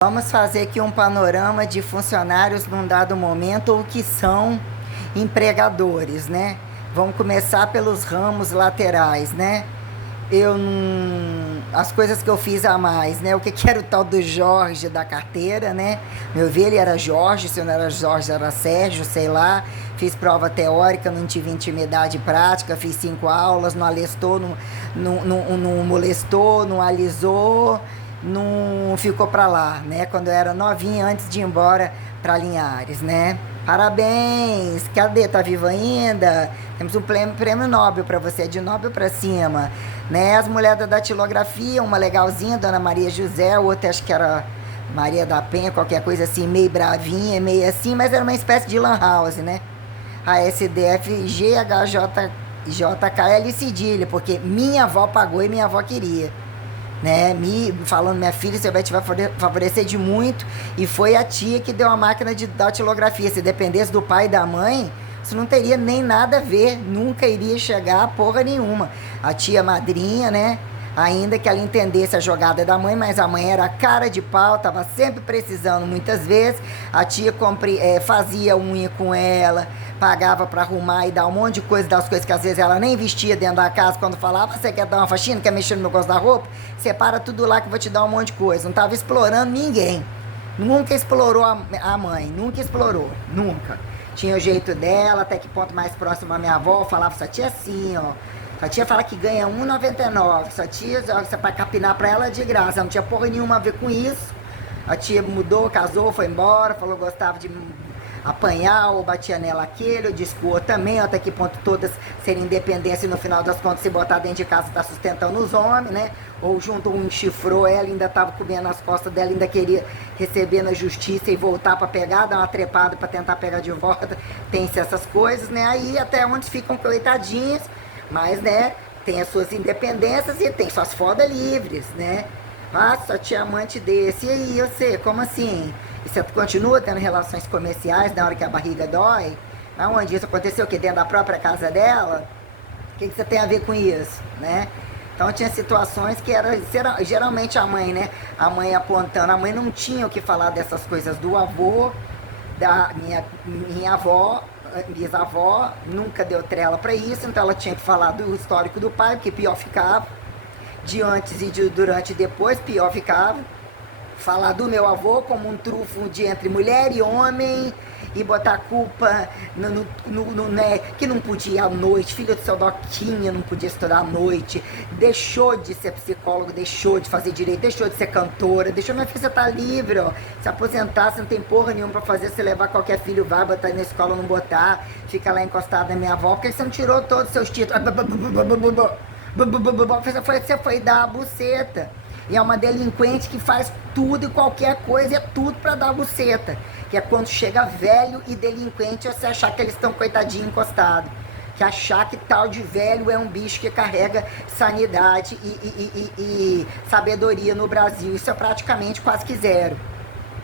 Vamos fazer aqui um panorama de funcionários num dado momento ou que são empregadores, né? Vamos começar pelos ramos laterais, né? As coisas que eu fiz a mais, né? O que era o tal do Jorge da carteira, né? Meu ver, ele era Jorge, se não era Jorge, era Sérgio, sei lá. Fiz prova teórica, não tive intimidade prática, fiz 5 aulas, não alestou, não molestou, não alisou, não ficou pra lá, né? Quando eu era novinha, antes de ir embora pra Linhares, né? Parabéns! Cadê? Tá vivo ainda? Temos um prêmio Nobel para você, de Nobel para cima, né? As mulheres da datilografia, uma legalzinha, Dona Maria José, outra acho que era Maria da Penha, qualquer coisa assim, meio bravinha, meio assim, mas era uma espécie de lan house, né? A SDF GHJKL cedilha, porque minha avó pagou e minha avó queria, né? Falando, minha filha, seu Bete vai favorecer de muito. E foi a tia que deu a máquina de datilografia. Se dependesse do pai e da mãe, isso não teria nem nada a ver, nunca iria chegar a porra nenhuma. A tia madrinha, né? Ainda que ela entendesse a jogada da mãe, mas a mãe era cara de pau, tava sempre precisando muitas vezes. A tia fazia unha com ela, pagava para arrumar e dar um monte de coisa, das coisas que às vezes ela nem vestia dentro da casa. Quando falava, você quer dar uma faxina, quer mexer no negócio da roupa? Separa tudo lá que eu vou te dar um monte de coisa. Não tava explorando ninguém. Nunca explorou a mãe, nunca explorou, nunca. Tinha o jeito dela, até que ponto mais próximo a minha avó, falava, essa tia assim, ó. Essa tia fala que ganha R$1,99. Essa tia, você vai capinar pra ela de graça. Não tinha porra nenhuma a ver com isso. A tia mudou, casou, foi embora, falou que gostava de apanhar, ou batia nela aquele, ou dispor também, até que ponto todas serem independentes e no final das contas se botar dentro de casa tá sustentando os homens, né? Ou junto um chifrou ela, ainda tava comendo as costas dela, ainda queria receber na justiça e voltar para pegar, dar uma trepada para tentar pegar de volta. Tem-se essas coisas, né? Aí até onde ficam coitadinhas, mas, né, tem as suas independências e tem suas fodas livres, né? Ah, só tinha amante desse. E aí, você, como assim? E você continua tendo relações comerciais na hora que a barriga dói? Aonde isso aconteceu? O que? Dentro da própria casa dela? O que você tem a ver com isso, né? Então tinha situações que era geralmente a mãe, né? A mãe apontando, a mãe não tinha o que falar dessas coisas do avô, da minha avó, bisavó, nunca deu trela para isso, então ela tinha que falar do histórico do pai, porque pior ficava. De antes e de durante e depois, pior ficava. Falar do meu avô como um trunfo de entre mulher e homem e botar a culpa né, que não podia ir à noite, filho do seu Doquinha não podia estudar à noite, deixou de ser psicólogo, deixou de fazer direito, deixou de ser cantora, deixou, minha filha, você tá livre, ó, se aposentar, você não tem porra nenhuma pra fazer, você levar qualquer filho, vai botar na escola, não botar, fica lá encostado na minha avó, porque você não tirou todos os seus títulos, você foi dar a buceta. E é uma delinquente que faz tudo e qualquer coisa, é tudo pra dar a buceta. Que é quando chega velho e delinquente, você achar que eles estão coitadinho encostados. Que achar que tal de velho é um bicho que carrega sanidade e sabedoria no Brasil. Isso é praticamente quase que zero,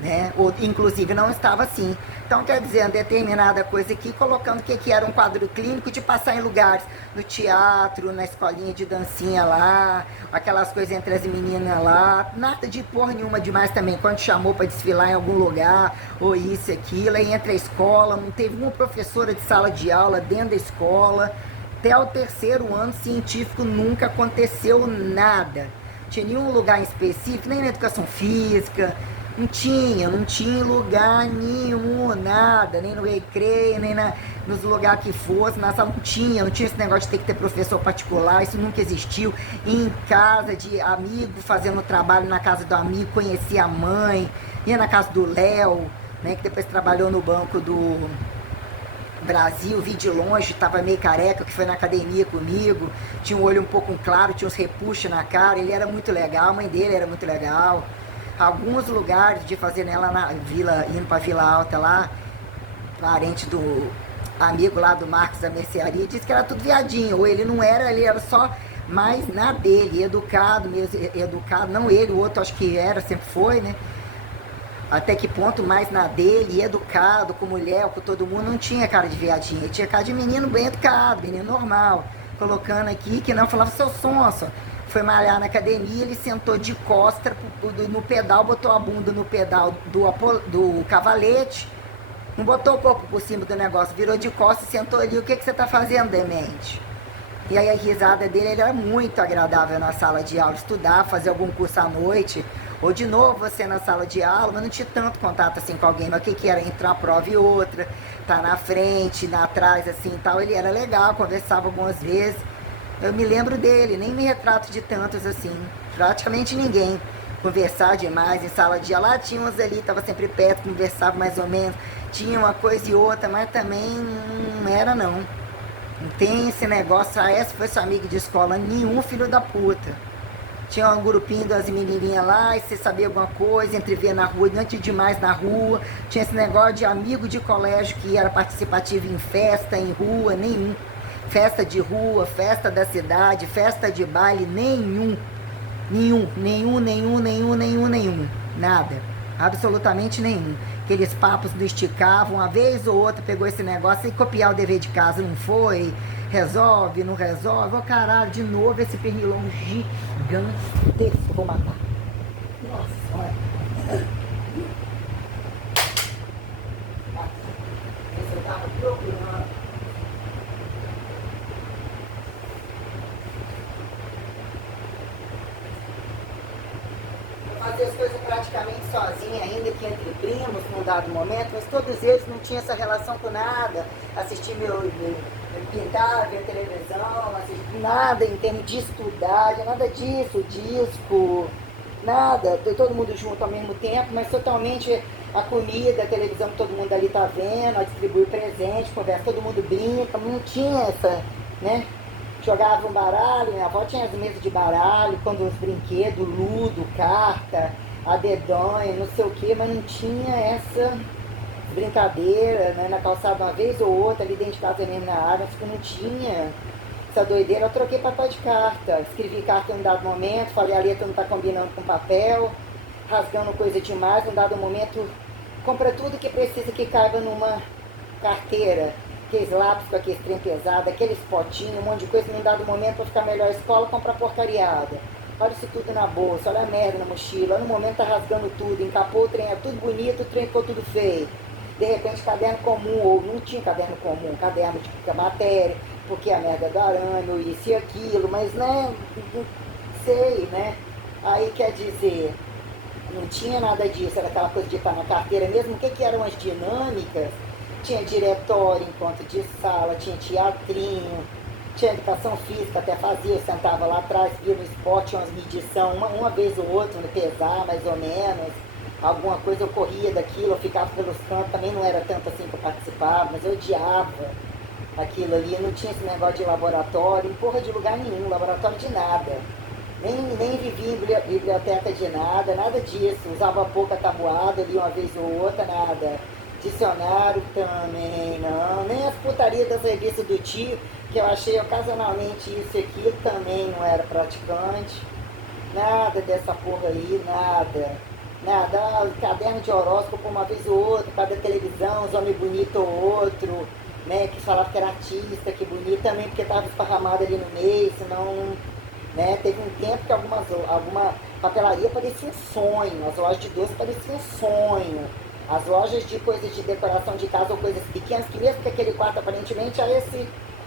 né? Ou, inclusive não estava assim. Então quer dizer, determinada coisa aqui, colocando o que era um quadro clínico de passar em lugares, no teatro, na escolinha de dancinha lá, aquelas coisas entre as meninas lá, nada de porra nenhuma demais também, quando chamou para desfilar em algum lugar, ou isso, aquilo, aí entra a escola, não teve uma professora de sala de aula dentro da escola, até o 3º ano científico nunca aconteceu nada, não tinha nenhum lugar em específico, nem na educação física, não tinha lugar nenhum, nada, nem no recreio, nem nos lugares que fosse, na sala não tinha esse negócio de ter que ter professor particular, isso nunca existiu. Em casa de amigo, fazendo trabalho na casa do amigo, conhecia a mãe, ia na casa do Léo, né, que depois trabalhou no Banco do Brasil, vi de longe, tava meio careca, que foi na academia comigo, tinha um olho um pouco claro, tinha uns repuxos na cara, ele era muito legal, a mãe dele era muito legal. Alguns lugares de fazer nela na vila, indo pra Vila Alta lá, parente do amigo lá do Marcos da mercearia, disse que era tudo viadinho, ou ele não era, ele era só mais na dele, educado mesmo, educado, não ele, o outro acho que era, sempre foi, né? Até que ponto mais na dele, educado, com mulher, com todo mundo, não tinha cara de viadinho, ele tinha cara de menino bem educado, menino normal, colocando aqui que não falava seu sonso, foi malhar na academia, ele sentou de costa no pedal, botou a bunda no pedal do cavalete, não botou o corpo por cima do negócio, virou de costas e sentou ali. O que você tá fazendo, demente? E aí a risada dele, ele era muito agradável na sala de aula, estudar, fazer algum curso à noite, ou de novo você na sala de aula, mas não tinha tanto contato assim com alguém. Mas o que era entre uma prova e outra, tá na frente, atrás, assim e tal. Ele era legal, conversava algumas vezes. Eu me lembro dele, nem me retrato de tantos assim, praticamente ninguém. Conversar demais em sala de aula, lá tinha uns ali, tava sempre perto, conversava mais ou menos, tinha uma coisa e outra, mas também não era não. Não tem esse negócio, essa foi sua amiga de escola, nenhum filho da puta. Tinha um grupinho das menininhas lá, e você sabia alguma coisa, entrever na rua, antes demais na rua. Tinha esse negócio de amigo de colégio que era participativo em festa, em rua, nenhum. Festa de rua, festa da cidade, festa de baile, nenhum. Nenhum. Nada. Absolutamente nenhum. Aqueles papos não esticavam, uma vez ou outra pegou esse negócio e copiar o dever de casa, não foi? Resolve, não resolve? Ô caralho, de novo esse pernilão gigantesco, vou matar. Nossa, olha. Esse eu tava procurando. Fazer as coisas praticamente sozinha, ainda que entre primos num dado momento, mas todos eles não tinham essa relação com nada, assistir pintar, ver televisão, assistir nada em termos de estudar, nada disso, disco, nada, todo mundo junto ao mesmo tempo, mas totalmente a comida, a televisão que todo mundo ali tá vendo, a distribuir presente, conversa, todo mundo brinca, não tinha essa, né? Jogava um baralho, minha avó tinha as mesas de baralho, quando os brinquedos, ludo, carta, a dedonha, não sei o que, mas não tinha essa brincadeira, né, na calçada uma vez ou outra, ali dentro de casa mesmo na área, acho que não tinha essa doideira. Eu troquei papel de carta, escrevi carta em um dado momento, falei a letra não tá combinando com papel, rasgando coisa demais, num dado momento, compra tudo que precisa que caiba numa carteira. Aqueles lápis com aquele trem pesado, aqueles potinhos, um monte de coisa, num dado momento para ficar melhor a escola, comprar porcariada. Olha isso tudo na bolsa, olha a merda na mochila, no momento tá rasgando tudo, encapou o trem, é tudo bonito, o trem ficou tudo feio. De repente caderno comum, ou não tinha caderno comum, caderno de matéria, porque a merda do arame, ou isso e aquilo, mas né, não sei, né? Aí quer dizer, não tinha nada disso, era aquela coisa de estar na carteira mesmo. O que eram as dinâmicas? Tinha diretório, encontro de sala, tinha teatrinho, tinha educação física, até fazia, eu sentava lá atrás, via no esporte umas medição, uma vez ou outra, no pesar mais ou menos, alguma coisa eu corria daquilo, eu ficava pelos cantos, também não era tanto assim que eu participava, mas eu odiava aquilo ali, não tinha esse negócio de laboratório, em porra de lugar nenhum, laboratório de nada. Nem vivia em biblioteca de nada, nada disso, usava pouca tabuada ali uma vez ou outra, nada. Dicionário também, não. Nem as putarias das revistas do tio, que eu achei ocasionalmente isso e aquilo, também não era praticante. Nada dessa porra aí, nada. Nada, caderno de horóscopo uma vez ou outra, cada televisão, os homens bonitos ou outro, né, que falava que era artista, que bonito também, porque estava esparramado ali no meio, senão, né, teve um tempo que alguma papelaria parecia um sonho, as lojas de doce pareciam um sonho. As lojas de coisas de decoração de casa ou coisas pequenas, que mesmo que aquele quarto aparentemente,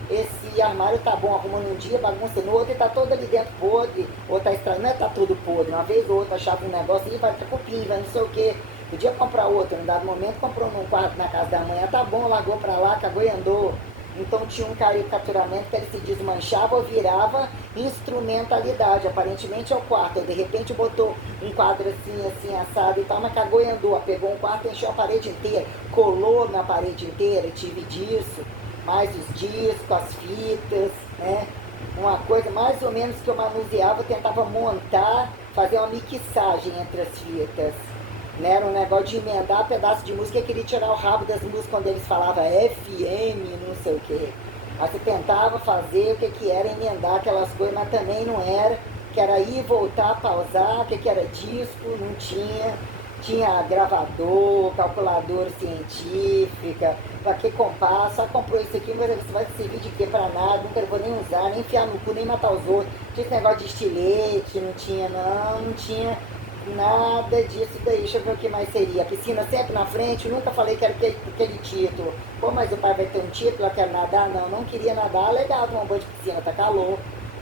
esse armário tá bom, arrumando um dia, bagunça no outro e tá todo ali dentro podre, ou tá estranho, não é tá tudo podre, uma vez ou outra achava um negócio e vai pra cupim, vai não sei o que, podia comprar outro, em dado momento comprou num quarto na casa da manhã, tá bom, largou pra lá, cagou e andou. Então tinha um caricaturamento que ele se desmanchava ou virava instrumentalidade. Aparentemente é o quarto. Ou de repente botou um quadro assim, assado e tal, mas cagou e andou. Pegou um quarto e encheu a parede inteira. Colou na parede inteira, tive disso. Mais os discos, as fitas, né? Uma coisa mais ou menos que eu manuseava, eu tentava montar, fazer uma mixagem entre as fitas. Né? Era um negócio de emendar pedaço de música, eu queria tirar o rabo das músicas quando eles falavam FM, não sei o que. Aí você tentava fazer o que era, emendar aquelas coisas, mas também não era, que era ir, voltar, pausar, o que era disco, não tinha. Tinha gravador, calculadora científica, pra que comprar, só comprou isso aqui, mas você vai servir de quê pra nada, nunca vou nem usar, nem enfiar no cu, nem matar os outros. Tinha esse negócio de estilete, não tinha não, não tinha nada disso daí. Deixa eu ver o que mais seria. A piscina sempre na frente, nunca falei que era aquele título. Pô, mas o pai vai ter um título, eu quero nadar? Não, não queria nadar, legal, tomar um banho de piscina, tá calor.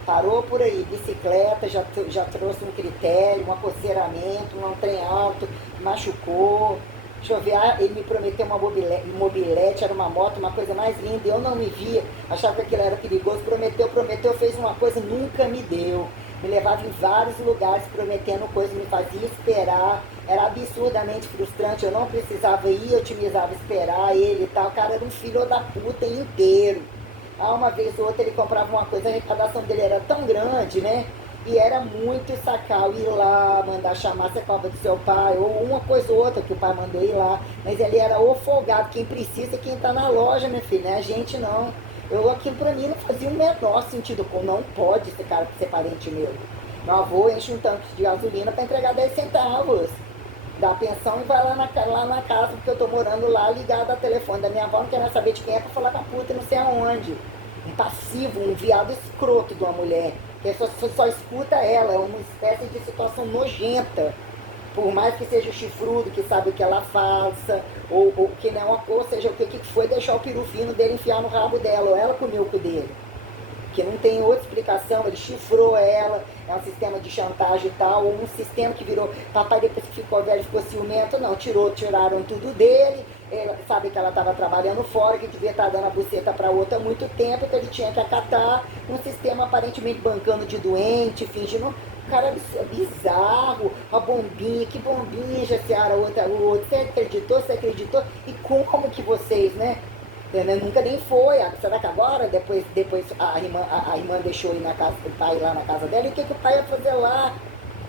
Parou por aí, bicicleta, já trouxe um critério, um acosseramento, um trem alto, machucou. Deixa eu ver, ele me prometeu uma mobilete, era uma moto, uma coisa mais linda, eu não me via, achava que aquilo era perigoso, prometeu, fez uma coisa, nunca me deu. Me levava em vários lugares prometendo coisas, me fazia esperar, era absurdamente frustrante, eu não precisava ir, eu otimizava esperar ele e tal, o cara era um filho da puta inteiro. Uma vez ou outra ele comprava uma coisa, a arrecadação dele era tão grande, né? E era muito sacal ir lá, mandar chamar, você cobra do seu pai, ou uma coisa ou outra que o pai mandou ir lá. Mas ele era o folgado, quem precisa é quem tá na loja, meu filho, né? A gente não. Aquilo pra mim não fazia o menor sentido, não pode esse cara ser parente meu. Meu avô enche um tanque de gasolina para entregar 10 centavos da pensão e vai lá na casa, porque eu tô morando lá ligado ao telefone da minha avó, não quero saber de quem é pra falar com a puta, não sei aonde. Um passivo, um viado escroto de uma mulher, que só escuta ela, é uma espécie de situação nojenta. Por mais que seja chifrudo, que sabe o que ela faça, ou que não, ou seja, o que foi deixar o peru fino dele enfiar no rabo dela, ou ela comeu o cu dele. Que não tem outra explicação, ele chifrou ela, é um sistema de chantagem e tal, ou um sistema que virou, papai depois que ficou velho ficou ciumento, não, tiraram tudo dele, ele, sabe que ela estava trabalhando fora, que devia estar dando a buceta para outra há muito tempo, então ele tinha que acatar um sistema aparentemente bancando de doente, fingindo, cara, bizarro, a bombinha, que bombinha, Jaciara, o outro, você acreditou, e como que vocês, né? Nunca nem foi. Será que agora, depois a irmã deixou ir na casa do pai, lá na casa dela, e o que o pai ia fazer lá?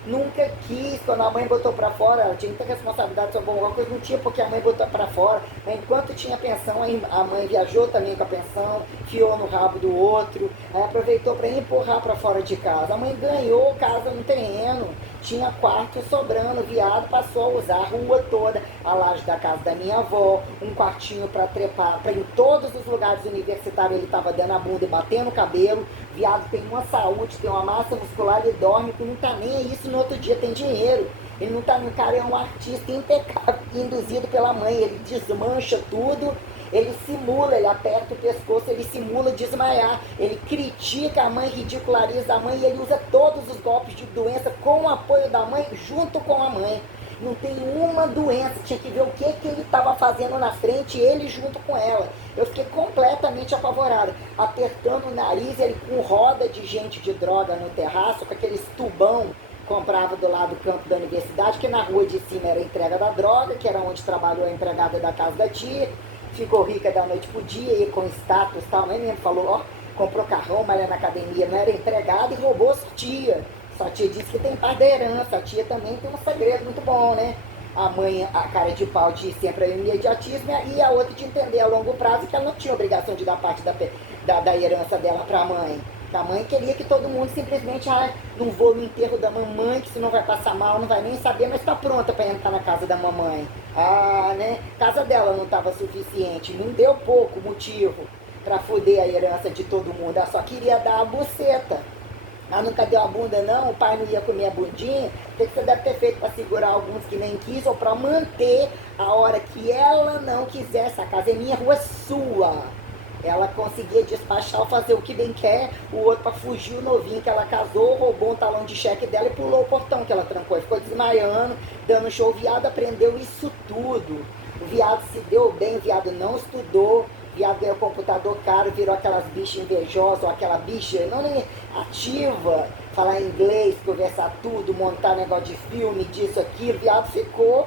Nunca quis, quando a mãe botou pra fora, ela tinha muita responsabilidade sobre alguma coisa, não tinha porque a mãe botou pra fora. Enquanto tinha pensão, a mãe viajou também com a pensão, fiou no rabo do outro, aí aproveitou para empurrar pra fora de casa. A mãe ganhou casa no terreno, tinha quarto sobrando, o viado passou a usar a rua toda, a laje da casa da minha avó, um quartinho para trepar, para em todos os lugares universitários ele estava dando a bunda e batendo o cabelo. Viado tem uma saúde, tem uma massa muscular, ele dorme, que não tá nem aí, isso no outro dia tem dinheiro. Ele não tá, o cara é um artista impecável, induzido pela mãe, ele desmancha tudo, ele simula, ele aperta o pescoço, ele simula desmaiar, ele critica a mãe, ridiculariza a mãe e ele usa todos os golpes de doença com o apoio da mãe, junto com a mãe. Não tem uma doença, tinha que ver o que ele estava fazendo na frente, ele junto com ela. Eu fiquei completamente apavorada, apertando o nariz, ele com roda de gente de droga no terraço, com aqueles tubão, comprava do lado do campo da universidade, que na rua de cima era a entrega da droga, que era onde trabalhou a empregada da casa da tia, ficou rica da noite pro dia, ia com status e tal, a mãe mesmo falou, ó, comprou carrão, malha na academia, não era empregada e roubou sua tia. Sua tia disse que tem parte da herança, a tia também tem um segredo muito bom, né? A mãe, a cara de pau, de sempre o imediatismo, e a outra de entender a longo prazo que ela não tinha obrigação de dar parte da herança dela para a mãe. A mãe queria que todo mundo simplesmente, não vou no enterro da mamãe, que senão vai passar mal, não vai nem saber, mas está pronta para entrar na casa da mamãe. Né? Casa dela não estava suficiente, não deu pouco motivo para foder a herança de todo mundo, ela só queria dar a buceta. Ela nunca deu a bunda não, o pai não ia comer a bundinha, o que você deve ter feito para segurar alguns que nem quis, ou para manter a hora que ela não quisesse, a casa é minha, a rua é sua. Ela conseguia despachar ou fazer o que bem quer, o outro para fugir, o novinho que ela casou, roubou um talão de cheque dela e pulou o portão que ela trancou, ficou desmaiando, dando show. O viado aprendeu isso tudo, o viado se deu bem, o viado não estudou, viado ganhou computador caro, virou aquelas bichas invejosas, ou aquela bicha não nem ativa, falar inglês, conversar tudo, montar negócio de filme, disso, aquilo, viado ficou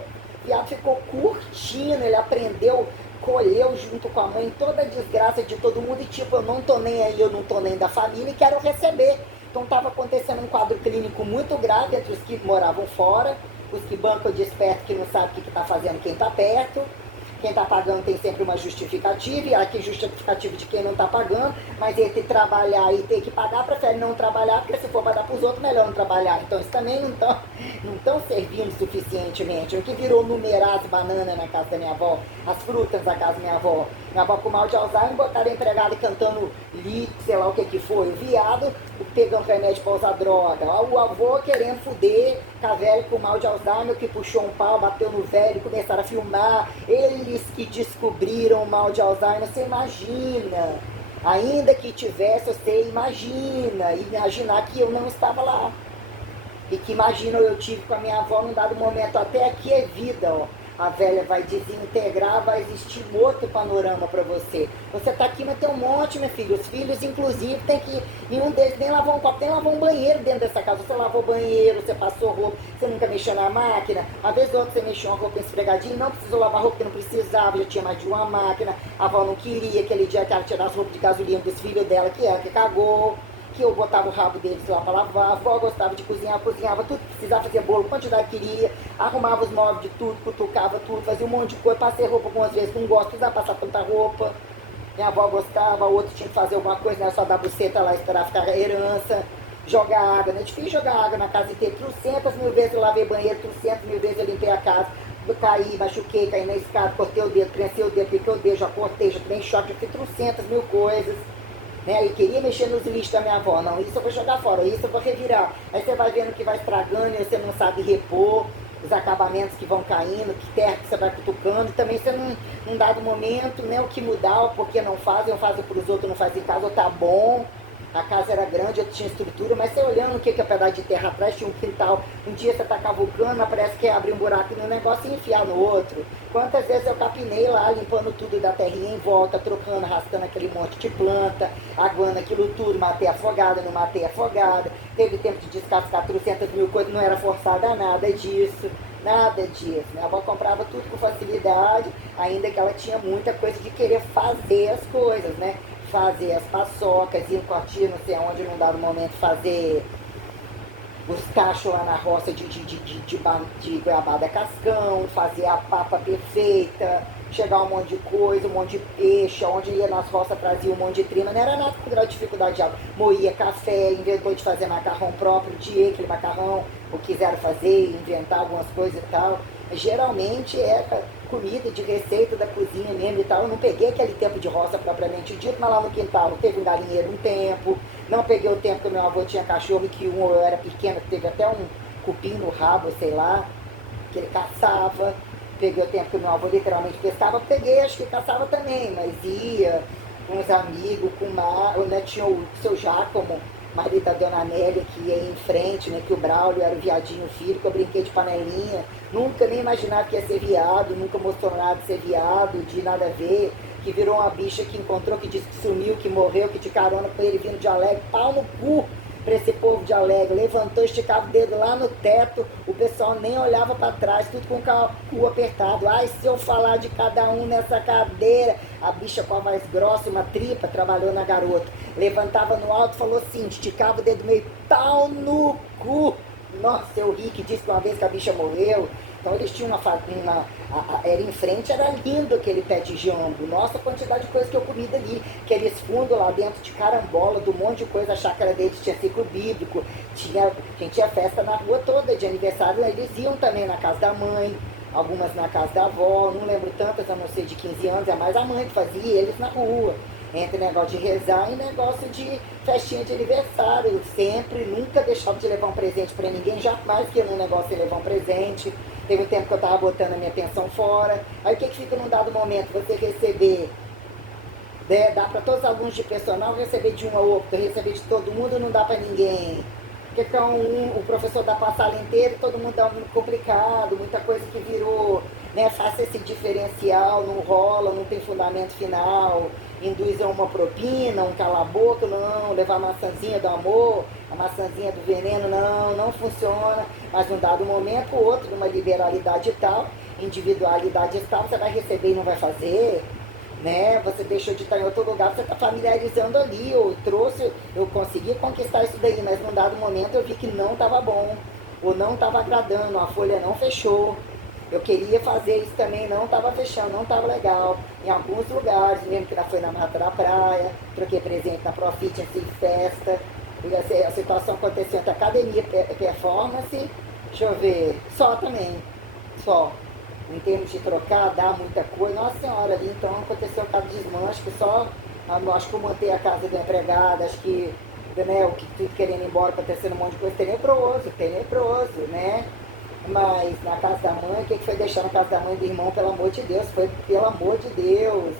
curtindo, ele aprendeu, colheu junto com a mãe toda a desgraça de todo mundo e tipo, eu não tô nem aí, eu não tô nem da família e quero receber. Então estava acontecendo um quadro clínico muito grave entre os que moravam fora, os que bancam de esperto que não sabem o que está fazendo quem está perto. Quem está pagando tem sempre uma justificativa, e aqui justificativa de quem não está pagando, mas entre trabalhar e ter que pagar, prefere não trabalhar, porque se for para dar para os outros, melhor não trabalhar. Então isso também não estão servindo suficientemente. O que virou numerar as bananas na casa da minha avó, as frutas da casa da minha avó. Minha avó com mal de Alzheimer, botaram a empregada cantando lick, sei lá o que foi. O viado pegando remédio para usar droga. O avô querendo fuder com a velha com mal de Alzheimer, que puxou um pau, bateu no velho, começaram a filmar. Eles que descobriram o mal de Alzheimer, você imagina. Ainda que tivesse, você imagina. Imaginar que eu não estava lá. E que imagina eu tive com a minha avó num dado momento. Até aqui é vida, ó. A velha vai desintegrar, vai existir um outro panorama para você. Você tá aqui, mas tem um monte, meu filho. Os filhos, inclusive, tem que... Nenhum deles nem lavou um copo, nem lavou um banheiro dentro dessa casa. Você lavou banheiro, você passou roupa, você nunca mexeu na máquina. Às vezes ou outra você mexeu uma roupa esfregadinha, não precisou lavar roupa, porque não precisava, já tinha mais de uma máquina. A avó não queria, aquele dia que ela tirasse as roupas de gasolina dos filhos dela, que ela que cagou. Que eu botava o rabo deles lá para lavar, a avó gostava de cozinhar, cozinhava tudo, precisava fazer bolo, quantidade queria, arrumava os móveis de tudo, cutucava tudo, fazia um monte de coisa, passei roupa algumas vezes, não gosto, precisava passar tanta roupa. Minha avó gostava, o outro tinha que fazer alguma coisa, não era só dar buceta lá, esperar ficar a herança, jogar água, né? É difícil jogar água na casa inteira, 300 mil vezes eu lavei banheiro, 300 mil vezes eu limpei a casa, caí, machuquei, caí na escada, cortei o dedo, prensei o dedo, piquei o dedo, já cortei, já tomei choque, já fiz 300 mil coisas. Né? E queria mexer nos lixos da minha avó. Não, isso eu vou jogar fora, isso eu vou revirar. Aí você vai vendo que vai estragando e você não sabe repor os acabamentos que vão caindo, que terra que você vai cutucando. Também você num dado momento, né, o que mudar, o porquê não fazem, eu faço para os outros, não fazem em casa, ou tá bom. A casa era grande, eu tinha estrutura, mas você olhando o que é pedaço de terra atrás, tinha um quintal. Um dia você tá cavucando, parece que abre um buraco no negócio e enfiar no outro. Quantas vezes eu capinei lá, limpando tudo da terrinha em volta, trocando, arrastando aquele monte de planta, aguando aquilo tudo, matei afogada, não matei afogada. Teve tempo de descascar 300 mil coisas, não era forçada a nada disso. Nada disso. Minha avó comprava tudo com facilidade, ainda que ela tinha muita coisa de querer fazer as coisas, né? Fazer as paçocas, ir no quartinho, não sei aonde, num dado momento, fazer os cachos lá na roça de goiabada cascão, fazer a papa perfeita, chegar um monte de coisa, um monte de peixe, onde ia nas roças trazia um monte de trima, não era nada com grande dificuldade de água. Moía café, inventou de fazer macarrão próprio, aquele macarrão, ou quiseram fazer, inventar algumas coisas e tal. Geralmente era comida de receita da cozinha mesmo e tal. Eu não peguei aquele tempo de roça propriamente dito, mas lá no quintal teve um galinheiro um tempo. Não peguei o tempo que meu avô tinha cachorro e que eu era pequena, teve até um cupim no rabo, sei lá, que ele caçava. Peguei o tempo que meu avô literalmente pescava, peguei, acho que caçava também, mas ia com os amigos, com né, tinha o seu Giacomo, marido da Dona Amélia, que ia em frente, né, que o Braulio era o viadinho filho, que eu brinquei de panelinha, nunca nem imaginava que ia ser viado, nunca mostrou nada de ser viado, de nada a ver, que virou uma bicha que encontrou, que disse que sumiu, que morreu, que de carona com ele vindo de Alegre, pau no cu pra esse povo de Alegre, levantou, esticava o dedo lá no teto, o pessoal nem olhava para trás, tudo com o cu apertado. Ai, se eu falar de cada um nessa cadeira, a bicha com a voz grossa, uma tripa, trabalhou na garota, levantava no alto, falou assim, esticava o dedo meio, pau no cu. Nossa, eu ri, que disse que uma vez que a bicha morreu. Então eles tinham era em frente, era lindo aquele pé de jambo. Nossa, a quantidade de coisa que eu comi dali. Aqueles fundos lá dentro de carambola, do monte de coisa. A chácara deles tinha ciclo bíblico. A gente tinha festa na rua toda de aniversário. Eles iam também na casa da mãe, algumas na casa da avó. Não lembro tantas, a não ser de 15 anos. É mais a mãe que fazia, eles na rua. Entre negócio de rezar e negócio de festinha de aniversário. Eu sempre, nunca deixava de levar um presente pra ninguém. Jamais que eu num negócio de levar um presente. Teve um tempo que eu estava botando a minha pensão fora. Aí o que fica num dado momento? Você receber, né, dá para todos os alunos de personal, receber de um a outro, receber de todo mundo não dá para ninguém. Porque então o professor dá para a sala inteira e todo mundo dá muito complicado, muita coisa que virou, né, faça esse diferencial, não rola, não tem fundamento final, induz a uma propina, um cala-boca, não, levar a maçãzinha do amor, a maçãzinha do veneno, não funciona, mas num dado momento, o outro, numa liberalidade tal, individualidade tal, você vai receber e não vai fazer, né? Você deixou de estar em outro lugar, você está familiarizando ali, eu consegui conquistar isso daí, mas num dado momento eu vi que não estava bom, ou não estava agradando, a folha não fechou, Eu queria fazer isso também, não estava fechando, não estava legal. Em alguns lugares, mesmo que foi na Mata da Praia, troquei presente na Profit, em festa. E a situação aconteceu entre academia performance, deixa eu ver, só também, só. Em termos de trocar, dar muita coisa, nossa senhora, ali então aconteceu cada desmanche que só, acho que eu montei a casa da empregada, acho que, né, o que tudo querendo ir embora, acontecendo um monte de coisa, tenebroso, né? Mas na casa da mãe, o que foi deixar na casa da mãe do irmão, pelo amor de Deus? Foi pelo amor de Deus.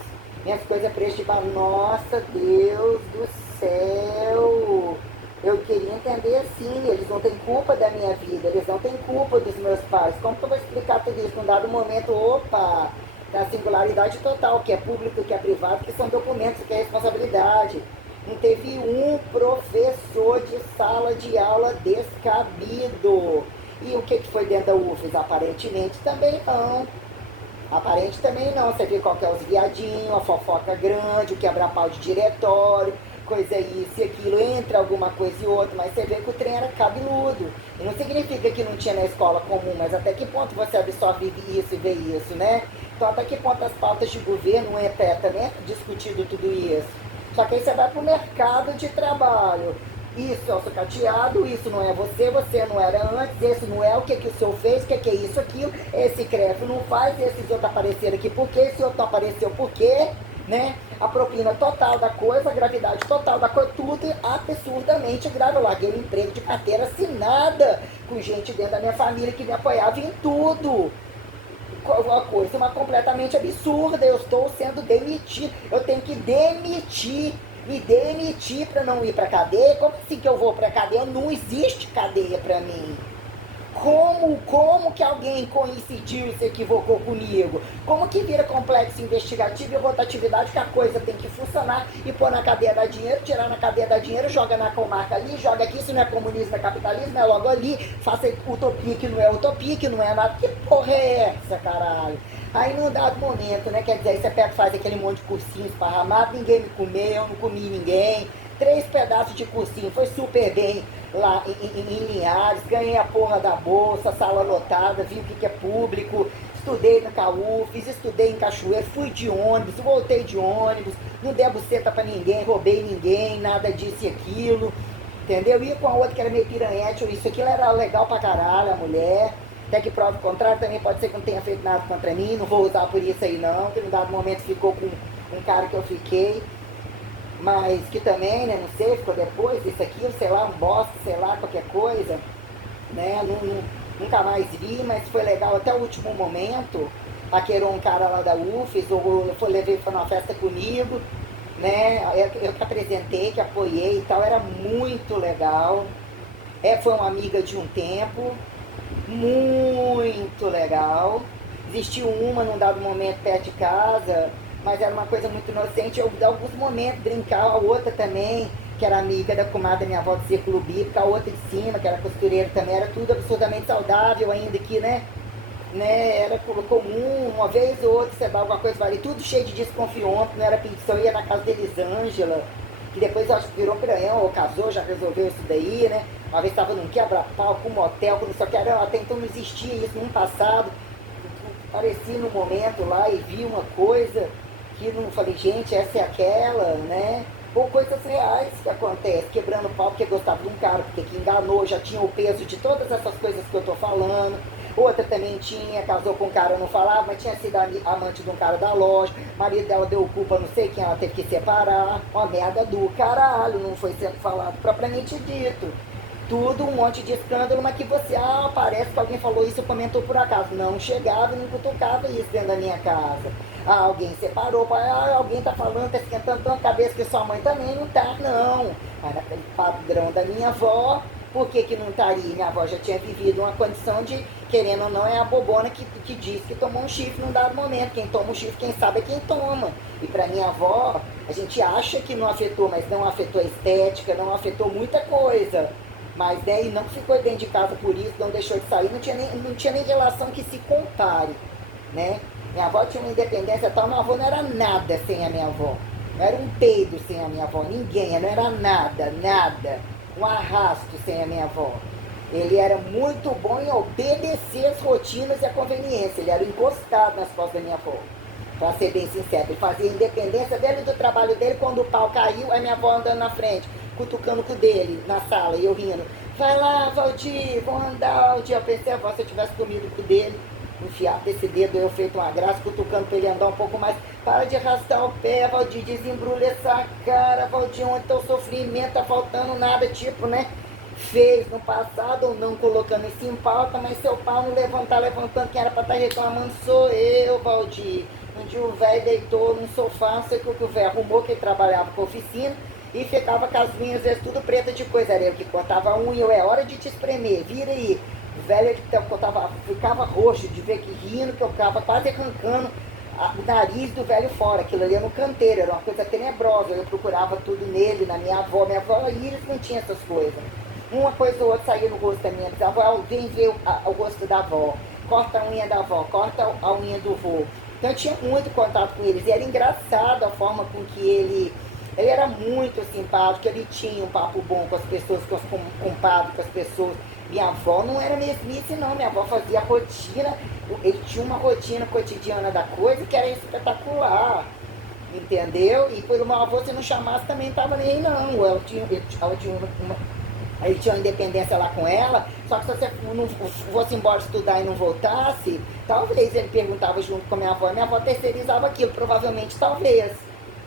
Minhas coisas preço de bar, nossa Deus do céu. Eu queria entender assim, eles não têm culpa da minha vida, eles não têm culpa dos meus pais. Como que eu vou explicar tudo isso? Num dado momento, opa, da singularidade total, que é público, que é privado, que são documentos, que é responsabilidade. Não teve um professor de sala de aula descabido. E o que foi dentro da UFES? Aparentemente também não. Aparente também não. Você vê qual que é os viadinhos, a fofoca grande, o quebra-pau de diretório, coisa isso e aquilo, entra alguma coisa e outra, mas você vê que o trem era cabeludo. E não significa que não tinha na escola comum, mas até que ponto você absorve isso e vê isso, né? Então até que ponto as pautas de governo é peta, né? Discutindo tudo isso. Só que aí você vai pro mercado de trabalho. Isso é o sucateado, isso não é você, você não era antes, esse não é, o que o senhor fez, o que é isso, aquilo, esse CREF não faz, esses outros apareceram aqui por quê, esse outro não apareceu por quê, né? A propina total da coisa, a gravidade total da coisa, tudo absurdamente grave. Eu larguei o emprego de carteira assinada com gente dentro da minha família que me apoiava em tudo. Uma coisa completamente absurda, eu estou sendo demitido, eu tenho que me demitir para não ir para cadeia. Como assim que eu vou para cadeia? Não existe cadeia para mim. Como que alguém coincidiu e se equivocou comigo? Como que vira complexo investigativo e rotatividade que a coisa tem que funcionar e pôr na cadeia da dinheiro, tirar na cadeia da dinheiro, joga na comarca ali, joga aqui, isso não é comunismo, é capitalismo, é logo ali, faça utopia que não é utopia, que não é nada. Que porra é essa, caralho? Aí num dado momento, né, quer dizer, aí você pega, faz aquele monte de cursinho esparramado, ninguém me comeu, não comi ninguém, 3 pedaços de cursinho, foi super bem lá em Linhares, ganhei a porra da bolsa, sala lotada, vi o que é público, estudei na CAUFES, estudei em Cachoeiro, fui de ônibus, voltei de ônibus, não dei a buceta pra ninguém, roubei ninguém, nada disso e aquilo, entendeu? Ia com a outra que era meio piranhete, isso aquilo era legal pra caralho, a mulher, até que prova o contrário, também pode ser que não tenha feito nada contra mim, não vou usar por isso aí não, que num dado momento ficou com um cara que eu fiquei, mas que também, né, não sei, ficou depois, isso aqui, sei lá, um bosta, sei lá, qualquer coisa, né, nunca mais vi, mas foi legal até o último momento, paquerou um cara lá da UFES, ou levei para uma festa comigo, né, eu que apresentei, que apoiei e tal, era muito legal, foi uma amiga de um tempo, muito legal, existiu uma num dado momento perto de casa, mas era uma coisa muito inocente. Eu, em alguns momentos, brincava, a outra também, que era amiga da comadre da minha avó do Círculo Bíblico, a outra de cima, que era costureira também, era tudo absurdamente saudável ainda aqui, né? Era comum, uma vez ou outra você dá alguma coisa, vale tudo cheio de desconfiança, não era pedição, ia na casa da Elisângela, que depois eu acho que virou piranhão, ou casou, já resolveu isso daí, né? Uma vez estava num quebra-pau, com um motel, com não sei o que, até então não existia isso, no passado, apareci no momento lá e vi uma coisa que não falei, gente, essa é aquela, né? Ou coisas reais que acontecem, quebrando pau porque gostava de um cara, porque que enganou, já tinha o peso de todas essas coisas que eu tô falando. Outra também tinha, casou com um cara, não falava, mas tinha sido amante de um cara da loja, o marido dela deu culpa, não sei quem, ela teve que separar, uma merda do caralho, não foi sendo falado propriamente dito. Tudo um monte de escândalo, mas que você, parece que alguém falou isso, comentou por acaso. Não chegava e não cutucava isso dentro da minha casa. Alguém separou, alguém tá falando, tá esquentando tanta cabeça que sua mãe também não tá, não. Mas naquele padrão da minha avó, por que que não estaria? Minha avó já tinha vivido uma condição de, querendo ou não, é a bobona que diz que tomou um chifre num dado momento. Quem toma um chifre, quem sabe é quem toma. E pra minha avó, a gente acha que não afetou, mas não afetou a estética, não afetou muita coisa. Mas daí não ficou dentro de casa por isso, não deixou de sair, não tinha nem relação que se compare, né? Minha avó tinha uma independência tal, minha avó não era nada sem a minha avó. Não era um peido sem a minha avó, ninguém, não era nada, nada. Um arrasto sem a minha avó. Ele era muito bom em obedecer as rotinas e a conveniência. Ele era encostado nas costas da minha avó, pra ser bem sincero. Ele fazia a independência dele do trabalho dele. Quando o pau caiu, a minha avó andando na frente, cutucando com o dele na sala, e eu rindo. Vai lá, Valdir, vamos andar. O dia eu pensei, avó, se eu tivesse comido com o dele, enfiado desse dedo, eu feito uma graça, cutucando pra ele andar um pouco mais. Para de arrastar o pé, Valdir, desembrulha essa cara, Valdir, onde tá o sofrimento, tá faltando nada, tipo, né? Fez no passado ou não colocando isso em pauta, mas seu pau não levantar, levantando, quem era pra estar reclamando sou eu, Valdir. Um dia o velho deitou num sofá, não sei o que o velho arrumou, que ele trabalhava com oficina, e ficava com as unhas, às vezes, tudo preta de coisa. Era eu que cortava a unha, eu, é hora de te espremer, vira aí. O velho ficava roxo de ver que rindo, que eu ficava quase arrancando o nariz do velho fora. Aquilo ali era no canteiro, era uma coisa tenebrosa. Eu procurava tudo nele, na minha avó. Minha avó Iris não tinha essas coisas. Uma coisa ou outra saía no rosto da minha bisavó, alguém vê o rosto da avó, corta a unha da avó, corta a unha do vô. Então eu tinha muito contato com eles, e era engraçado a forma com que ele era muito simpático, ele tinha um papo bom com as pessoas, com os compadres, com as pessoas. Minha avó não era mesmice não, minha avó fazia rotina, ele tinha uma rotina cotidiana da coisa que era espetacular, entendeu? E por uma avó, se não chamasse, também estava nem aí não, ela tinha ele tinha uma independência lá com ela, só que se você não fosse embora estudar e não voltasse, talvez ele perguntava junto com a minha avó terceirizava aquilo, provavelmente talvez.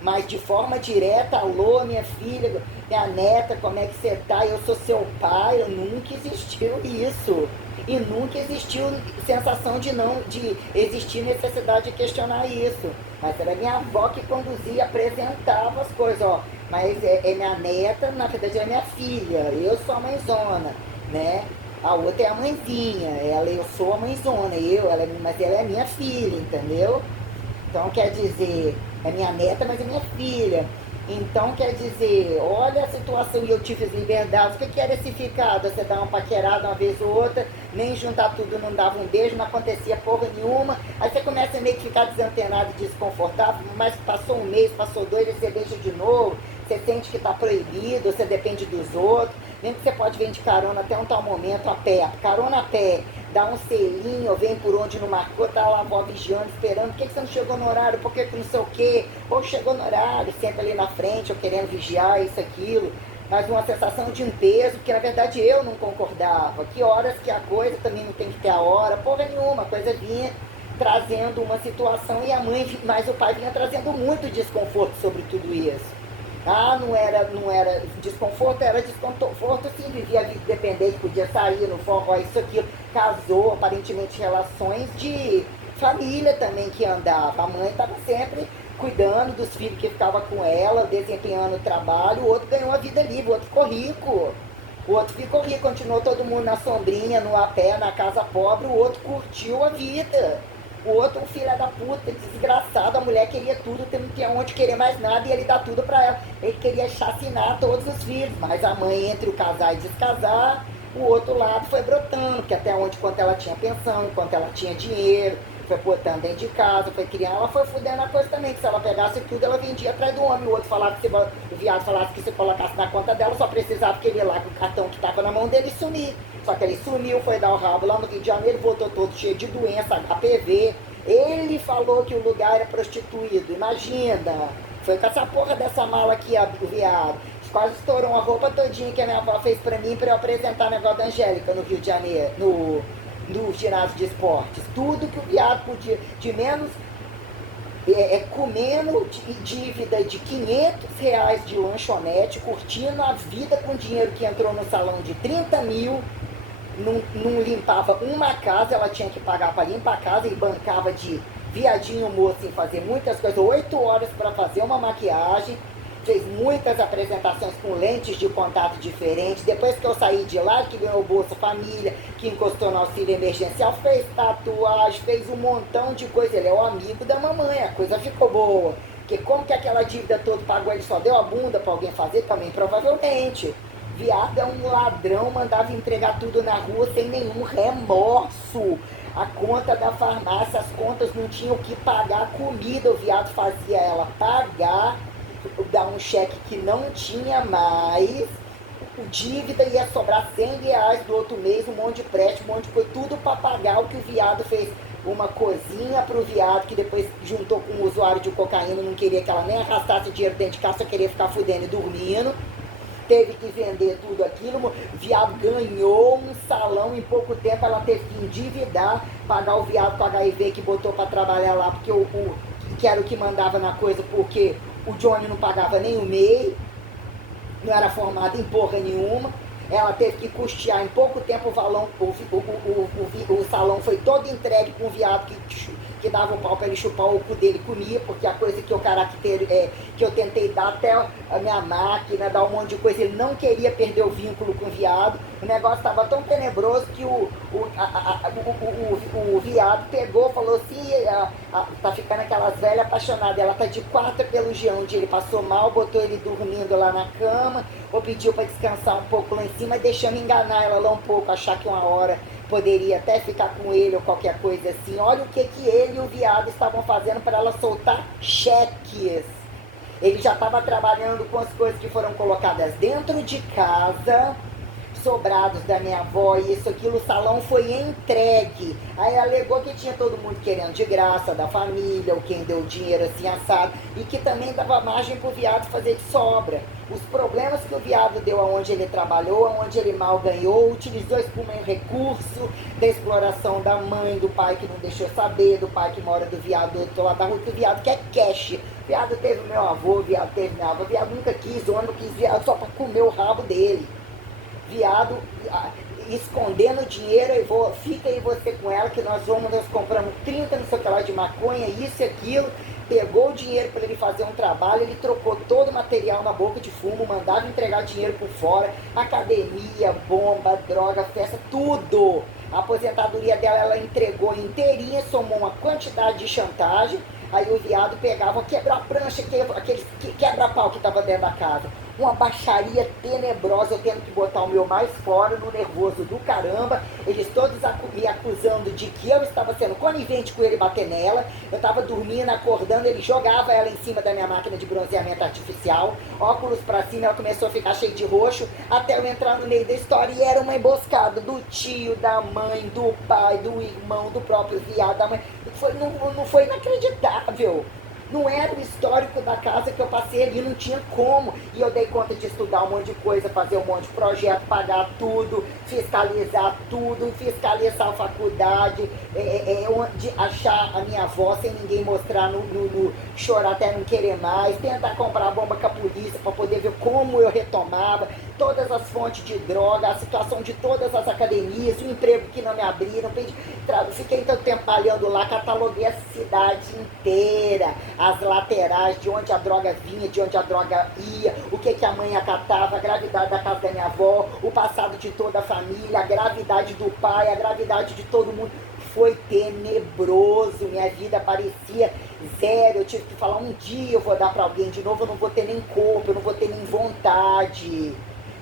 Mas de forma direta, alô, minha filha, minha neta, como é que você tá? Eu sou seu pai, nunca existiu isso. E nunca existiu sensação de existir necessidade de questionar isso. Mas era minha avó que conduzia, apresentava as coisas, ó. Mas é minha neta, na verdade é minha filha, eu sou a mãezona, né? A outra é a mãezinha, eu sou a mãezona, mas ela é minha filha, entendeu? Então quer dizer, é minha neta, mas é minha filha. Então quer dizer, olha a situação, e eu tive as liberdades. O que era esse ficado? Você dá uma paquerada uma vez ou outra, nem juntar tudo, não dava um beijo, não acontecia porra nenhuma. Aí você começa a meio que ficar desantenado e desconfortável, mas passou um mês, passou dois, aí você deixa de novo, você sente que está proibido, você depende dos outros. Mesmo que você pode vir de carona até um tal momento a pé, carona a pé, dá um selinho, vem por onde não marcou, tá lá a avó vigiando, esperando, por que você não chegou no horário, por que não sei o quê, ou chegou no horário, senta ali na frente, ou querendo vigiar isso, aquilo, mas uma sensação de um peso, porque na verdade eu não concordava, que horas que a coisa também não tem que ter a hora, porra nenhuma, a coisa vinha trazendo uma situação e a mãe, mas o pai vinha trazendo muito desconforto sobre tudo isso. Ah, não era desconforto, era desconforto sim, vivia a vida independente, podia sair no forró, isso, aquilo, casou, aparentemente relações de família também que andava. A mãe estava sempre cuidando dos filhos que ficava com ela, desempenhando o trabalho, o outro ganhou a vida livre, o outro ficou rico. O outro ficou rico, continuou todo mundo na sombrinha, no a pé, na casa pobre, o outro curtiu a vida. O outro, um filho da puta, desgraçado, a mulher queria tudo, não tinha onde querer mais nada e ele dá tudo pra ela. Ele queria chacinar todos os filhos, mas a mãe, entre o casar e descasar, o outro lado foi brotando, porque até onde, quanto ela tinha pensão, quanto ela tinha dinheiro, foi botando dentro de casa, foi criando, ela foi fudendo a coisa também, que se ela pegasse tudo, ela vendia atrás do homem. O outro falava que o viado falasse que se colocasse na conta dela, só precisava que ele ia lá com o cartão que estava na mão dele sumir. Só que ele sumiu, foi dar o rabo lá no Rio de Janeiro, voltou todo cheio de doença, HPV. Ele falou que o lugar era prostituído, imagina. Foi com essa porra dessa mala aqui, o viado. Quase estourou uma roupa todinha que a minha avó fez pra mim, pra eu apresentar o negócio da Angélica no Rio de Janeiro, no ginásio de esportes. Tudo que o viado podia, de menos, comendo dívida de R$ 500 de lanchonete, curtindo a vida com dinheiro que entrou no salão de 30 mil, não limpava uma casa, ela tinha que pagar para limpar a casa e bancava de viadinho moço em fazer muitas coisas, 8 horas para fazer uma maquiagem, fez muitas apresentações com lentes de contato diferentes. Depois que eu saí de lá, que ganhou o Bolsa Família, que encostou no auxílio emergencial, fez tatuagem, fez um montão de coisa. Ele é o amigo da mamãe, a coisa ficou boa. Porque como que aquela dívida toda pagou, ele só deu a bunda para alguém fazer? Também provavelmente. Viado é um ladrão, mandava entregar tudo na rua sem nenhum remorso. A conta da farmácia, as contas não tinham o que pagar a comida, o viado fazia ela pagar, dar um cheque que não tinha mais, o dívida, ia sobrar R$ 100 do outro mês, um monte de préstimo, um monte de coisa, tudo para pagar o que o viado fez. Uma coisinha pro viado, que depois juntou com um usuário de cocaína, não queria que ela nem arrastasse dinheiro dentro de casa, só queria ficar fudendo e dormindo. Teve que vender tudo aquilo, o viado ganhou um salão em pouco tempo, ela teve que endividar, pagar o viado com HIV que botou para trabalhar lá, porque que era o que mandava na coisa, porque o Johnny não pagava nem o MEI, não era formado em porra nenhuma. Ela teve que custear em pouco tempo o valão, o salão foi todo entregue para um viado que dava um pau para ele chupar o cu dele, comia, porque a coisa que eu caractere, que eu tentei dar até a minha máquina, dar um monte de coisa, ele não queria perder o vínculo com o viado. O negócio estava tão tenebroso que o viado pegou, falou assim, tá ficando aquelas velhas apaixonadas, ela tá de quarta pelo Jean, onde ele passou mal, botou ele dormindo lá na cama, ou pediu para descansar um pouco lá em cima, deixando enganar ela lá um pouco, achar que uma hora poderia até ficar com ele ou qualquer coisa assim. Olha o que ele e o viado estavam fazendo para ela soltar cheques. Ele já estava trabalhando com as coisas que foram colocadas dentro de casa, sobrados da minha avó, e isso, aquilo, o salão foi entregue. Aí alegou que tinha todo mundo querendo de graça, da família, ou quem deu dinheiro assim assado, e que também dava margem pro viado fazer de sobra. Os problemas que o viado deu aonde ele trabalhou, aonde ele mal ganhou, utilizou isso como um recurso da exploração da mãe, do pai que não deixou saber, do pai que mora do viado do outro lado da rua, que o viado quer cash. O viado teve meu avô, o viado teve minha avó, o viado nunca quis, o homem não quis viado só pra comer o rabo dele. Viado escondendo dinheiro, fica aí você com ela, que nós compramos 30 não sei o que lá de maconha, isso e aquilo, pegou o dinheiro para ele fazer um trabalho, ele trocou todo o material na boca de fumo, mandava entregar dinheiro por fora, academia, bomba, droga, festa, tudo. A aposentadoria dela, ela entregou inteirinha, somou uma quantidade de chantagem, aí o viado pegava, quebrar a prancha, aquele quebra-pau que estava dentro da casa. Uma baixaria tenebrosa, eu tendo que botar o meu mais fora, no nervoso do caramba, eles todos me acusando de que eu estava sendo conivente com ele bater nela, eu estava dormindo, acordando, ele jogava ela em cima da minha máquina de bronzeamento artificial, óculos pra cima, ela começou a ficar cheia de roxo, até eu entrar no meio da história, e era uma emboscada do tio, da mãe, do pai, do irmão, do próprio viado, da mãe, não foi inacreditável. Não era o histórico da casa que eu passei ali, não tinha como. E eu dei conta de estudar um monte de coisa, fazer um monte de projeto, pagar tudo, fiscalizar tudo, fiscalizar a faculdade, de achar a minha avó sem ninguém mostrar, no chorar até não querer mais, tentar comprar bomba com a polícia para poder ver como eu retomava, todas as fontes de droga, a situação de todas as academias, o emprego que não me abriram, fiquei tanto tempo trabalhando lá, cataloguei a cidade inteira, as laterais, de onde a droga vinha, de onde a droga ia, o que a mãe acatava, a gravidade da casa da minha avó, o passado de toda a família, a gravidade do pai, a gravidade de todo mundo. Foi tenebroso, minha vida parecia zero, eu tive que falar, um dia eu vou dar pra alguém de novo, eu não vou ter nem corpo, eu não vou ter nem vontade.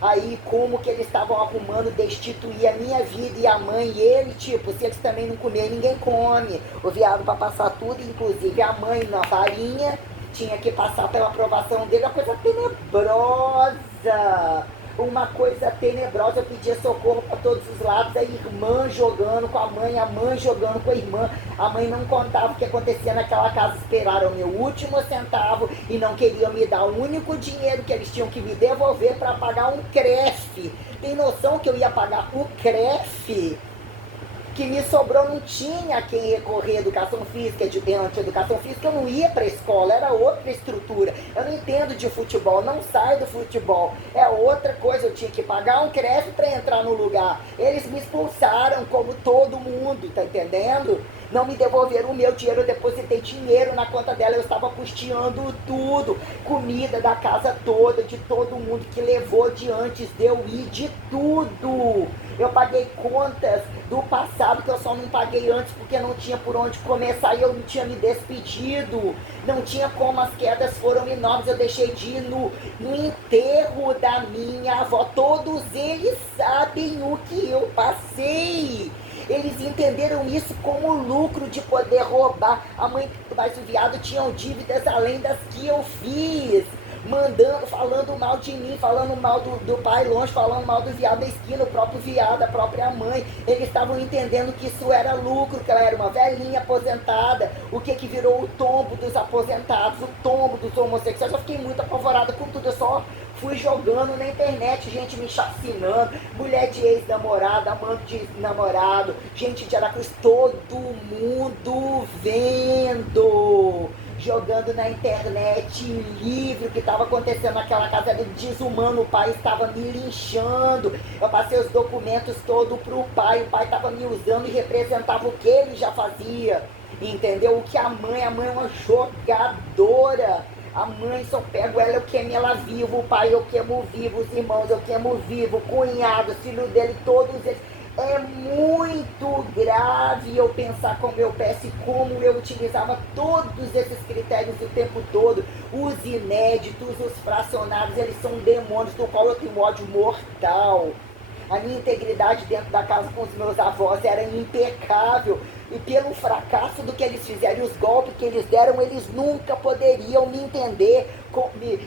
Aí como que eles estavam arrumando destituir a minha vida e a mãe e ele, tipo, se eles também não comerem, ninguém come. O viado para passar tudo, inclusive a mãe na farinha, tinha que passar pela aprovação dele, uma coisa tenebrosa. Uma coisa tenebrosa, eu pedia socorro para todos os lados, a irmã jogando com a mãe jogando com a irmã, a mãe não contava o que acontecia naquela casa, esperaram meu último centavo e não queriam me dar o único dinheiro que eles tinham que me devolver para pagar um CREF. Tem noção que eu ia pagar o CREF? Que me sobrou, não tinha quem recorrer à educação física, educação física, eu não ia para a escola, era outra estrutura. Eu não entendo de futebol, não saio do futebol, é outra coisa, eu tinha que pagar um CREF para entrar no lugar. Eles me expulsaram como todo mundo, tá entendendo? Não me devolveram o meu dinheiro, eu depositei dinheiro na conta dela, eu estava custeando tudo, comida da casa toda, de todo mundo que levou de antes de eu ir, de tudo. Eu paguei contas do passado que eu só não paguei antes porque não tinha por onde começar e eu não tinha me despedido. Não tinha como, as quedas foram enormes, eu deixei de ir no enterro da minha avó. Todos eles sabem o que eu passei. Eles entenderam isso como lucro de poder roubar. A mãe mais o viado tinham dívidas além das que eu fiz. mandando, falando mal de mim, falando mal do pai longe, falando mal do viado da esquina, o próprio viado, a própria mãe. Eles estavam entendendo que isso era lucro, que ela era uma velhinha aposentada. O que virou o tombo dos aposentados, o tombo dos homossexuais. Eu fiquei muito apavorada com tudo, eu só fui jogando na internet, gente me chacinando, mulher de ex-namorado, amante de namorado, gente de Aracruz, todo mundo vendo, jogando na internet livre o que estava acontecendo naquela casa, ele desumano, o pai estava me linchando, eu passei os documentos todos pro pai, o pai estava me usando e representava o que ele já fazia, entendeu? O que a mãe é uma jogadora. A mãe só pego ela, eu queimo ela vivo, o pai eu queimo vivo, os irmãos eu queimo vivo, o cunhado, filho dele, todos eles. É muito grave eu pensar como eu peço e como eu utilizava todos esses critérios o tempo todo. Os inéditos, os fracionados, eles são demônios do qual eu tenho ódio mortal. A minha integridade dentro da casa com os meus avós era impecável. E pelo fracasso do que eles fizeram e os golpes que eles deram, eles nunca poderiam me entender,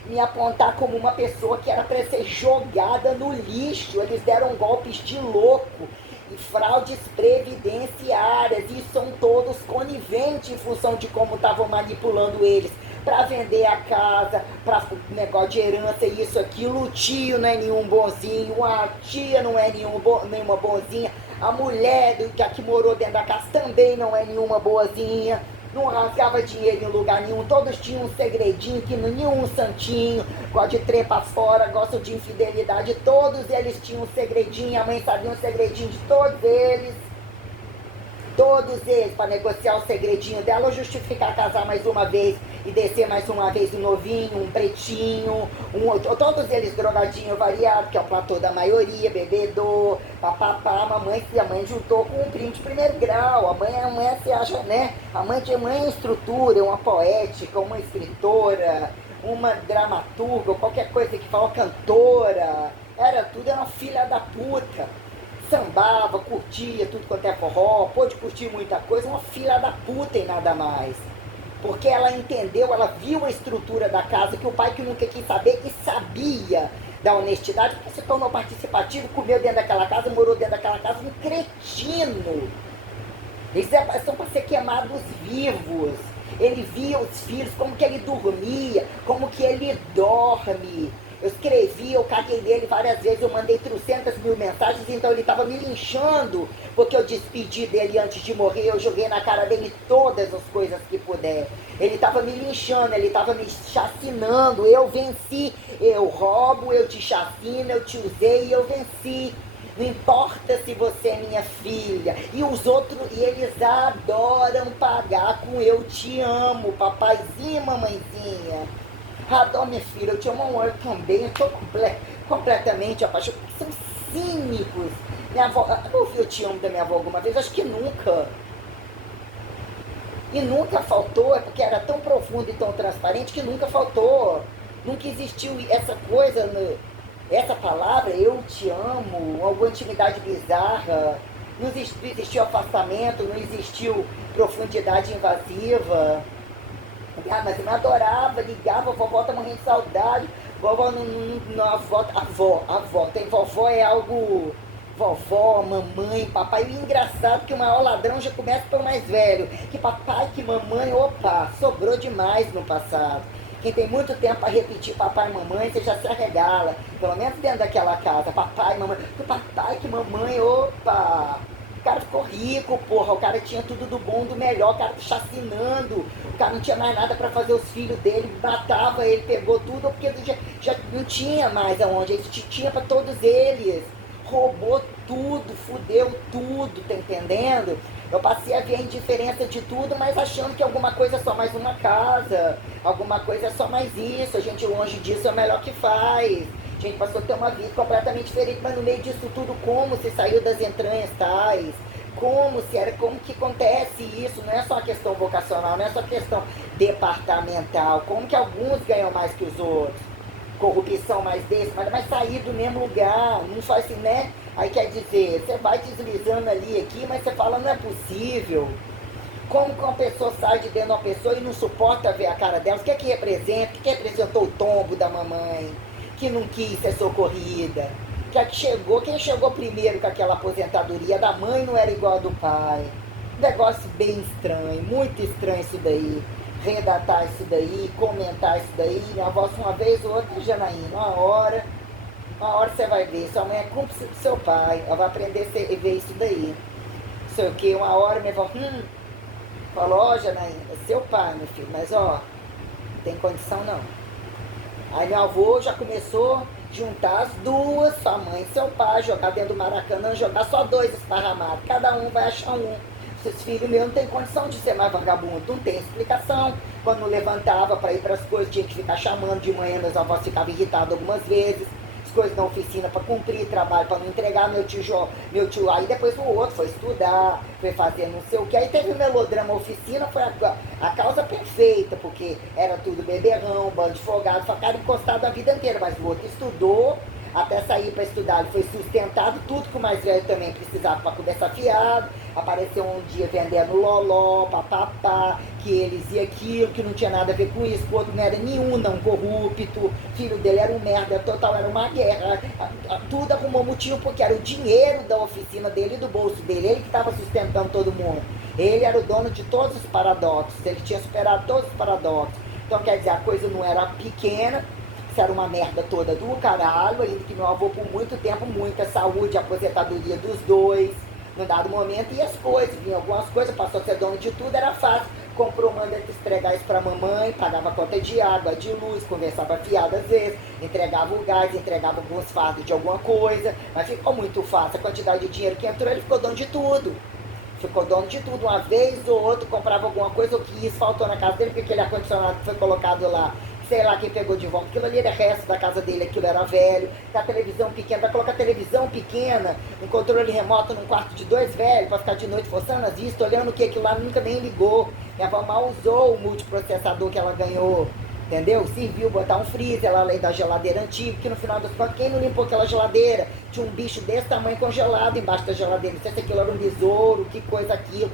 me apontar como uma pessoa que era para ser jogada no lixo. Eles deram golpes de louco e fraudes previdenciárias, e são todos coniventes em função de como estavam manipulando eles para vender a casa, para negócio de herança, isso, aquilo. O tio não é nenhum bonzinho, a tia não é nenhuma bonzinha, a mulher que morou dentro da casa também não é nenhuma boazinha, não rasgava dinheiro em lugar nenhum, todos tinham um segredinho, que nenhum santinho, gosta de trepa fora, gosta de infidelidade, todos eles tinham um segredinho, a mãe sabia um segredinho de todos eles, para negociar o segredinho dela ou justificar casar mais uma vez e descer mais uma vez um novinho, um pretinho, todos eles drogadinho variado, que é o platô da maioria, bebedor, papapá. A mãe juntou com um primo de primeiro grau, a mãe se acha, né? A mãe é estrutura, uma poética, uma escritora, uma dramaturga, qualquer coisa que fala, cantora, era uma filha da puta. Sambava, curtia tudo quanto é forró, pôde curtir muita coisa, uma filha da puta e nada mais. Porque ela entendeu, ela viu a estrutura da casa, que o pai que nunca quis saber e sabia da honestidade, porque se tornou participativo, comeu dentro daquela casa, morou dentro daquela casa, um cretino. Eles são para ser queimados vivos. Ele via os filhos, como que ele dormia, como que ele dorme. Eu escrevi, eu caguei nele várias vezes, eu mandei 300 mil mensagens, então ele estava me linchando, porque eu despedi dele antes de morrer, eu joguei na cara dele todas as coisas que puder. Ele estava me linchando, ele estava me chacinando, eu venci, eu roubo, eu te chacino, eu te usei e eu venci. Não importa se você é minha filha. E os outros, e eles adoram pagar com eu te amo, papaizinho e mamãezinha. Adoro, minha filha, eu te amo eu também, eu tô completamente apaixonada, são cínicos. Minha avó, eu ouvi eu te amo da minha avó alguma vez? Acho que nunca. E nunca faltou, é porque era tão profundo e tão transparente que nunca faltou. Nunca existiu essa coisa, essa palavra, eu te amo, alguma intimidade bizarra. Não existiu afastamento, não existiu profundidade invasiva. Ah, mas eu me adorava, ligava, a vovó tá morrendo de saudade, vovó avó, tem vovó é algo, vovó, mamãe, papai, e engraçado que o maior ladrão já começa pelo mais velho, que papai, que mamãe, opa, sobrou demais no passado. Quem tem muito tempo para repetir papai e mamãe, você já se arregala, pelo menos dentro daquela casa, papai, mamãe, que papai, que mamãe, opa. O cara ficou rico, porra, o cara tinha tudo do bom, do melhor, o cara chacinando, o cara não tinha mais nada para fazer, os filhos dele, matava ele, pegou tudo, porque já não tinha mais aonde, ele tinha para todos eles, roubou tudo, fudeu tudo, tá entendendo? Eu passei a ver a indiferença de tudo, mas achando que alguma coisa é só mais uma casa, alguma coisa é só mais isso, a gente longe disso é o melhor que faz. A gente passou a ter uma vida completamente diferente, mas no meio disso tudo, como se saiu das entranhas tais, como que acontece isso, não é só uma questão vocacional, não é só questão departamental, como que alguns ganham mais que os outros, corrupção mais desse, mas sair do mesmo lugar, não faz assim, né? Aí quer dizer, você vai deslizando ali aqui, mas você fala, não é possível. Como que uma pessoa sai de dentro de uma pessoa e não suporta ver a cara dela? O que é que representa? O que representou o tombo da mamãe? Que não quis ser socorrida? Que é que chegou? Quem chegou primeiro com aquela aposentadoria da mãe não era igual a do pai? Um negócio bem estranho, muito estranho isso daí. Redatar isso daí, comentar isso daí. Minha avó uma vez ou outra, Janaína, uma hora você vai ver. Sua mãe é cúmplice do seu pai. Ela vai aprender a ver isso daí. Não sei o que, uma hora minha avó, falou, ó, Janaína, seu pai, meu filho, mas ó, não tem condição não. Aí meu avô já começou a juntar as duas, sua mãe e seu pai, jogar dentro do Maracanã, jogar só dois esparramados, cada um vai achar um. Esses filhos meus não tem condição de ser mais vagabundo, não tem explicação. Quando não levantava para ir para as coisas, tinha que ficar chamando de manhã, meus avós ficavam irritados algumas vezes. Coisas na oficina para cumprir, trabalho para não entregar, meu tio, aí depois o outro foi estudar, foi fazer não sei o que, aí teve o melodrama oficina, foi a causa perfeita, porque era tudo beberrão, bando de folgado, ficaram encostados a vida inteira, mas o outro estudou, até sair para estudar, ele foi sustentado, tudo que o mais velho também precisava para conversar fiado, apareceu um dia vendendo loló, papapá, que eles e aquilo, que não tinha nada a ver com isso, o outro não era nenhum, não corrupto, filho dele era um merda total, era uma guerra, tudo arrumou motivo, porque era o dinheiro da oficina dele e do bolso dele, ele que estava sustentando todo mundo, ele era o dono de todos os paradoxos, ele tinha superado todos os paradoxos, então quer dizer, a coisa não era pequena, isso era uma merda toda do caralho, ainda que meu avô por muito tempo, muita saúde, aposentadoria dos dois, num dado momento, e as coisas, vinha algumas coisas, passou a ser dono de tudo, era fácil, comprou manda entregar isso pra mamãe, pagava conta de água, de luz, conversava fiado às vezes, entregava o gás, entregava alguns fardos de alguma coisa, mas ficou muito fácil, a quantidade de dinheiro que entrou, ele ficou dono de tudo. Ficou dono de tudo, uma vez ou outra comprava alguma coisa, o que isso faltou na casa dele, porque aquele ar-condicionado que foi colocado lá, sei lá quem pegou de volta, aquilo ali era resto da casa dele, aquilo era velho, a televisão pequena, vai colocar televisão pequena, um controle remoto num quarto de dois velhos, pra ficar de noite forçando as vistas, olhando o que aquilo lá nunca nem ligou. Minha avó mal usou o multiprocessador que ela ganhou, entendeu? Serviu botar um freezer lá além da geladeira antiga, que no final das contas, quem não limpou aquela geladeira? Tinha um bicho desse tamanho congelado embaixo da geladeira, não sei se aquilo era um besouro, que coisa aquilo,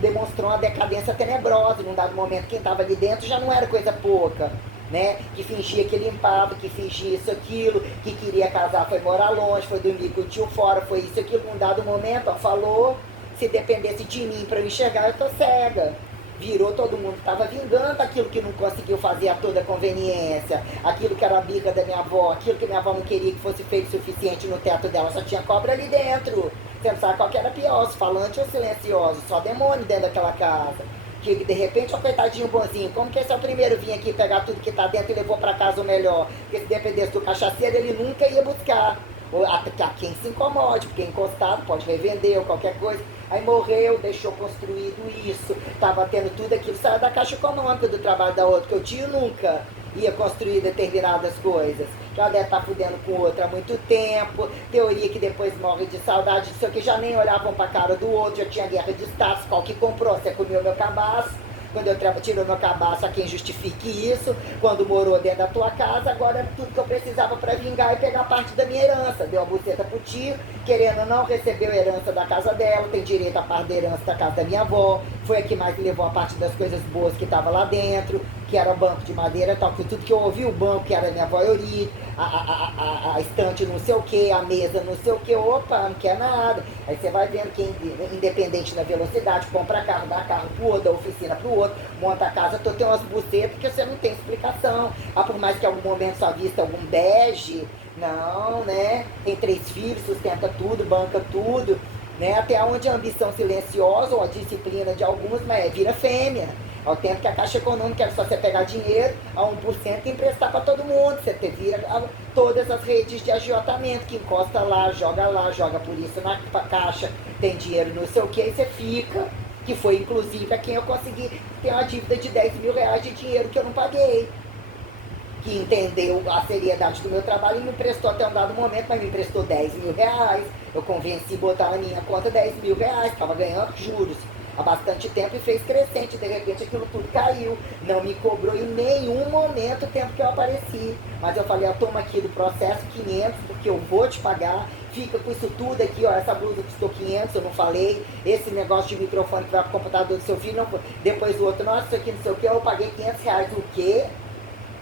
demonstrou uma decadência tenebrosa, num dado momento quem estava ali dentro já não era coisa pouca. Né? Que fingia que limpava, que fingia isso, aquilo, que queria casar, foi morar longe, foi dormir com o tio fora, foi isso, aquilo, num dado momento, ó, falou, se dependesse de mim para eu enxergar, eu tô cega. Virou, todo mundo estava vingando aquilo que não conseguiu fazer a toda conveniência, aquilo que era a birra da minha avó, aquilo que minha avó não queria que fosse feito o suficiente no teto dela, só tinha cobra ali dentro. Você não sabe qual que era pior, se falante ou silencioso, só demônio dentro daquela casa. Que de repente, ó, coitadinho bonzinho, como que esse é o primeiro vir aqui pegar tudo que tá dentro e levou para casa o melhor? Porque se dependesse do cachaceiro, ele nunca ia buscar. Ou a quem se incomode, porque encostado pode revender ou qualquer coisa. Aí morreu, deixou construído isso, tava tendo tudo aquilo, saiu da caixa econômica do trabalho da outra, que o tio nunca ia construir determinadas coisas. Já deve estar fudendo com outra há muito tempo, teoria que depois morre de saudade disso aqui, já nem olhavam pra cara do outro, já tinha guerra de status, qual que comprou, você comeu meu cabaço, quando eu tirou meu cabaço, a quem justifique isso, quando morou dentro da tua casa, agora era tudo que eu precisava para vingar e pegar parte da minha herança, deu a buceta pro tio, querendo ou não, recebeu a herança da casa dela, tem direito à parte da herança da casa da minha avó, foi a que mais levou a parte das coisas boas que estava lá dentro, que era banco de madeira e tal, que tudo que eu ouvi, o banco que era minha avó Euri, a estante não sei o que, a mesa não sei o que, opa, não quer nada. Aí você vai vendo que independente da velocidade, compra carro, dá carro pro outro, dá oficina pro outro, monta a casa, tem umas bucetas que você não tem explicação. Ah, por mais que em algum momento só vista algum bege, não, né? Tem 3 filhos, sustenta tudo, banca tudo, né? Até onde a ambição silenciosa ou a disciplina de alguns, mas vira fêmea. Ao tempo que a Caixa Econômica era só você pegar dinheiro a 1% e emprestar para todo mundo. Você vira todas as redes de agiotamento, que encosta lá, joga por isso na Caixa, tem dinheiro não sei o que, e você fica, que foi inclusive a quem eu consegui ter uma dívida de 10 mil reais de dinheiro que eu não paguei. Que entendeu a seriedade do meu trabalho e me emprestou até um dado momento, mas me emprestou 10 mil reais. Eu convenci botar na minha conta 10 mil reais, estava ganhando juros. há bastante tempo e fez crescente. De repente aquilo tudo caiu. Não me cobrou em nenhum momento o tempo que eu apareci. Mas eu falei, ó, toma aqui do processo 500, porque eu vou te pagar. Fica com isso tudo aqui, ó, essa blusa custou 500, eu não falei. Esse negócio de microfone que vai pro computador do seu filho, não foi. Depois o outro, nossa, isso aqui não sei o que, eu paguei 500 reais. O quê?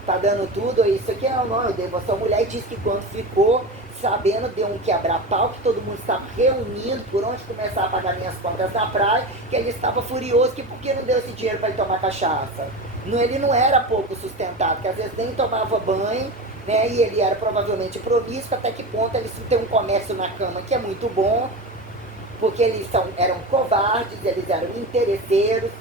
Tá dando tudo? Isso aqui não, eu dei você. A mulher disse que quando ficou sabendo, deu um quebra-pau, que todo mundo estava reunindo por onde começar a pagar minhas contas na praia, que ele estava furioso, que por que não deu esse dinheiro para ele tomar cachaça? Ele não era pouco sustentado, que às vezes nem tomava banho, né? E ele era provavelmente promíscuo, até que ponto eles têm um comércio na cama que é muito bom, porque eles eram covardes, eles eram interesseiros,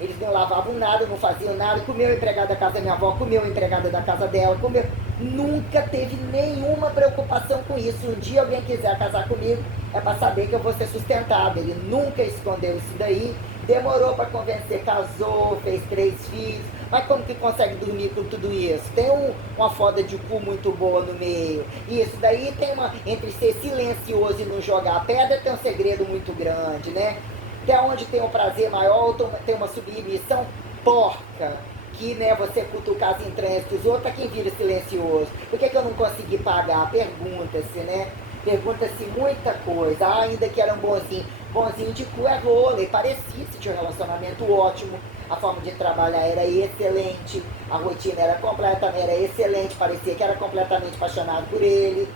eles não lavavam nada, não faziam nada, comeu o empregado da casa da minha avó, comeu o empregado da casa dela, comeu. Nunca teve nenhuma preocupação com isso. Um dia alguém quiser casar comigo, é para saber que eu vou ser sustentado. Ele nunca escondeu isso daí, demorou para convencer, casou, fez 3 filhos, mas como que consegue dormir com tudo isso? Tem uma foda de cu muito boa no meio. E isso daí tem entre ser silencioso e não jogar pedra, tem um segredo muito grande, né? Até onde tem um prazer maior, tem uma submissão porca, que, né, você cutucar as entranhas dos outros, pra quem vira silencioso. Por que eu não consegui pagar? Pergunta-se, né? Pergunta-se muita coisa. Ah, ainda que era um bonzinho. Bonzinho de cu é rola, e parecia se tinha um relacionamento ótimo, a forma de trabalhar era excelente, a rotina era excelente, parecia que era completamente apaixonado por ele,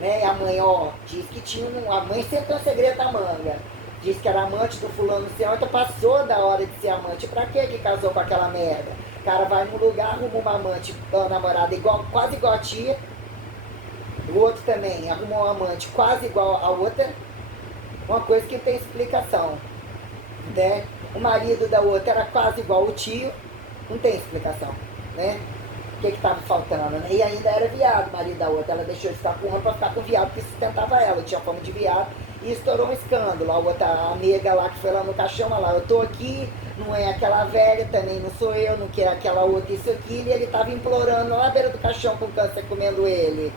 né? E a mãe, ó, diz que tinha a mãe sempre tem um segredo na manga. Diz que era amante do fulano seu, então passou da hora de ser amante. Pra que casou com aquela merda? O cara vai num lugar, arruma uma amante, uma namorada quase igual a tia. O outro também arrumou um amante quase igual a outra. Uma coisa que tem explicação, né? O marido da outra era quase igual o tio. Não tem explicação, né? O que estava faltando, né? E ainda era viado, o marido da outra. Ela deixou de ficar com uma para ficar com o viado, que sustentava ela. Tinha fama de viado. E estourou um escândalo. A outra amiga lá que foi lá no caixão, ela lá, eu tô aqui, não é aquela velha, também não sou eu, não quero aquela outra, isso aqui. E ele tava implorando lá à beira do caixão com o câncer comendo ele.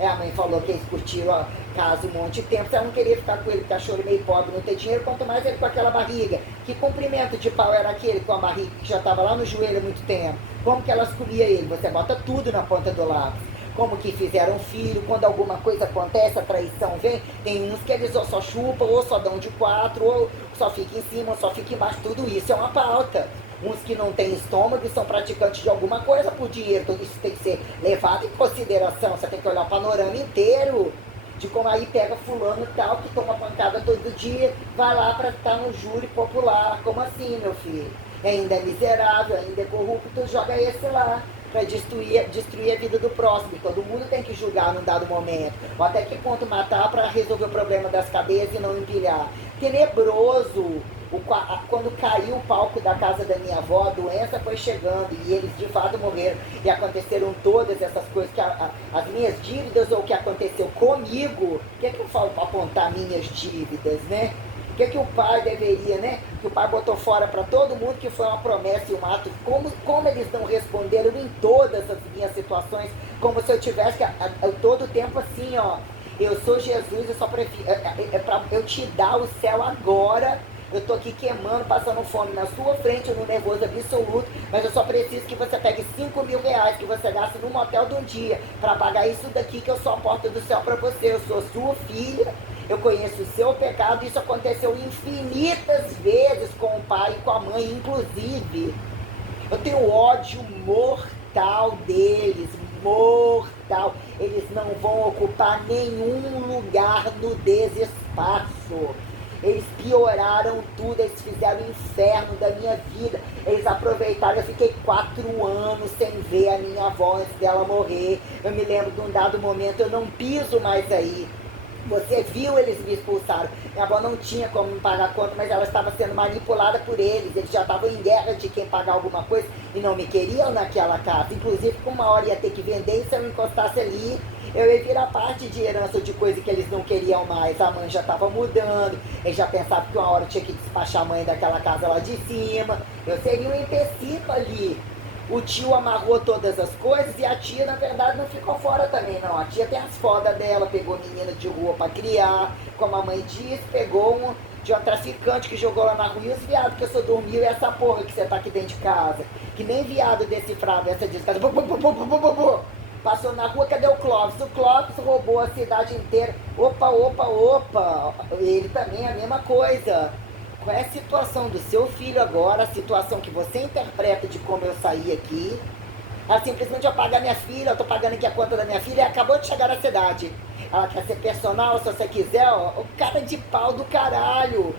A mãe falou que eles curtiram a casa um monte de tempo. Ela não queria ficar com ele, cachorro meio pobre, não ter dinheiro, quanto mais ele com aquela barriga. Que comprimento de pau era aquele com a barriga que já estava lá no joelho há muito tempo? Como que elas comiam ele? Você bota tudo na ponta do lápis. Como que fizeram filho, quando alguma coisa acontece, a traição vem, tem uns que eles ou só chupam, ou só dão de 4, ou só fica em cima, ou só fica embaixo, tudo isso é uma pauta. Uns que não têm estômago e são praticantes de alguma coisa por dinheiro, tudo isso tem que ser levado em consideração, você tem que olhar o panorama inteiro, de como aí pega fulano e tal, que toma pancada todo dia, vai lá para estar no júri popular, como assim, meu filho? Ainda é miserável, ainda é corrupto, joga esse lá para destruir a vida do próximo. E todo mundo tem que julgar num dado momento. Ou até que ponto matar para resolver o problema das cadeias e não empilhar. Tenebroso. Quando caiu o palco da casa da minha avó, a doença foi chegando e eles de fato morreram. E aconteceram todas essas coisas, que as minhas dívidas ou o que aconteceu comigo. O que é que eu falo para apontar minhas dívidas, né? O que é que o pai deveria, né? Que o pai botou fora para todo mundo, que foi uma promessa e um ato. Como eles não responderam em todas as minhas situações, como se eu tivesse todo o tempo assim, ó. Eu sou Jesus, eu só prefiro. Pra eu te dar o céu agora. Eu tô aqui queimando, passando fome na sua frente, no nervoso absoluto, mas eu só preciso que você pegue 5 mil reais que você gasta num motel de um dia para pagar isso daqui, que eu sou a porta do céu para você. Eu sou sua filha, eu conheço o seu pecado, isso aconteceu infinitas vezes com o pai e com a mãe, inclusive. Eu tenho ódio mortal deles, mortal. Eles não vão ocupar nenhum lugar no desespaço. Eles pioraram tudo, eles fizeram o inferno da minha vida. Eles aproveitaram, eu fiquei 4 anos sem ver a minha avó antes dela morrer. Eu me lembro de um dado momento, eu não piso mais aí. Você viu, eles me expulsaram. Minha avó não tinha como me pagar a conta, mas ela estava sendo manipulada por eles. Eles já estavam em guerra de quem pagar alguma coisa e não me queriam naquela casa. Inclusive, com uma hora ia ter que vender, e se eu encostasse ali, eu ia virar parte de herança de coisa que eles não queriam mais. A mãe já estava mudando, eles já pensavam que uma hora eu tinha que despachar a mãe daquela casa lá de cima. Eu seria um empecilho ali. O tio amarrou todas as coisas e a tia, na verdade, não ficou fora também, não. A tia tem as fodas dela, pegou menina de rua para criar, como a mãe disse, de uma traficante que jogou lá na rua, e os viados que eu só dormiu, e essa porra que você tá aqui dentro de casa, que nem viado decifrava essa descasa, passou na rua, cadê o Clóvis? O Clóvis roubou a cidade inteira, opa, ele também é a mesma coisa. Qual é a situação do seu filho agora, a situação que você interpreta de como eu saí aqui? Ela simplesmente vai pagar minha filha, eu tô pagando aqui a conta da minha filha e acabou de chegar na cidade. Ela quer ser personal, se você quiser, ó, o cara de pau do caralho.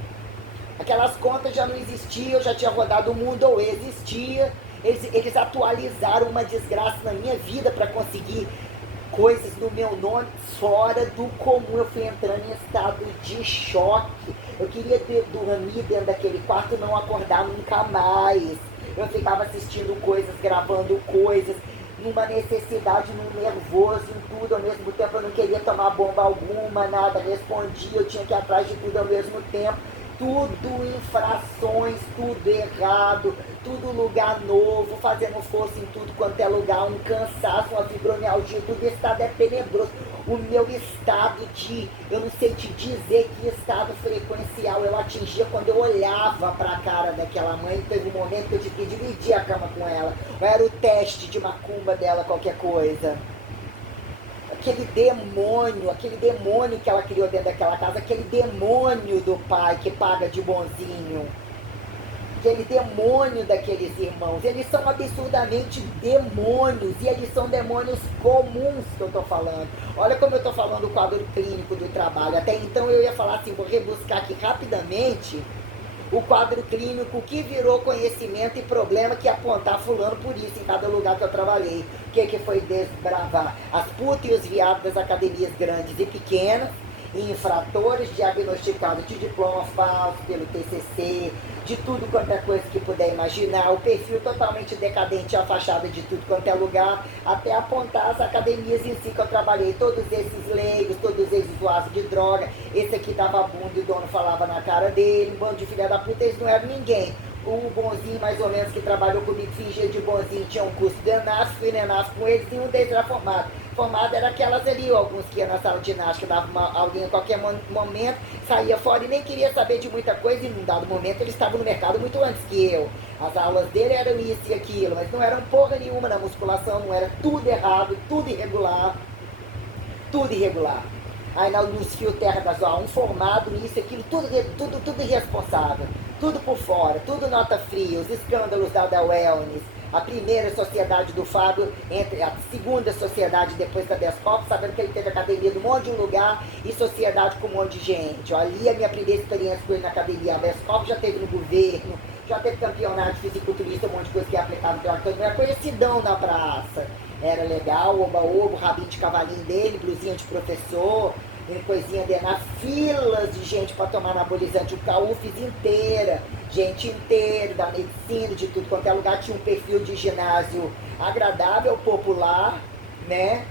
Aquelas contas já não existiam, eu já tinha rodado o mundo, ou existia. Eles atualizaram uma desgraça na minha vida para conseguir coisas no meu nome fora do comum. Eu fui entrando em estado de choque. Eu queria dormir dentro daquele quarto e não acordar nunca mais. Eu ficava assistindo coisas, gravando coisas, numa necessidade, num nervoso, em tudo. Ao mesmo tempo eu não queria tomar bomba alguma, nada, respondia, eu tinha que ir atrás de tudo ao mesmo tempo. Tudo infrações, tudo errado, tudo lugar novo, fazendo força em tudo quanto é lugar, um cansaço, uma fibromialgia, tudo estado é tenebroso. O meu estado de, eu não sei te dizer que estado frequencial eu atingia quando eu olhava para a cara daquela mãe. Teve um momento que eu tive que dividir a cama com ela, era o teste de macumba dela, qualquer coisa. Aquele demônio que ela criou dentro daquela casa, aquele demônio do pai que paga de bonzinho, aquele demônio daqueles irmãos, eles são absurdamente demônios, e eles são demônios comuns que eu tô falando. Olha como eu tô falando do quadro clínico do trabalho. Até então eu ia falar assim, vou rebuscar aqui rapidamente o quadro clínico que virou conhecimento e problema que apontar fulano por isso em cada lugar que eu trabalhei. O que foi desbravar? As putas e os viados das academias grandes e pequenas, infratores diagnosticados de diploma falso pelo TCC, de tudo quanto é coisa que puder imaginar, o perfil totalmente decadente, a fachada de tudo quanto é lugar, até apontar as academias em si que eu trabalhei, todos esses leigos, todos esses usuários de droga, esse aqui dava bunda e o dono falava na cara dele, um bando de filha da puta, eles não eram ninguém. O bonzinho, mais ou menos, que trabalhou comigo, fingia de bonzinho, tinha um curso de ENAF, fui na ENAF com eles, e um deles era formado. Formado era aquelas ali, alguns que iam na sala de ginástica, dava alguém a qualquer momento, saía fora e nem queria saber de muita coisa, e num dado momento eles estavam no mercado muito antes que eu. As aulas dele eram isso e aquilo, mas não eram porra nenhuma na musculação, não era tudo errado, tudo irregular. Tudo irregular. Aí nos fios terra das aulas, um formado nisso, aquilo, tudo irresponsável. Tudo por fora, tudo nota fria, os escândalos da Wellness, a primeira sociedade do Fábio, entre a segunda sociedade depois da Descop, sabendo que ele teve academia de um monte de lugar e sociedade com um monte de gente. Ali a minha primeira experiência com ele na academia, a Descop já teve no governo, já teve campeonato de fisiculturista, um monte de coisa que é aplicado pela coisa, era conhecidão na praça. Era legal, oba-oba, o rabinho de cavalinho dele, blusinha de professor, coisinha de na filas de gente para tomar anabolizante, o CAUFES inteira, gente inteira, da medicina, de tudo quanto é lugar, tinha um perfil de ginásio agradável, popular, né?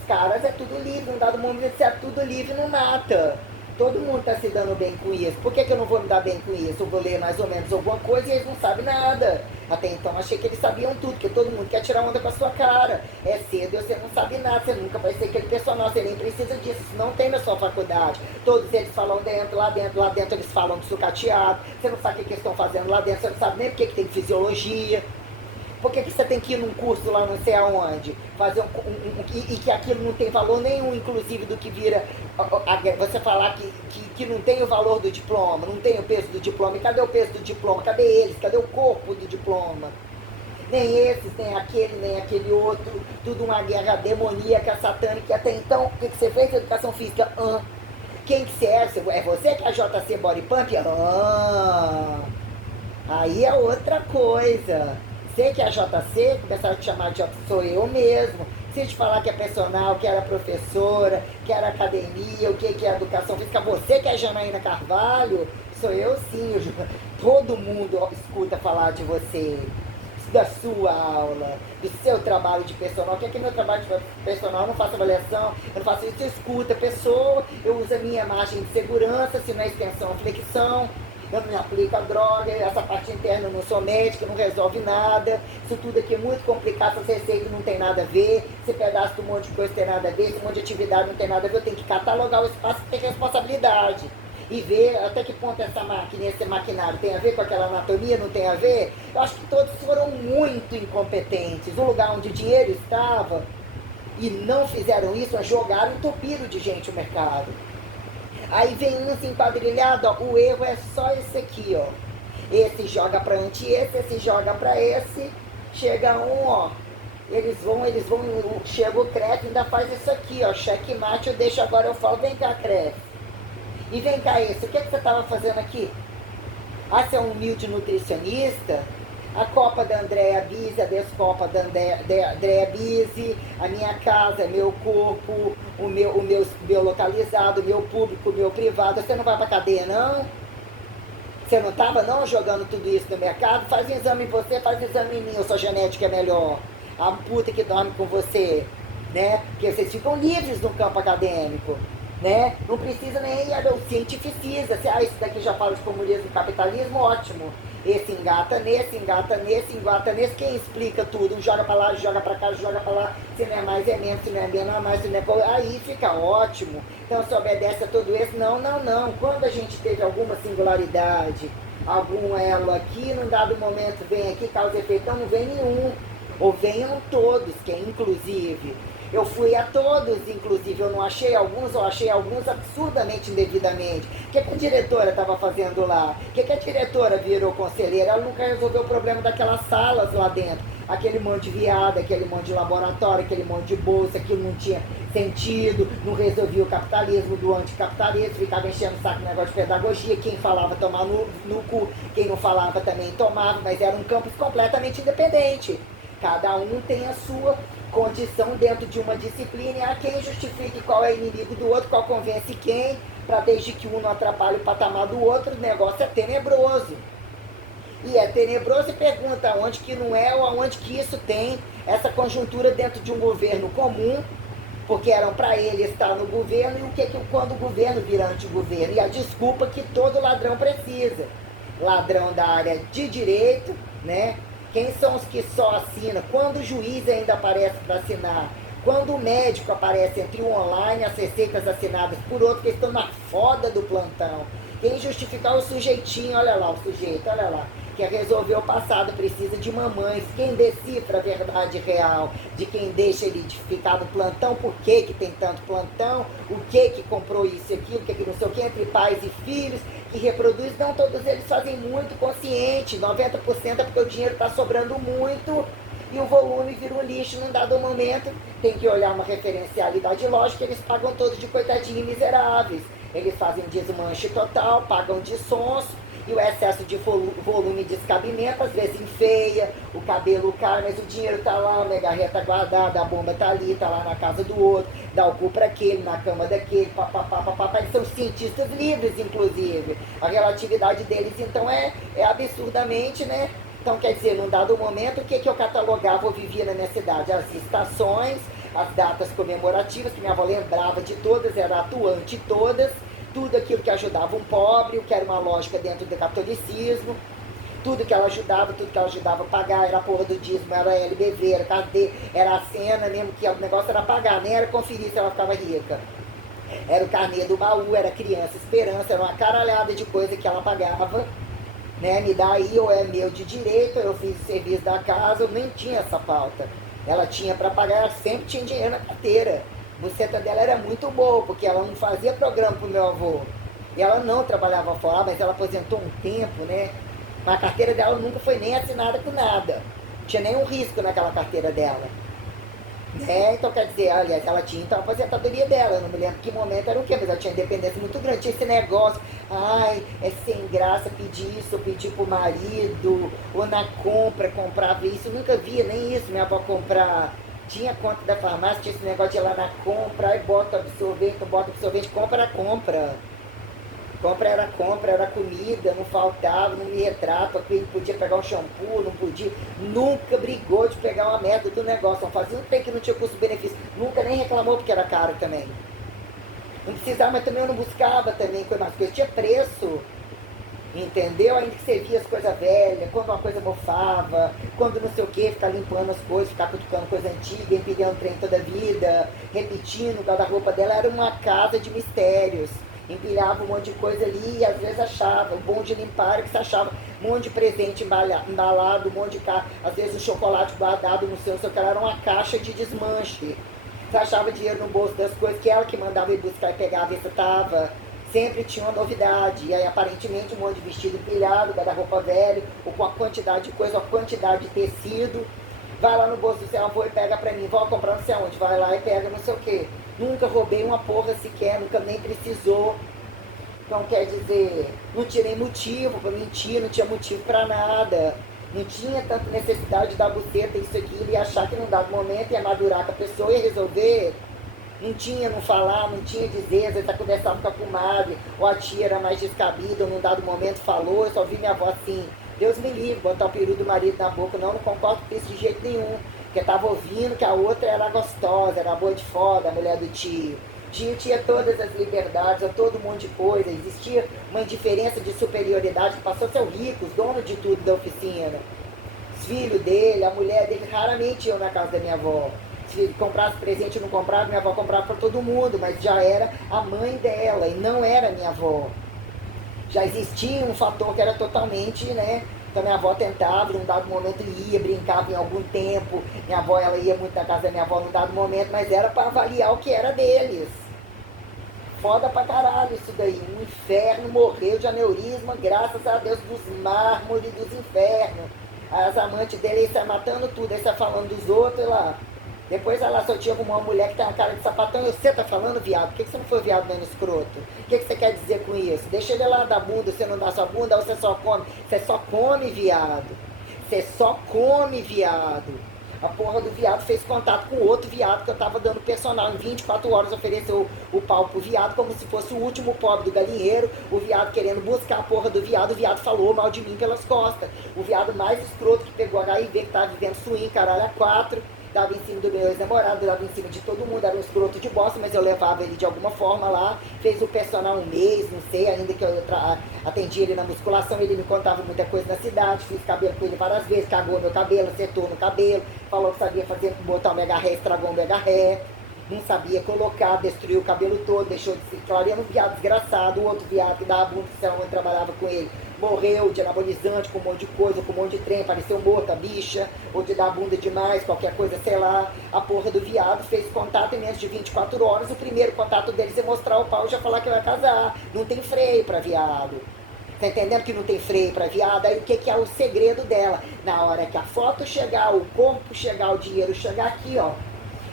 Os caras é tudo livre, num dado momento é tudo livre, não mata. Todo mundo está se dando bem com isso. Por que eu não vou me dar bem com isso? Eu vou ler mais ou menos alguma coisa e eles não sabem nada. Até então achei que eles sabiam tudo, porque todo mundo quer tirar onda com a sua cara. É cedo e você não sabe nada, você nunca vai ser aquele personal, você nem precisa disso, isso não tem na sua faculdade. Todos eles falam dentro, lá dentro eles falam de sucateado, você não sabe o que eles estão fazendo lá dentro, você não sabe nem porque que tem fisiologia. Por que você tem que ir num curso lá não sei aonde? Fazer e que aquilo não tem valor nenhum, inclusive, do que vira... Você falar que não tem o valor do diploma, não tem o peso do diploma. E cadê o peso do diploma? Cadê eles? Cadê o corpo do diploma? Nem esses, nem aquele outro. Tudo uma guerra demoníaca, satânica. Até então, o que você fez? Educação física. Quem que você é? É você que é a JC Body Pump? Aí é outra coisa. Você que é a JC, começaram a te chamar de JC, sou eu mesmo. Se te falar que é personal, que era professora, que era academia, o que é educação física, você que é Janaína Carvalho, sou eu sim. Todo mundo escuta falar de você, da sua aula, do seu trabalho de personal. O que é meu trabalho de personal? Eu não faço avaliação, eu não faço isso, eu escuto a pessoa, eu uso a minha margem de segurança, se não é extensão, flexão. Eu não me aplico a droga, essa parte interna eu não sou médica, não resolve nada. Isso tudo aqui é muito complicado, essas receitas não tem nada a ver, esse pedaço de um monte de coisa não tem nada a ver, esse monte de atividade não tem nada a ver, eu tenho que catalogar o espaço e ter responsabilidade. e ver até que ponto essa máquina, esse maquinário tem a ver com aquela anatomia, não tem a ver. Eu acho que todos foram muito incompetentes. O lugar onde o dinheiro estava e não fizeram isso, mas jogaram, entupiram de gente o mercado. Aí vem uns enquadrilhados, ó, o erro é só esse aqui, ó. Esse joga para esse joga para esse, chega um, ó. Eles vão, chega o CREF, ainda faz isso aqui, ó, checkmate, eu deixo agora, eu falo, vem cá, CREF. E vem cá esse, o que você estava fazendo aqui? Ah, você é um humilde nutricionista? A Copa da Andréa Bise, a Descopa da Andréa Bise, a minha casa, meu corpo, o meu localizado, o meu público, o meu privado. Você não vai pra cadeia, não? Você não estava, não, jogando tudo isso no mercado? Faz um exame em você, faz um exame em mim, a sua genética é melhor. A puta que dorme com você, né? Porque vocês ficam livres no campo acadêmico, né? Não precisa nem, o cientificiza. Isso daqui já fala de comunismo e capitalismo, ótimo. Esse engata nesse, engata nesse, engata nesse. Quem explica tudo? Joga pra lá, joga pra cá, joga pra lá. Se não é mais, é menos. Se não é menos, não é mais. Se não é... Aí fica ótimo. Então, se obedece a tudo isso. Não. Quando a gente teve alguma singularidade, algum elo aqui, num dado momento vem aqui, causa e efeito, então não vem nenhum. Ou venham todos, que é inclusive. Eu fui a todos, inclusive, eu não achei alguns, eu achei alguns absurdamente indevidamente. O que a diretora estava fazendo lá? O que a diretora virou conselheira? Ela nunca resolveu o problema daquelas salas lá dentro. Aquele monte de viada, aquele monte de laboratório, aquele monte de bolsa, aquilo não tinha sentido, não resolvia o capitalismo do anticapitalismo, ficava enchendo o saco no negócio de pedagogia, quem falava tomava no cu, quem não falava também tomava, mas era um campus completamente independente. Cada um tem a sua condição dentro de uma disciplina e há quem justifique qual é inimigo do outro, qual convence quem, para desde que um não atrapalhe o patamar do outro, o negócio é tenebroso. E é tenebroso e pergunta onde que não é ou aonde que isso tem essa conjuntura dentro de um governo comum, porque eram para ele estar no governo e o que quando o governo vira antigoverno. E a desculpa que todo ladrão precisa. Ladrão da área de direito, né? Quem são os que só assinam? Quando o juiz ainda aparece para assinar? Quando o médico aparece entre o online e as receitas assinadas por outro que estão na foda do plantão? Quem justificar o sujeitinho, olha lá o sujeito, olha lá, quer resolver o passado, precisa de mamães. Quem decifra a verdade real de quem deixa ele ficar no plantão, por que tem tanto plantão, o que comprou isso e aquilo, o que não sei o que, entre pais e filhos, que reproduz, não, todos eles fazem muito consciente, 90% é porque o dinheiro está sobrando muito e o volume vira um lixo num dado momento, tem que olhar uma referencialidade lógica, eles pagam todos de coitadinhos miseráveis, eles fazem desmanche total, pagam de sonso, e o excesso de volume de descabimento, às vezes enfeia, o cabelo cai, mas o dinheiro está lá, o megarreta guardado, a bomba está ali, está lá na casa do outro, dá o cu para aquele, na cama daquele, papapá, eles são cientistas livres, inclusive. A relatividade deles, então, é absurdamente, né? Então, quer dizer, num dado momento, o que eu catalogava ou vivia na minha cidade? As estações, as datas comemorativas, que minha avó lembrava de todas, era atuante todas, tudo aquilo que ajudava um pobre, o que era uma lógica dentro do catolicismo, tudo que ela ajudava a pagar, era a porra do dízimo, era a LBV, era cadê, era a cena mesmo, que o negócio era pagar, nem era conferir se ela ficava rica. Era o carnê do baú, era criança esperança, era uma caralhada de coisa que ela pagava, né? Me dá aí, ou é meu de direito, eu fiz o serviço da casa, eu nem tinha essa pauta. Ela tinha para pagar, ela sempre tinha dinheiro na carteira. A buceta dela era muito boa, porque ela não fazia programa pro meu avô. E ela não trabalhava fora, mas ela aposentou um tempo, né? Mas a carteira dela nunca foi nem assinada com nada. Não tinha nenhum risco naquela carteira dela. Né? Então, quer dizer, aliás, ela tinha então a aposentadoria dela. Eu não me lembro que momento era o quê, mas ela tinha independência muito grande. Tinha esse negócio, ai, é sem graça pedir isso, ou pedir pro marido, ou na compra, comprava isso. Eu nunca via nem isso, minha avó comprar. Tinha conta da farmácia, tinha esse negócio de ir lá na compra, aí bota absorvente, compra. Compra era comida, não faltava, não me retrato, aquele podia pegar um shampoo, não podia, nunca brigou de pegar uma merda do negócio, não fazia um trem que não tinha custo-benefício, nunca nem reclamou porque era caro também. Não precisava, mas também eu não buscava também, porque tinha preço, entendeu? Ainda que você via as coisas velhas, quando uma coisa mofava, quando não sei o que, ficar limpando as coisas, ficar cutucando coisa antiga, empilhando trem toda a vida, repetindo, o guarda-roupa dela era uma casa de mistérios. empilhava um monte de coisa ali e às vezes achava, o bom de limpar é que você achava um monte de presente embalado, um monte de carro, às vezes o chocolate guardado no seu celular, era uma caixa de desmanche. Você achava dinheiro no bolso das coisas que ela que mandava ir buscar e pegar, ver se tava. Sempre tinha uma novidade. E aí, aparentemente, um monte de vestido empilhado, guarda-roupa velho, ou com a quantidade de coisa, a quantidade de tecido. Vai lá no bolso do seu avô e pega pra mim. Vou comprar não sei aonde. Vai lá e pega não sei o quê. Nunca roubei uma porra sequer, nunca nem precisou. Então, quer dizer, não tirei motivo pra mentir, não tinha motivo pra nada. Não tinha tanta necessidade de dar buceta, isso, aquilo, e achar que num dado momento ia madurar com a pessoa e resolver. Não tinha não falar, não tinha dizer, às vezes eu conversava com a comadre, ou a tia era mais descabida, ou num dado momento falou, eu só vi minha avó assim, Deus me livre, botar o peru do marido na boca, não concordo com isso de jeito nenhum, porque tava ouvindo que a outra era gostosa, era boa de foda, a mulher do tio. Tio tinha todas as liberdades, todo um monte de coisa, existia uma indiferença de superioridade, que passou a ser o rico, os donos de tudo da oficina. Os filhos dele, a mulher dele, raramente iam na casa da minha avó. Se ele comprasse presente ou não comprava, minha avó comprava para todo mundo, mas já era a mãe dela e não era minha avó. Já existia um fator que era totalmente, né? Então minha avó tentava, num dado momento ia, brincava em algum tempo. Minha avó, ela ia muito na casa da minha avó num dado momento, mas era para avaliar o que era deles. Foda pra caralho isso daí. Um inferno, morreu de aneurisma, graças a Deus, dos mármores dos infernos. As amantes dele, aí sai matando tudo, aí sai falando dos outros lá. Depois ela só tinha uma mulher que tem uma cara de sapatão. E você tá falando, viado? Por que você não foi viado mesmo escroto? O que você quer dizer com isso? Deixa ele lá da bunda, você não dá sua bunda, ou você só come? Você só come, viado. Você só come, viado. A porra do viado fez contato com outro viado que eu tava dando personal. Em 24 horas ofereceu o pau pro viado como se fosse o último pobre do galinheiro. O viado querendo buscar a porra do viado. O viado falou mal de mim pelas costas. O viado mais escroto que pegou HIV, que tava vivendo swing, caralho, a 4. Dava em cima do meu ex-namorado, dava em cima de todo mundo, era um escroto de bosta, mas eu levava ele de alguma forma lá, fez o personal um mês, não sei, ainda que eu atendi ele na musculação, ele me contava muita coisa na cidade, fiz cabelo com ele várias vezes, cagou meu cabelo, acertou no cabelo, falou que sabia fazer, botar o mega ré, estragou o mega ré, não sabia colocar, destruiu o cabelo todo, deixou de ser clareando, um viado desgraçado, o outro viado que dava bunda, que onde trabalhava com ele, morreu de anabolizante, com um monte de coisa, com um monte de trem, pareceu morta, bicha, ou de dar bunda demais, qualquer coisa, sei lá. A porra do viado fez contato em menos de 24 horas, o primeiro contato deles é mostrar o pau e já falar que vai casar. Não tem freio pra viado. Tá entendendo que não tem freio pra viado? Aí o que é o segredo dela? Na hora que a foto chegar, o corpo chegar, o dinheiro chegar aqui, ó.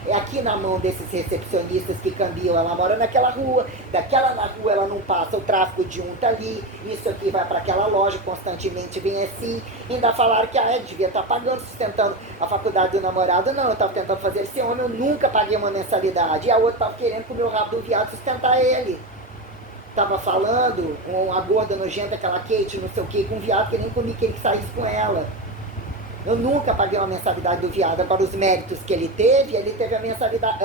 É aqui na mão desses recepcionistas que cambiam, ela mora naquela rua, daquela na rua ela não passa, o tráfico de um tá ali, isso aqui vai para aquela loja, constantemente vem assim, ainda falaram que devia estar pagando, sustentando a faculdade do namorado, não, eu estava tentando fazer esse homem, eu nunca paguei uma mensalidade, e a outra estava querendo com o meu rabo do viado sustentar ele. Tava falando, a gorda nojenta, aquela Kate, não sei o que, com um viado que nem comi que ele saísse com ela. Eu nunca paguei uma mensalidade do viado. Agora, os méritos que ele teve a mensalidade,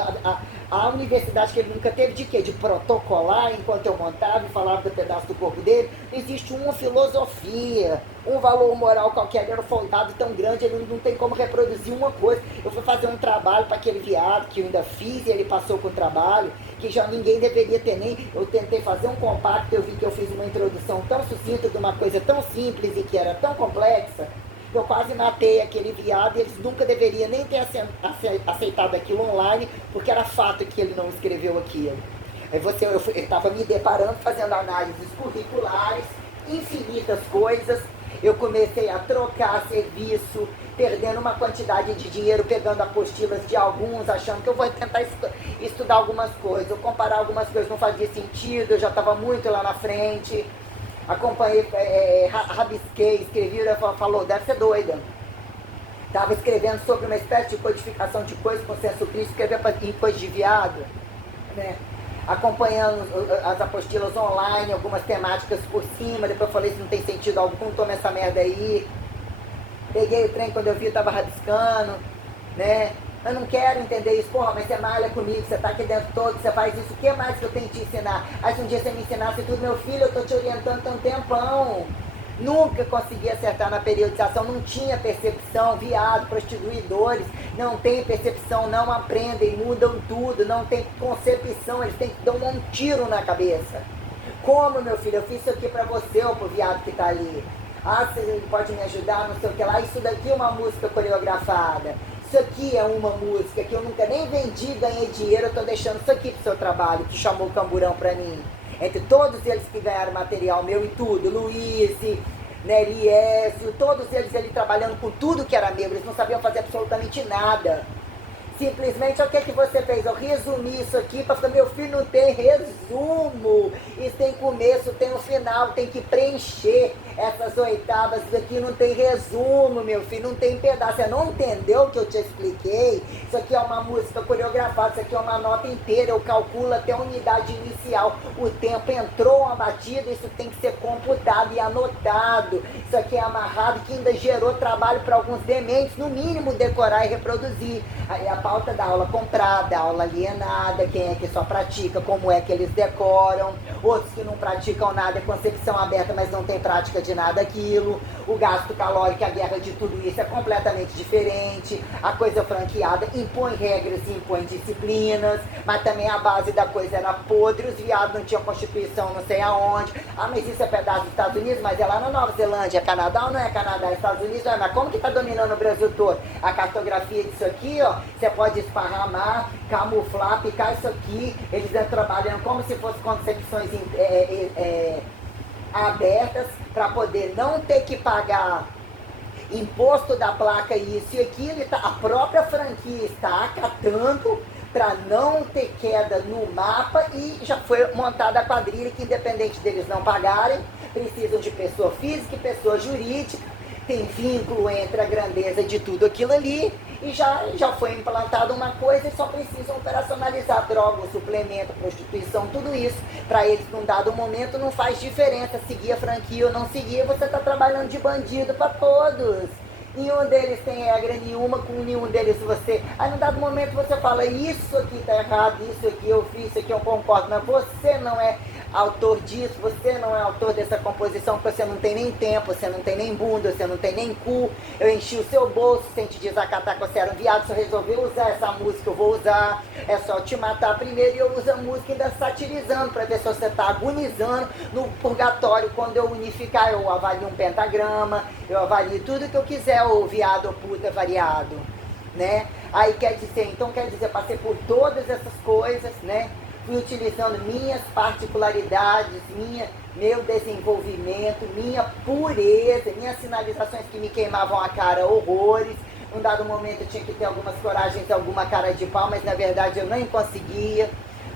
a universidade que ele nunca teve, de quê? De protocolar enquanto eu montava e falava do pedaço do corpo dele. Existe uma filosofia, um valor moral qualquer, ele era folgado tão grande, ele não tem como reproduzir uma coisa. Eu fui fazer um trabalho para aquele viado, que eu ainda fiz, e ele passou com o trabalho, que já ninguém deveria ter nem. Eu tentei fazer um compacto, eu vi que eu fiz uma introdução tão sucinta de uma coisa tão simples e que era tão complexa, eu quase matei aquele viado e eles nunca deveriam nem ter aceitado aquilo online, porque era fato que ele não escreveu aquilo. Aí eu estava me deparando, fazendo análises curriculares, infinitas coisas, eu comecei a trocar serviço, perdendo uma quantidade de dinheiro, pegando apostilas de alguns, achando que eu vou tentar estudar algumas coisas, eu comparar algumas coisas, não fazia sentido, eu já estava muito lá na frente. Acompanhei, rabisquei, escrevi, falou, deve ser doida. Estava escrevendo sobre uma espécie de codificação de coisas com senso crítico, escrevia em coisa de viado, né? Acompanhando as apostilas online, algumas temáticas por cima, depois eu falei, se não tem sentido algum, toma essa merda aí. Peguei o trem, quando eu vi, eu estava rabiscando, né? Eu não quero entender isso, porra, mas você malha comigo, você tá aqui dentro todo, você faz isso, o que mais que eu tenho que te ensinar? Aí se um dia você me ensinasse tudo, meu filho, eu tô te orientando há um tempão. Nunca consegui acertar na periodização, não tinha percepção, viado, prostituidores, não tem percepção, não aprendem, mudam tudo, não tem concepção, eles têm que dar um tiro na cabeça. Como, meu filho? Eu fiz isso aqui pra você ou pro viado que tá ali. Ah, você pode me ajudar, não sei o que lá. Isso daqui é uma música coreografada. Isso aqui é uma música que eu nunca nem vendi, ganhei dinheiro. Eu tô deixando isso aqui pro seu trabalho, que chamou o Camburão pra mim. Entre todos eles que ganharam material meu e tudo, Luiz, né, Eliésio, todos eles ali trabalhando com tudo que era meu. Eles não sabiam fazer absolutamente nada. Simplesmente, o que que você fez? Eu resumi isso aqui para falar, meu filho, não tem resumo. Isso tem começo, tem um final, tem que preencher essas oitavas. Isso aqui não tem resumo, meu filho, não tem pedaço. Você não entendeu o que eu te expliquei? Isso aqui é uma música coreografada, isso aqui é uma nota inteira. Eu calculo até a unidade inicial. O tempo entrou uma batida, isso tem que ser computado e anotado. Isso aqui é amarrado, que ainda gerou trabalho para alguns dementes, no mínimo decorar e reproduzir. Aí a pauta da aula comprada, aula alienada, quem é que só pratica, como é que eles decoram, outros que não praticam nada, é concepção aberta, mas não tem prática de nada aquilo, o gasto calórico, a guerra de tudo isso é completamente diferente, a coisa franqueada impõe regras e impõe disciplinas, mas também a base da coisa era podre, os viados não tinham constituição não sei aonde, ah, mas isso é pedaço dos Estados Unidos, mas é lá na Nova Zelândia, é Canadá ou não é Canadá, Estados Unidos, não é, mas como que tá dominando o Brasil todo? A cartografia disso aqui, ó, você pode esparramar, camuflar, picar isso aqui, eles trabalhando como se fossem concepções abertas para poder não ter que pagar imposto da placa, isso e aquilo, a própria franquia está acatando para não ter queda no mapa e já foi montada a quadrilha que, independente deles não pagarem, precisam de pessoa física e pessoa jurídica, tem vínculo entre a grandeza de tudo aquilo ali e já foi implantada uma coisa e só precisam operacionalizar droga, suplemento, prostituição, tudo isso. Para eles, num dado momento, não faz diferença seguir a franquia ou não seguir, você está trabalhando de bandido para todos. Nenhum deles tem regra nenhuma, com nenhum deles você... Aí, num dado momento, você fala, isso aqui está errado, isso aqui eu fiz, isso aqui eu concordo, mas você não é autor disso, você não é autor dessa composição, porque você não tem nem tempo, você não tem nem bunda, você não tem nem cu. Eu enchi o seu bolso sem te desacatar que você era um viado, se eu resolver usar essa música, eu vou usar. É só te matar primeiro e eu uso a música ainda satirizando, para ver se você está agonizando no purgatório. Quando eu unificar, eu avalio um pentagrama, eu avalio tudo que eu quiser, ou viado ou puta variado, né? Aí quer dizer, então quer dizer, passei por todas essas coisas, né? Fui utilizando minhas particularidades, meu desenvolvimento, minha pureza, minhas sinalizações que me queimavam a cara horrores. Num dado momento eu tinha que ter algumas coragens, alguma cara de pau, mas na verdade eu nem conseguia.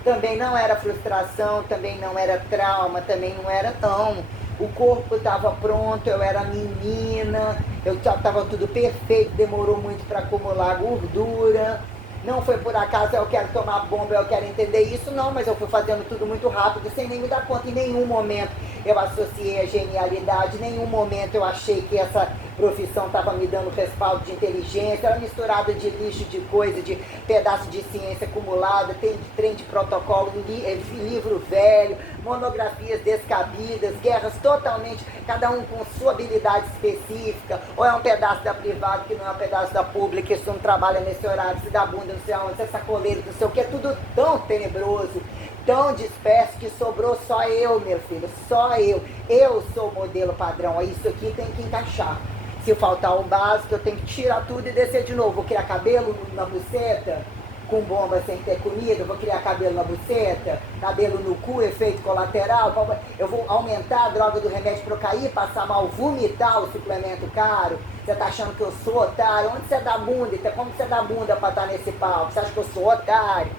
Também não era frustração, também não era trauma, também não era não. O corpo estava pronto, eu era menina, eu estava tudo perfeito, demorou muito para acumular gordura. Não foi por acaso, eu quero tomar bomba, eu quero entender isso, não, mas eu fui fazendo tudo muito rápido, sem nem me dar conta. Em nenhum momento eu associei a genialidade, em nenhum momento eu achei que essa profissão estava me dando respaldo de inteligência, era misturada de lixo, de coisa, de pedaço de ciência acumulada, tem trem de protocolo, livro velho, monografias descabidas, guerras totalmente, cada um com sua habilidade específica, ou é um pedaço da privada que não é um pedaço da pública, isso não trabalha nesse horário, se dá bunda, não sei aonde, se é sacoleiro, não sei o que, é tudo tão tenebroso, tão disperso que sobrou só eu, meu filho, só eu. Eu sou o modelo padrão, isso aqui tem que encaixar. Se faltar o básico, eu tenho que tirar tudo e descer de novo. Vou criar cabelo na buceta, com bomba sem ter comida, vou criar cabelo na buceta, cabelo no cu, efeito colateral, eu vou aumentar a droga do remédio para eu cair, passar mal, vomitar o suplemento caro. Você tá achando que eu sou otário? Onde você dá bunda? Então, como você dá bunda para estar nesse palco? Você acha que eu sou otário?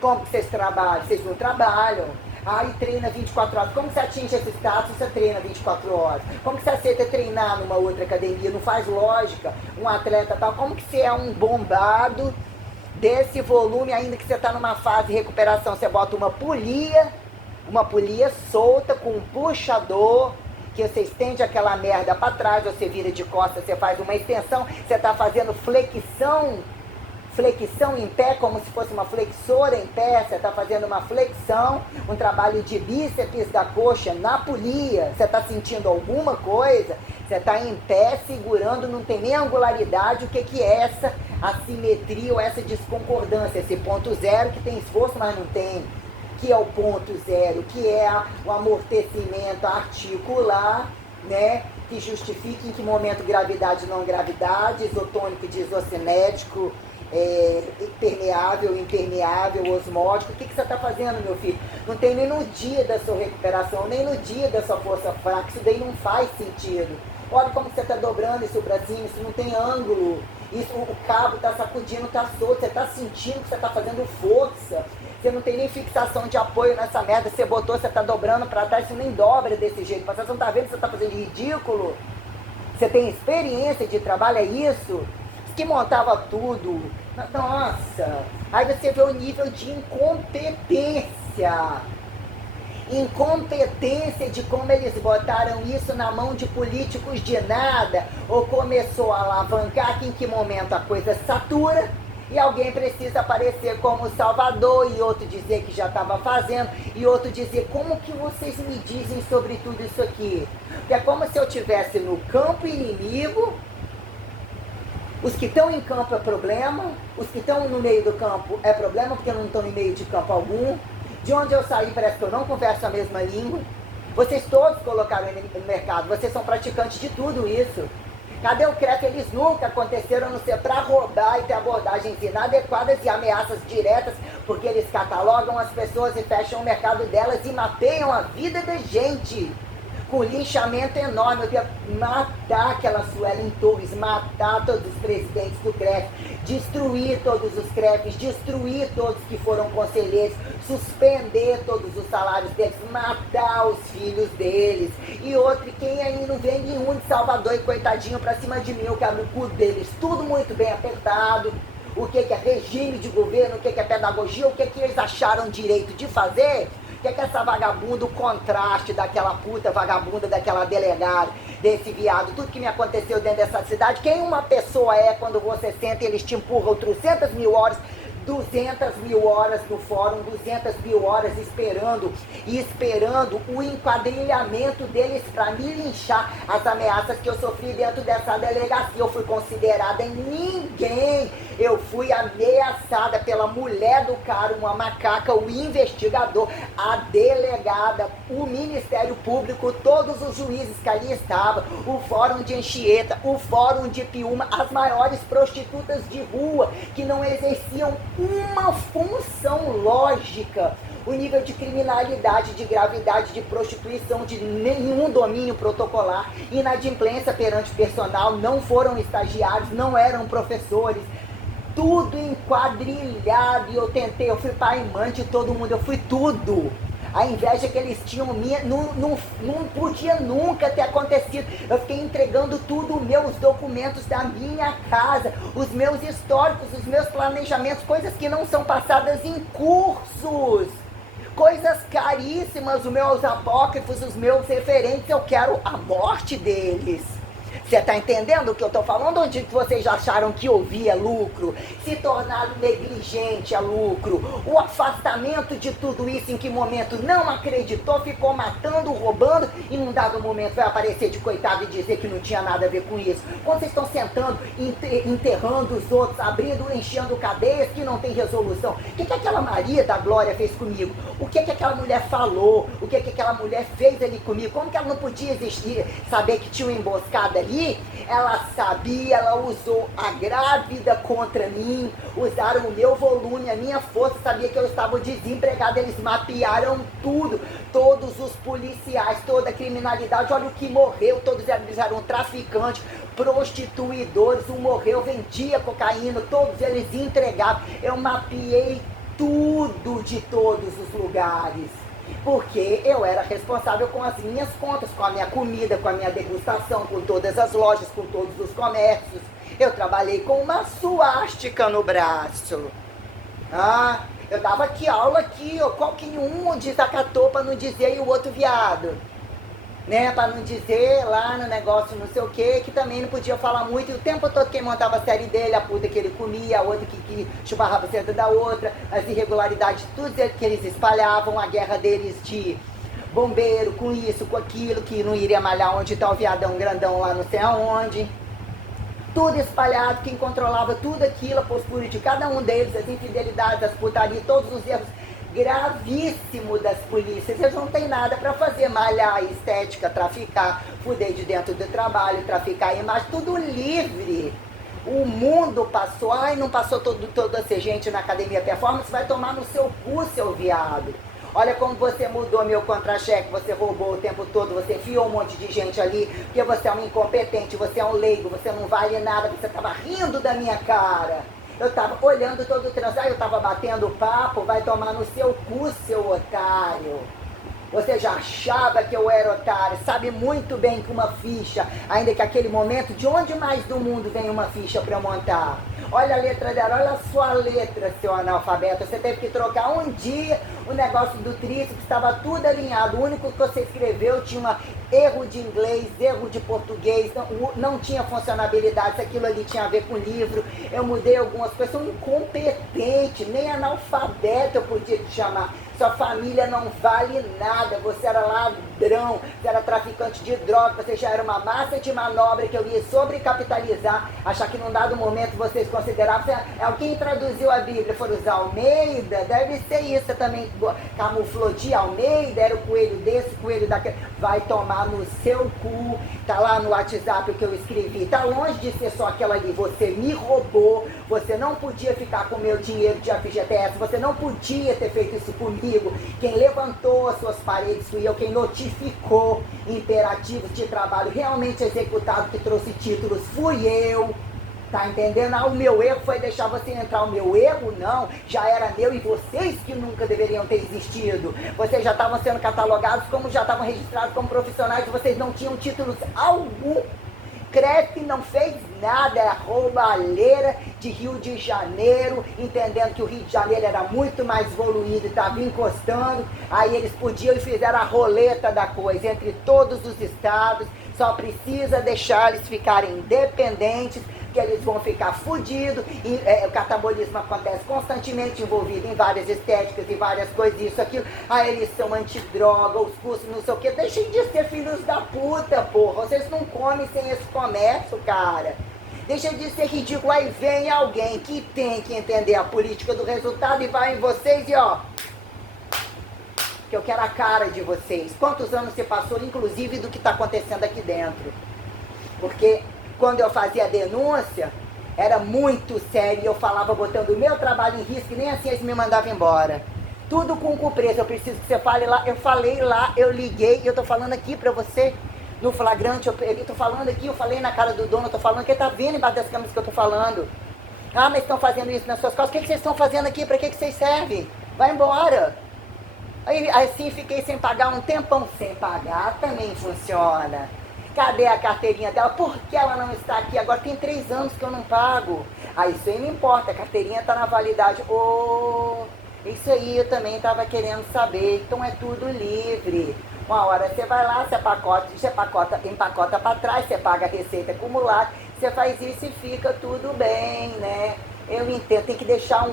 Como que vocês trabalham? Vocês não trabalham. Aí treina 24 horas. Como você atinge esse status, você treina 24 horas? Como que você aceita treinar numa outra academia? Não faz lógica. Um atleta tal, como que você é um bombado desse volume, ainda que você está numa fase de recuperação? Você bota uma polia solta com um puxador, que você estende aquela merda para trás, você vira de costas, você faz uma extensão, você está fazendo flexão em pé, como se fosse uma flexora em pé, você está fazendo uma flexão, um trabalho de bíceps da coxa na polia, você está sentindo alguma coisa, você está em pé, segurando, não tem nem angularidade, o que é essa assimetria ou essa desconcordância, esse ponto zero que tem esforço, mas não tem que é o ponto zero, que é o amortecimento articular, né? Que justifica em que momento gravidade não gravidade, isotônico de isocinético, permeável, impermeável, osmótico. O que você está fazendo, meu filho? Não tem nem no dia da sua recuperação, nem no dia da sua força fraca, isso daí não faz sentido. Olha como você está dobrando isso para cima, isso não tem ângulo, isso, o cabo está sacudindo, está solto, você está sentindo que você está fazendo força, você não tem nem fixação de apoio nessa merda, você botou, você está dobrando para trás, você nem dobra desse jeito, você não está vendo que você está fazendo ridículo? Você tem experiência de trabalho, é isso? Que montava tudo. Nossa, aí você vê o nível de incompetência. Incompetência de como eles botaram isso na mão de políticos de nada, ou começou a alavancar que em que momento a coisa satura e alguém precisa aparecer como salvador, e outro dizer que já estava fazendo, e outro dizer, como que vocês me dizem sobre tudo isso aqui? Porque é como se eu estivesse no campo inimigo. Os que estão em campo é problema, os que estão no meio do campo é problema, porque não estão em meio de campo algum. De onde eu saí parece que eu não converso a mesma língua. Vocês todos colocaram no mercado, vocês são praticantes de tudo isso. Cadê o CREF? Eles nunca aconteceram, a não ser para roubar e ter abordagens inadequadas e ameaças diretas, porque eles catalogam as pessoas e fecham o mercado delas e mapeiam a vida da gente. Com linchamento enorme, eu queria matar aquela Suelen Torres, matar todos os presidentes do CREF, destruir todos os CREFs, destruir todos que foram conselheiros, suspender todos os salários deles, matar os filhos deles. E outro, quem aí não vem nenhum de Salvador e coitadinho pra cima de mim, eu quero no cu deles, tudo muito bem apertado. O que é regime de governo, o que é pedagogia, o que eles acharam direito de fazer. O que é essa vagabunda, o contraste daquela puta vagabunda, daquela delegada, desse viado, tudo que me aconteceu dentro dessa cidade, quem uma pessoa é quando você senta e eles te empurram 300 mil horas, 200 mil horas no fórum, 200 mil horas esperando o enquadrilhamento deles para me linchar, as ameaças que eu sofri dentro dessa delegacia. Eu fui considerada ninguém, eu fui ameaçada pela mulher do cara, uma macaca, o investigador, a delegada, o Ministério Público, todos os juízes que ali estavam, o Fórum de Anchieta, o Fórum de Piúma, as maiores prostitutas de rua que não exerciam uma função lógica, o nível de criminalidade, de gravidade, de prostituição, de nenhum domínio protocolar, inadimplência perante o personal, não foram estagiários, não eram professores, tudo enquadrilhado, e eu fui pai e mãe de todo mundo, eu fui tudo. A inveja que eles tinham minha não podia nunca ter acontecido. Eu fiquei entregando tudo, meus documentos da minha casa, os meus históricos, os meus planejamentos, coisas que não são passadas em cursos, coisas caríssimas, os meus apócrifos, os meus referentes, eu quero a morte deles. Você está entendendo o que eu estou falando? Onde vocês acharam que ouvir é lucro? Se tornar negligente é lucro? O afastamento de tudo isso, em que momento não acreditou, ficou matando, roubando, e num dado momento vai aparecer de coitado e dizer que não tinha nada a ver com isso. Quando vocês estão sentando, enterrando os outros, abrindo, enchendo cadeias que não tem resolução. O que aquela Maria da Glória fez comigo? O que aquela mulher falou? O que aquela mulher fez ali comigo? Como que ela não podia existir, saber que tinha uma emboscada ali? Ela sabia, ela usou a grávida contra mim, usaram o meu volume, a minha força, sabia que eu estava desempregado, eles mapearam tudo, todos os policiais, toda a criminalidade, olha o que morreu, todos eles eram traficantes, prostituidores, um morreu, vendia cocaína, todos eles entregavam, eu mapeei tudo de todos os lugares. Porque eu era responsável com as minhas contas, com a minha comida, com a minha degustação, com todas as lojas, com todos os comércios. Eu trabalhei com uma suástica no braço. Eu dava aqui aula aqui, qual que um desacatou para não dizer e o outro viado. Né, para não dizer lá no negócio não sei o que também não podia falar muito, e o tempo todo quem montava a série dele, a puta que ele comia, a outra que chupava a buceta da outra, as irregularidades, tudo que eles espalhavam, a guerra deles de bombeiro, com isso, com aquilo, que não iria malhar onde tá o viadão grandão lá não sei aonde, tudo espalhado, quem controlava tudo aquilo, a postura de cada um deles, as infidelidades, as putarias, todos os erros gravíssimo das polícias. Eles não têm nada para fazer, malhar, estética, traficar, fuder de dentro do trabalho, traficar imagem, tudo livre. O mundo passou, ai, não passou toda essa gente na academia performance, vai tomar no seu cu, seu viado. Olha como você mudou meu contra-cheque, você roubou o tempo todo, você enfiou um monte de gente ali, porque você é um incompetente, você é um leigo, você não vale nada, você estava rindo da minha cara. Eu estava olhando todo o trânsito, eu estava batendo papo, vai tomar no seu cu, seu otário. Você já achava que eu era otário, sabe muito bem que uma ficha, ainda que aquele momento, de onde mais do mundo vem uma ficha para eu montar? Olha a letra dela, olha a sua letra, seu analfabeto. Você teve que trocar um dia o negócio do tríceps, estava tudo alinhado. O único que você escreveu tinha erro de inglês, erro de português, não tinha funcionalidade, se aquilo ali tinha a ver com livro. Eu mudei algumas coisas, sou incompetente, nem analfabeto eu podia te chamar. Sua família não vale nada, você era ladrão, você era traficante de droga, você já era uma massa de manobra que eu ia sobrecapitalizar, achar que num dado momento vocês consideravam, alguém traduziu a Bíblia, foram os Almeida, deve ser isso, você também camuflou de Almeida, era o coelho desse, coelho daquele, vai tomar no seu cu, tá lá no WhatsApp o que eu escrevi, tá longe de ser só aquela ali, você me roubou, você não podia ficar com o meu dinheiro de FGTS, você não podia ter feito isso comigo. Quem levantou as suas paredes fui eu, quem notificou imperativos de trabalho realmente executado que trouxe títulos fui eu, tá entendendo? O meu erro foi deixar você entrar, o meu erro não, já era meu e vocês que nunca deveriam ter existido, vocês já estavam sendo catalogados como já estavam registrados como profissionais e vocês não tinham títulos algum. CREF não fez nada, é roubalheira de Rio de Janeiro, entendendo que o Rio de Janeiro era muito mais evoluído e estava encostando, aí eles podiam e fizeram a roleta da coisa entre todos os estados, só precisa deixar eles ficarem independentes, que eles vão ficar fodidos, o catabolismo acontece constantemente envolvido em várias estéticas e várias coisas, isso, aquilo, aí eles são antidroga, os cursos, não sei o que, deixem de ser filhos da puta, porra, vocês não comem sem esse comércio, cara. Deixa de ser ridículo, aí vem alguém que tem que entender a política do resultado e vai em vocês e ó, que eu quero a cara de vocês. Quantos anos você passou, inclusive, do que está acontecendo aqui dentro? Porque quando eu fazia a denúncia, era muito sério, eu falava botando o meu trabalho em risco e nem assim eles me mandavam embora. Tudo com preço, eu preciso que você fale lá, eu falei lá, eu liguei, eu tô falando aqui pra você, no flagrante, eu tô falando aqui, eu falei na cara do dono, eu tô falando que ele tá vendo embaixo das câmeras que eu tô falando. Ah, mas estão fazendo isso nas suas costas, o que vocês estão fazendo aqui, pra que vocês servem? Vai embora. Aí assim fiquei sem pagar um tempão, sem pagar também funciona. Cadê a carteirinha dela? Por que ela não está aqui? Agora tem 3 anos que eu não pago. Ah, isso aí não importa, a carteirinha está na validade. Isso aí eu também estava querendo saber. Então é tudo livre. Uma hora você vai lá, você empacota para trás, você paga a receita acumulada, você faz isso e fica tudo bem, né? Eu entendo, tem que deixar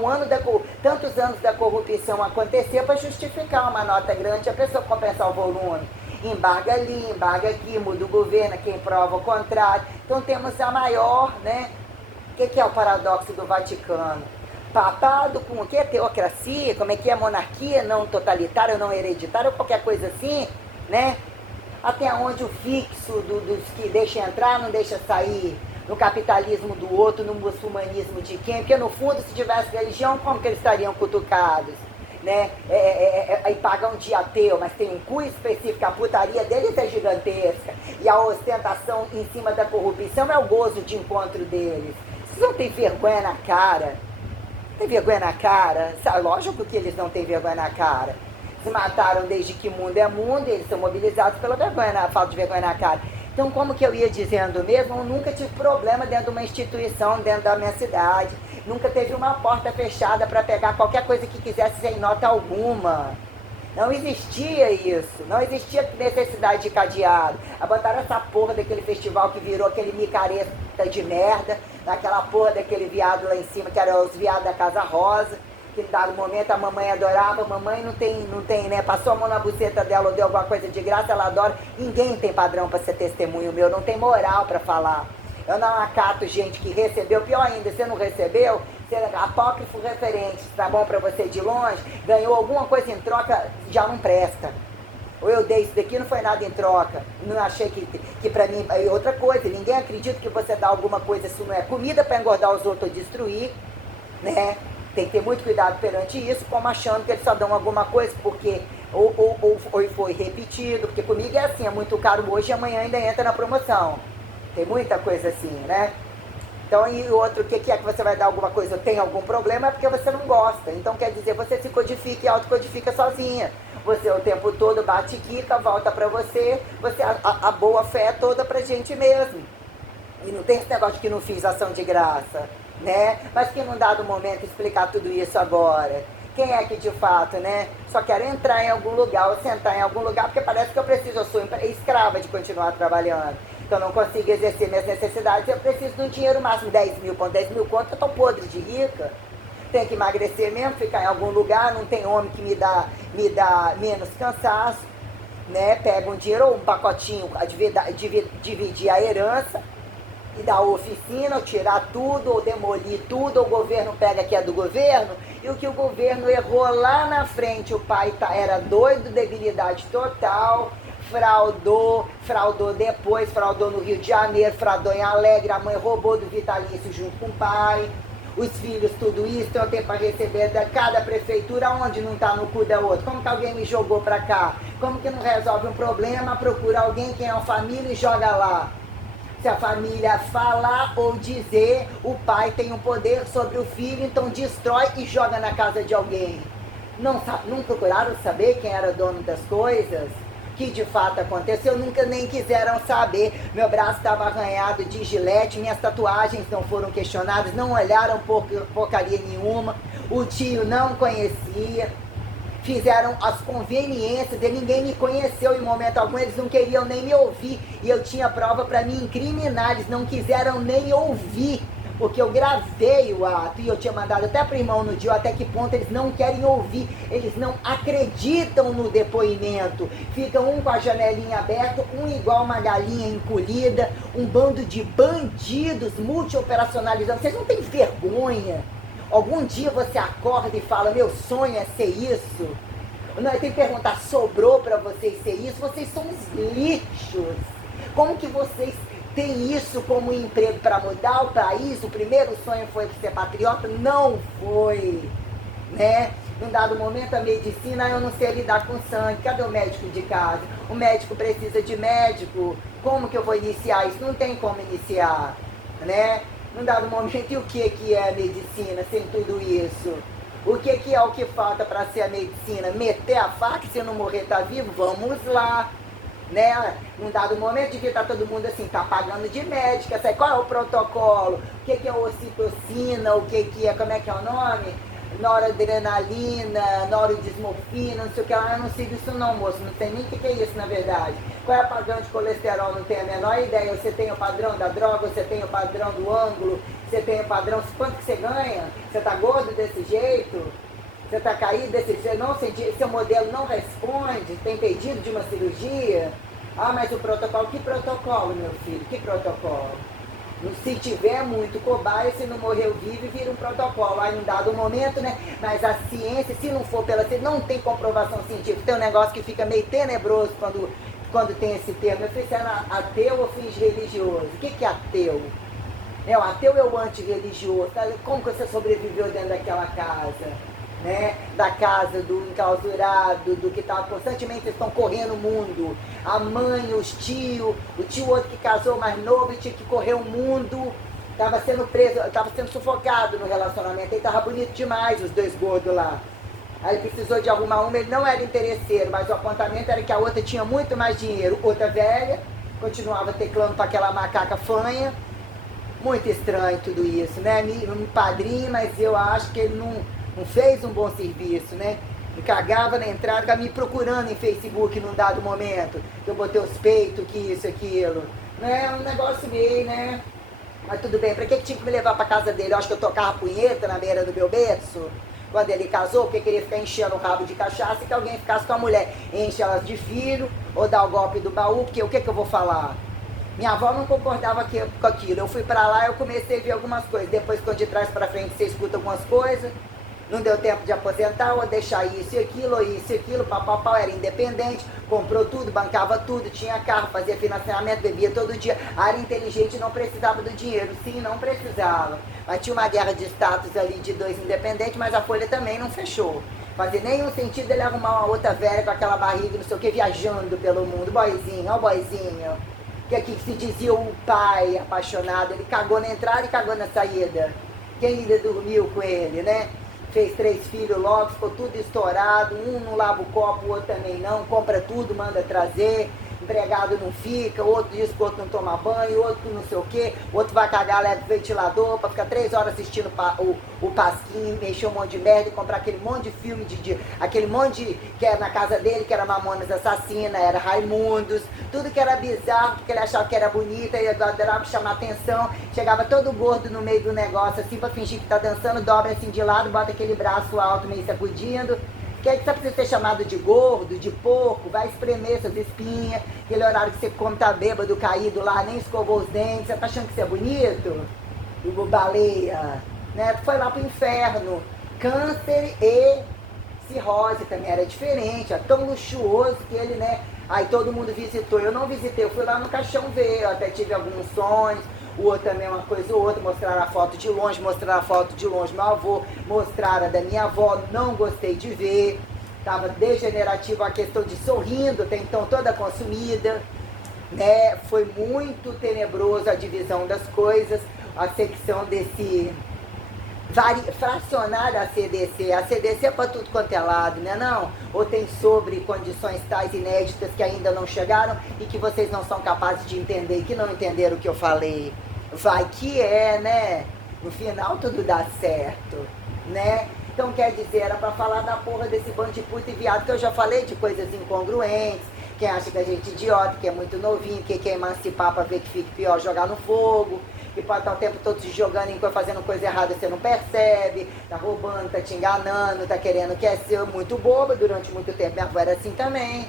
tantos anos da corrupção acontecer para justificar uma nota grande, a pessoa compensar o volume. Embarga ali, embarga aqui, muda o governo, quem prova o contrário. Então temos a maior, né? O que é o paradoxo do Vaticano? Papado com o que? Teocracia, como é que é? Monarquia não totalitária, não hereditária, ou qualquer coisa assim, né? Até onde o fixo dos que deixa entrar, não deixa sair. No capitalismo do outro, no muçulmanismo de quem? Porque no fundo, se tivesse religião, como que eles estariam cutucados? Né? E pagam de ateu, mas tem um cu específico, a putaria deles é gigantesca. E a ostentação em cima da corrupção é o gozo de encontro deles. Vocês não têm vergonha na cara? Tem vergonha na cara? Lógico que eles não têm vergonha na cara. Se mataram desde que mundo é mundo, eles são mobilizados pela vergonha, falta de vergonha na cara. Então, como que eu ia dizendo mesmo, eu nunca tive problema dentro de uma instituição, dentro da minha cidade. Nunca teve uma porta fechada para pegar qualquer coisa que quisesse sem nota alguma. Não existia isso. Não existia necessidade de cadeado. Botaram essa porra daquele festival que virou aquele micareta de merda, naquela porra daquele viado lá em cima, que era os viados da Casa Rosa, que em dado momento a mamãe adorava, a mamãe não tem, né? Passou a mão na buceta dela ou deu alguma coisa de graça, ela adora. Ninguém tem padrão para ser testemunho meu, não tem moral para falar. Eu não acato gente que recebeu, pior ainda, você não recebeu, ser apócrifo referente, tá bom pra você de longe, ganhou alguma coisa em troca, já não presta. Ou eu dei isso daqui, não foi nada em troca. Não achei que pra mim... E outra coisa, ninguém acredita que você dá alguma coisa, se não é comida pra engordar os outros ou destruir, né? Tem que ter muito cuidado perante isso, como achando que eles só dão alguma coisa porque ou foi repetido, porque comigo é assim, é muito caro hoje e amanhã ainda entra na promoção. Tem muita coisa assim, né? Então, e o outro, o que é que você vai dar alguma coisa ou tem algum problema, é porque você não gosta. Então, quer dizer, você se codifica e autocodifica sozinha. Você o tempo todo bate quica, volta pra você, a boa fé é toda pra gente mesmo. E não tem esse negócio de que não fiz ação de graça, né? Mas que num dado momento explicar tudo isso agora. Quem é que de fato, né? Só quero entrar em algum lugar ou sentar em algum lugar porque parece que eu sou escrava de continuar trabalhando. Então eu não consigo exercer minhas necessidades, eu preciso de um dinheiro máximo, 10 mil conto, eu tô podre de rica. Tenho que emagrecer mesmo, ficar em algum lugar, não tem homem que me dá menos cansaço, né? Pega um dinheiro ou um pacotinho, dividir a herança e dar oficina, ou tirar tudo, ou demolir tudo, ou o governo pega que é do governo, e o que o governo errou lá na frente, o pai era doido, debilidade total, fraudou depois, fraudou no Rio de Janeiro, fraudou em Alegre, a mãe roubou do vitalício junto com o pai, os filhos, tudo isso, tem o tempo para receber da cada prefeitura, onde não está no cu da outra, como que alguém me jogou para cá, como que não resolve um problema, procura alguém, quem é uma família e joga lá. Se a família falar ou dizer, o pai tem um poder sobre o filho, então destrói e joga na casa de alguém. Não procuraram saber quem era dono das coisas? Que de fato aconteceu, nunca nem quiseram saber. Meu braço estava arranhado de gilete, minhas tatuagens não foram questionadas, não olharam porcaria nenhuma, o tio não conhecia. Fizeram as conveniências, e ninguém me conheceu em momento algum, eles não queriam nem me ouvir, e eu tinha prova para me incriminar, eles não quiseram nem ouvir, porque eu gravei o ato, e eu tinha mandado até para o irmão no dia, até que ponto eles não querem ouvir, eles não acreditam no depoimento, ficam um com a janelinha aberta, um igual uma galinha encolhida, um bando de bandidos multi-operacionalizando, vocês não têm vergonha? Algum dia você acorda e fala, meu sonho é ser isso? Não, eu tenho que perguntar, sobrou para vocês ser isso? Vocês são uns lixos. Como que vocês têm isso como emprego para mudar o país? O primeiro sonho foi ser patriota? Não foi, né? Num dado momento a medicina, eu não sei lidar com sangue, cadê o médico de casa? O médico precisa de médico, como que eu vou iniciar isso? Não tem como iniciar, né? Num dado momento, e o que é a medicina sem tudo isso? O que é o que falta para ser a medicina? Meter a faca, se não morrer tá vivo? Vamos lá, né? Num dado momento, devia estar todo mundo assim, tá pagando de médica, sabe qual é o protocolo? O que é ocitocina, o que é, como é que é o nome? Noradrenalina, noradismorfina, não sei o que lá, eu não sigo isso não, moço, não sei nem o que é isso na verdade. Qual é o padrão de colesterol? Não tenho a menor ideia. Você tem o padrão da droga, você tem o padrão do ângulo, você tem o padrão, quanto que você ganha? Você tá gordo desse jeito? Você tá caído desse jeito? Não, seu modelo não responde, tem pedido de uma cirurgia? Ah, mas o protocolo, que protocolo, meu filho? Que protocolo? Se tiver muito cobaia, se não morreu vivo, vira um protocolo. Aí, num dado momento, né? Mas a ciência, se não for pela ciência, não tem comprovação científica. Tem um negócio que fica meio tenebroso quando tem esse termo. Eu fiz ateu ou fins religioso? O que é ateu? O ateu é o antirreligioso. Como que você sobreviveu dentro daquela casa? Né? Da casa do enclausurado, do que estava constantemente, estão correndo o mundo. A mãe, os tios, o tio outro que casou mais novo e tinha que correr o mundo. Estava sendo preso, estava sendo sufocado no relacionamento. Ele estava bonito demais, os dois gordos lá. Aí ele precisou de arrumar uma, ele não era interesseiro, mas o apontamento era que a outra tinha muito mais dinheiro. Outra velha, continuava teclando para aquela macaca fanha. Muito estranho tudo isso, né? Me padrinho, mas eu acho que ele não fez um bom serviço, né? Me cagava na entrada, ficava me procurando em Facebook num dado momento, que eu botei os peitos, que isso, aquilo. Né? Um negócio meio, né? Mas tudo bem, pra que tinha que me levar pra casa dele? Eu acho que eu tocava punheta na beira do meu berço, quando ele casou, porque queria ficar enchendo o rabo de cachaça e que alguém ficasse com a mulher. Enche elas de filho, ou dá o golpe do baú, porque o que eu vou falar? Minha avó não concordava com aquilo. Eu fui pra lá, eu comecei a ver algumas coisas. Depois, quando de trás pra frente, você escuta algumas coisas. Não deu tempo de aposentar, ou deixar isso e aquilo, ou isso e aquilo. Papapá, era independente, comprou tudo, bancava tudo, tinha carro, fazia financiamento, bebia todo dia. A área inteligente não precisava do dinheiro. Sim, não precisava. Mas tinha uma guerra de status ali de dois independentes, mas a Folha também não fechou. Fazia nenhum sentido ele arrumar uma outra velha com aquela barriga, não sei o que, viajando pelo mundo. Boizinho, ó o boizinho. Que aqui se dizia o pai apaixonado, ele cagou na entrada e cagou na saída. Quem ainda dormiu com ele, né? Fez 3 filhos logo, ficou tudo estourado, um não lava o copo, o outro também não, compra tudo, manda trazer, empregado não fica, outro diz que o outro não toma banho, outro não sei o quê, outro vai cagar, leva o ventilador para ficar 3 horas assistindo o Pasquim, mexer um monte de merda e comprar aquele monte de filme, aquele monte que era na casa dele, que era Mamonas Assassina, era Raimundos, tudo que era bizarro, porque ele achava que era bonita e adorava chamar atenção, chegava todo gordo no meio do negócio, assim, pra fingir que tá dançando, dobra assim de lado, bota aquele braço alto meio sacudindo. Quer que você precisa ser chamado de gordo, de porco, vai espremer suas espinhas, aquele horário que você come tá bêbado, caído lá, nem escovou os dentes, você tá achando que você é bonito? O baleia, né? Foi lá pro inferno. Câncer e cirrose também era diferente, era tão luxuoso que ele, né? Aí todo mundo visitou, eu não visitei, eu fui lá no caixão ver, eu até tive alguns sonhos, o outro também uma coisa ou outra, mostraram a foto de longe, mostraram a foto de longe, meu avô, mostraram a da minha avó, não gostei de ver, estava degenerativo a questão de sorrindo, até então toda consumida, né? Foi muito tenebroso a divisão das coisas, a secção desse fracionar a CDC. A CDC é para tudo quanto é lado, né não? Ou tem sobre condições tais inéditas que ainda não chegaram e que vocês não são capazes de entender, que não entenderam o que eu falei. Vai que é, né? No final tudo dá certo, né? Então quer dizer, era para falar da porra desse bando de puta e viado que eu já falei de coisas incongruentes. Quem acha que a gente é idiota, que é muito novinho, que quer emancipar para ver que fique pior, jogar no fogo. E pode estar o tempo todo se jogando em fazendo coisa errada, você não percebe, tá roubando, tá te enganando, tá querendo que é ser muito boba. Durante muito tempo minha avó era assim também.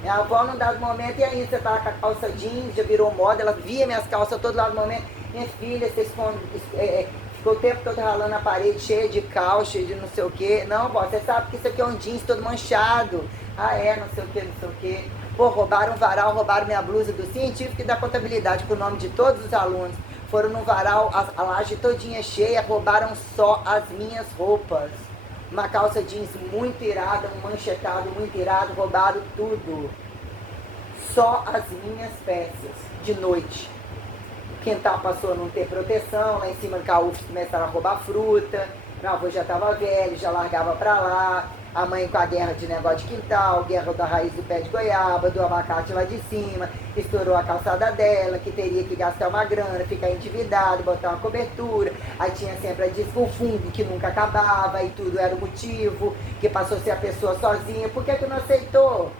Minha avó num dado momento, e aí você tava com a calça jeans, já virou moda, ela via minhas calças todo lado do momento, minha filha, você ficou o tempo todo ralando a parede, cheia de cal, cheia de não sei o que. Não, vó, você sabe que isso aqui é um jeans todo manchado. Ah é, não sei o que, não sei o que. Pô, roubaram um varal, roubaram minha blusa do científico e da contabilidade, com o nome de todos os alunos. Foram no varal, a laje todinha cheia, roubaram só as minhas roupas. Uma calça jeans muito irada, um manchetado muito irado, roubaram tudo. Só as minhas peças, de noite. O quintal passou a não ter proteção, lá em cima do caúfo começaram a roubar fruta. Meu avô já estava velho, já largava pra lá. A mãe com a guerra de negócio de quintal, guerra da raiz do pé de goiaba, do abacate lá de cima, estourou a calçada dela, que teria que gastar uma grana, ficar endividado, botar uma cobertura, aí tinha sempre a o fundo que nunca acabava, e tudo era o motivo, que passou a ser a pessoa sozinha. Por que não aceitou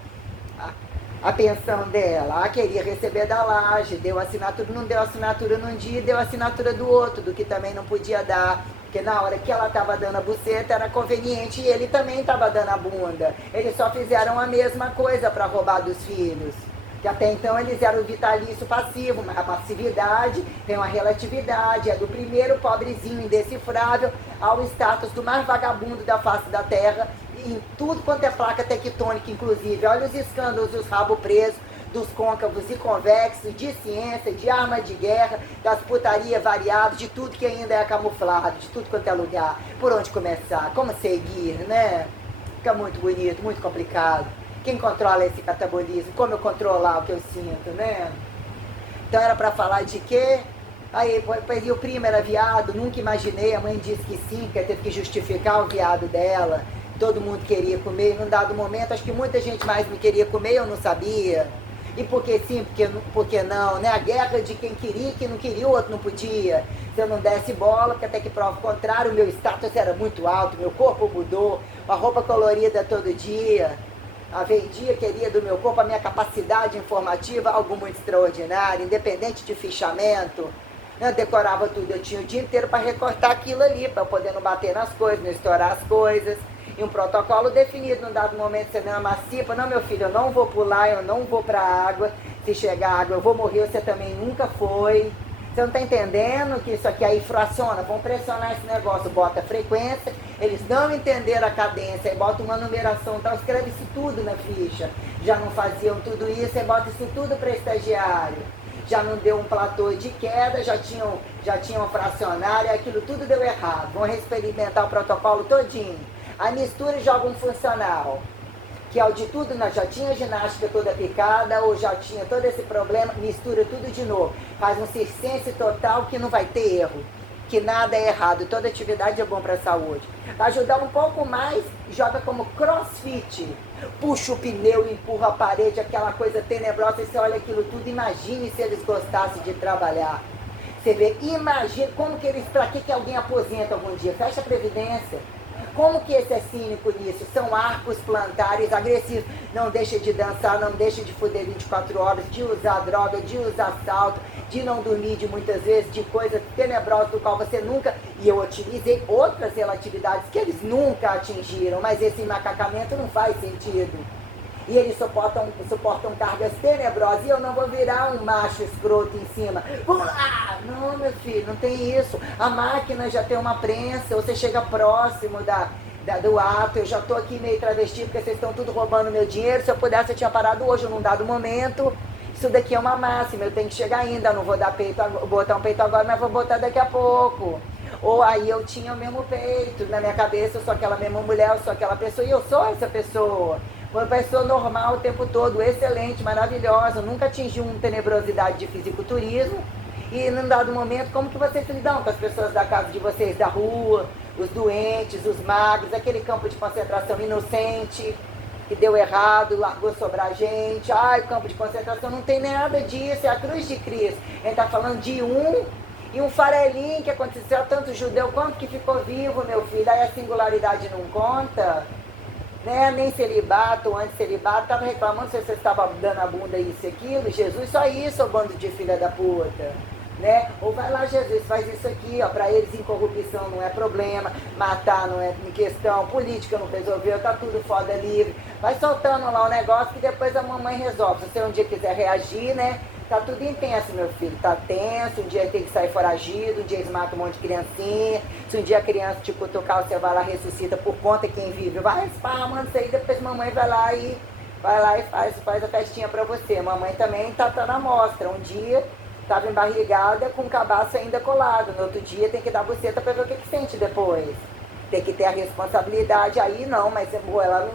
a pensão dela? Ah, queria receber da laje, deu assinatura, não deu assinatura num dia, deu assinatura do outro, do que também não podia dar. Porque na hora que ela estava dando a buceta era conveniente e ele também estava dando a bunda. Eles só fizeram a mesma coisa para roubar dos filhos. Que até então eles eram vitalício passivo, mas a passividade tem uma relatividade, é do primeiro pobrezinho indecifrável ao status do mais vagabundo da face da terra, em tudo quanto é placa tectônica, inclusive. Olha os escândalos dos rabos presos, dos côncavos e convexos, de ciência, de arma de guerra, das putarias variadas, de tudo que ainda é camuflado, de tudo quanto é lugar. Por onde começar? Como seguir, né? Fica muito bonito, muito complicado. Quem controla esse catabolismo? Como eu controlar o que eu sinto, né? Então era para falar de quê? Aí, pois, o primo era viado, nunca imaginei, a mãe disse que sim, porque teve que justificar o viado dela. Todo mundo queria comer, num dado momento, acho que muita gente mais me queria comer, eu não sabia. E por que sim, por que não, né? A guerra de quem queria e quem não queria, o outro não podia. Se eu não desse bola, porque até que prova o contrário, o meu status era muito alto, meu corpo mudou, a roupa colorida todo dia. A vendia queria do meu corpo, a minha capacidade informativa, algo muito extraordinário, independente de fichamento. Eu decorava tudo, eu tinha o dia inteiro para recortar aquilo ali, para eu poder não bater nas coisas, não estourar as coisas. E um protocolo definido, num dado momento você não emancipa, não meu filho, eu não vou pular, eu não vou para a água, se chegar água eu vou morrer, você também nunca foi. Você não está entendendo que isso aqui aí fraciona? Vão pressionar esse negócio, bota a frequência, eles não entenderam a cadência, aí bota uma numeração, então escreve isso tudo na ficha. Já não faziam tudo isso, aí bota isso tudo para estagiário. Já não deu um platô de queda, já tinham fracionário, aquilo tudo deu errado. Vão experimentar o protocolo todinho. A mistura e joga um funcional. Que ao de tudo, nós já tinha a ginástica toda picada, ou já tinha todo esse problema, mistura tudo de novo. Faz um circense total que não vai ter erro. Que nada é errado, toda atividade é bom para a saúde. Para ajudar um pouco mais, joga como crossfit. Puxa o pneu, empurra a parede, aquela coisa tenebrosa, e você olha aquilo tudo, imagine se eles gostassem de trabalhar. Você vê, imagina como que eles, para que alguém aposenta algum dia? Fecha a previdência. Como que esse é cínico nisso? São arcos plantares agressivos. Não deixa de dançar, não deixa de foder 24 horas, de usar droga, de usar salto, de não dormir de muitas vezes, de coisas tenebrosas do qual você nunca... E eu utilizei outras relatividades que eles nunca atingiram, mas esse macacamento não faz sentido. E eles suportam cargas tenebrosas, e eu não vou virar um macho escroto em cima. Vamos lá! Não, meu filho, não tem isso. A máquina já tem uma prensa, você chega próximo do ato, eu já estou aqui meio travesti, porque vocês estão tudo roubando meu dinheiro. Se eu pudesse, eu tinha parado hoje, num dado momento. Isso daqui é uma máxima, eu tenho que chegar ainda, não vou botar um peito agora, mas vou botar daqui a pouco. Ou aí eu tinha o mesmo peito, na minha cabeça eu sou aquela mesma mulher, eu sou aquela pessoa, e eu sou essa pessoa. Uma pessoa normal o tempo todo, excelente, maravilhosa, nunca atingiu uma tenebrosidade de fisiculturismo. E num dado momento, como que vocês lidam com as pessoas da casa de vocês, da rua, os doentes, os magros, aquele campo de concentração inocente, que deu errado, largou sobre a gente, ai, o campo de concentração, não tem nada disso, é a cruz de Cristo. A gente está falando de e um farelinho que aconteceu, tanto judeu quanto que ficou vivo, meu filho, aí a singularidade não conta. Né? Nem celibato ou anticelibato, estava reclamando se você estava dando a bunda isso e aquilo, Jesus, só isso, ô bando de filha da puta. Né? Ou vai lá, Jesus, faz isso aqui, ó, para eles incorrupção não é problema, matar não é questão, política não resolveu, tá tudo foda livre. Vai soltando lá o negócio que depois a mamãe resolve. Se você um dia quiser reagir, né? Tá tudo intenso, meu filho, tá tenso, um dia tem que sair foragido, um dia eles matam um monte de criancinha, se um dia a criança te cutucar, você vai lá, ressuscita por conta, quem vive vai manda isso aí, depois mamãe vai lá e faz a festinha pra você. Mamãe também tá na mostra, um dia tava embarrigada com o cabaço ainda colado, no outro dia tem que dar buceta pra ver o que sente depois. Tem que ter a responsabilidade aí, não, mas ela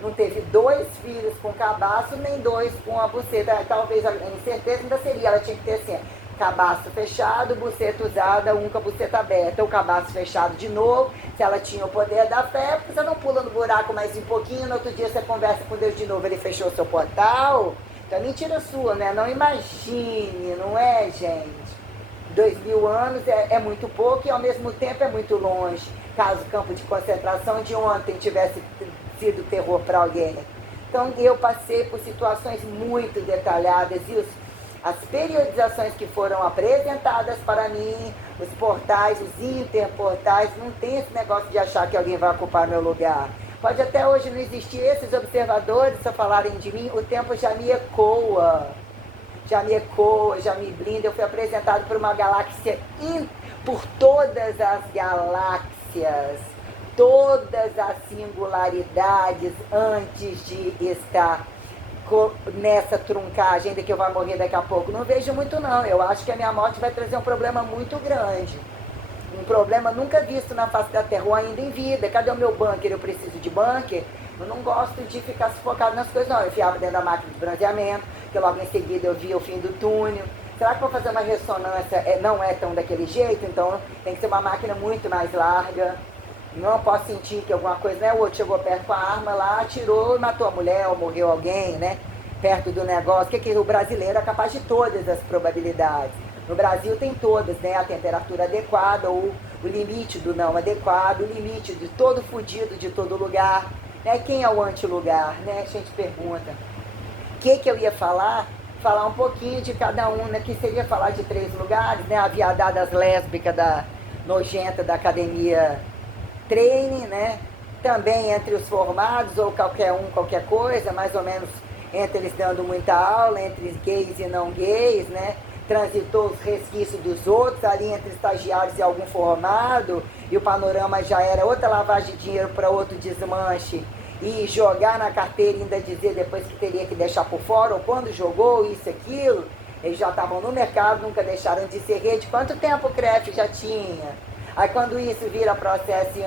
não teve 2 filhos com cabaço, nem 2 com a buceta. Talvez, em certeza, ainda seria. Ela tinha que ter assim, cabaço fechado, buceta usada, com a buceta aberta. O cabaço fechado de novo. Se ela tinha o poder da fé, porque você não pula no buraco mais um pouquinho, no outro dia você conversa com Deus de novo, ele fechou o seu portal. Então é mentira sua, né? Não imagine, não é, gente? 2000 anos é muito pouco e ao mesmo tempo é muito longe. Caso o campo de concentração de ontem tivesse sido terror para alguém. Então eu passei por situações muito detalhadas e as periodizações que foram apresentadas para mim, os portais, os interportais, não tem esse negócio de achar que alguém vai ocupar meu lugar. Pode até hoje não existir esses observadores, se falarem de mim, o tempo já me ecoa, já me blinda. Eu fui apresentado por uma galáxia, por todas as galáxias, todas as singularidades antes de estar nessa truncagem ainda que eu vou morrer daqui a pouco. Não vejo muito não, eu acho que a minha morte vai trazer um problema muito grande. Um problema nunca visto na face da Terra, ou ainda em vida. Cadê o meu bunker? Eu preciso de bunker. Eu não gosto de ficar sufocado nas coisas, não. Eu enfiava dentro da máquina de bronzeamento, que logo em seguida eu via o fim do túnel. Será que vou fazer uma ressonância? Não é tão daquele jeito, então tem que ser uma máquina muito mais larga. Não posso sentir que alguma coisa, né? O outro chegou perto com a arma lá, atirou e matou a mulher, ou morreu alguém, né? Perto do negócio. Que o brasileiro é capaz de todas as probabilidades. No Brasil tem todas, né? A temperatura adequada, ou o limite do não adequado, o limite de todo fudido de todo lugar, né? Quem é o antilugar, né? A gente pergunta. O que eu ia falar? Falar um pouquinho de cada um, né? Que seria falar de 3 lugares, né? A viadadas lésbica nojenta da academia Treine, né? também entre os formados, ou qualquer um, qualquer coisa, mais ou menos entre eles dando muita aula, entre gays e não gays, né? Transitou os resquícios dos outros, ali entre estagiários e algum formado, e o panorama já era outra lavagem de dinheiro para outro desmanche, e jogar na carteira e ainda dizer depois que teria que deixar por fora, ou quando jogou isso, aquilo. Eles já estavam no mercado, nunca deixaram de ser rede. Quanto tempo o CREF já tinha? Aí quando isso vira processo e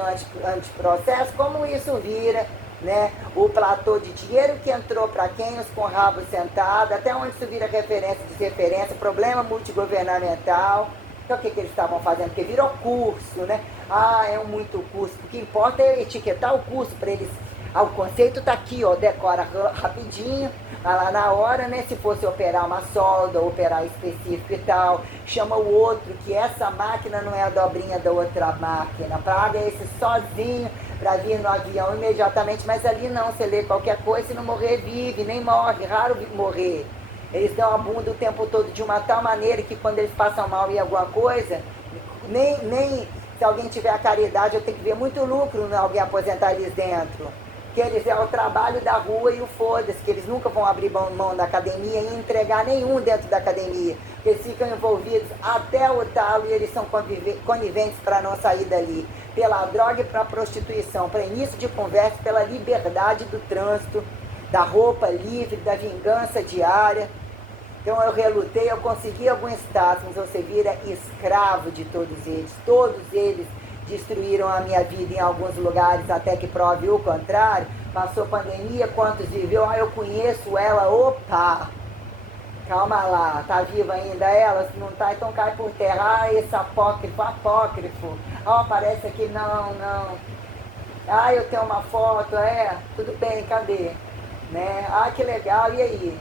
antiprocesso, como isso vira, né? O platô de dinheiro que entrou para quem, os com o rabo sentado, até onde isso vira referência, desreferência, problema multigovernamental. Então o que eles estavam fazendo? Porque virou curso, né? Ah, é muito curso. O que importa é etiquetar o curso para eles. Ah, o conceito está aqui, ó, decora rapidinho, vai lá na hora, né? Se fosse operar uma solda, operar específico e tal, chama o outro, que essa máquina não é a dobrinha da outra máquina, paga esse sozinho para vir no avião imediatamente, mas ali não, você lê qualquer coisa, se não morrer, vive, nem morre, raro morrer. Eles dão a bunda o tempo todo de uma tal maneira que quando eles passam mal em alguma coisa, nem se alguém tiver a caridade, eu tenho que ver muito lucro em alguém aposentar eles dentro. Que eles é o trabalho da rua e o foda-se, que eles nunca vão abrir mão da academia e entregar nenhum dentro da academia. Eles ficam envolvidos até o talo e eles são coniventes para não sair dali. Pela droga e para a prostituição, para início de conversa, pela liberdade do trânsito, da roupa livre, da vingança diária. Então eu relutei, eu consegui algum status, mas você vira escravo de todos eles. Todos eles destruíram a minha vida em alguns lugares até que prove o contrário. Passou pandemia, quantos viveu? Ah, eu conheço ela, opa! Calma lá, tá viva ainda ela? Se não tá, então cai por terra. Ah, esse apócrifo. Ah, aparece aqui, não. Ah, eu tenho uma foto, tudo bem, cadê? Né? Ah, que legal, e aí?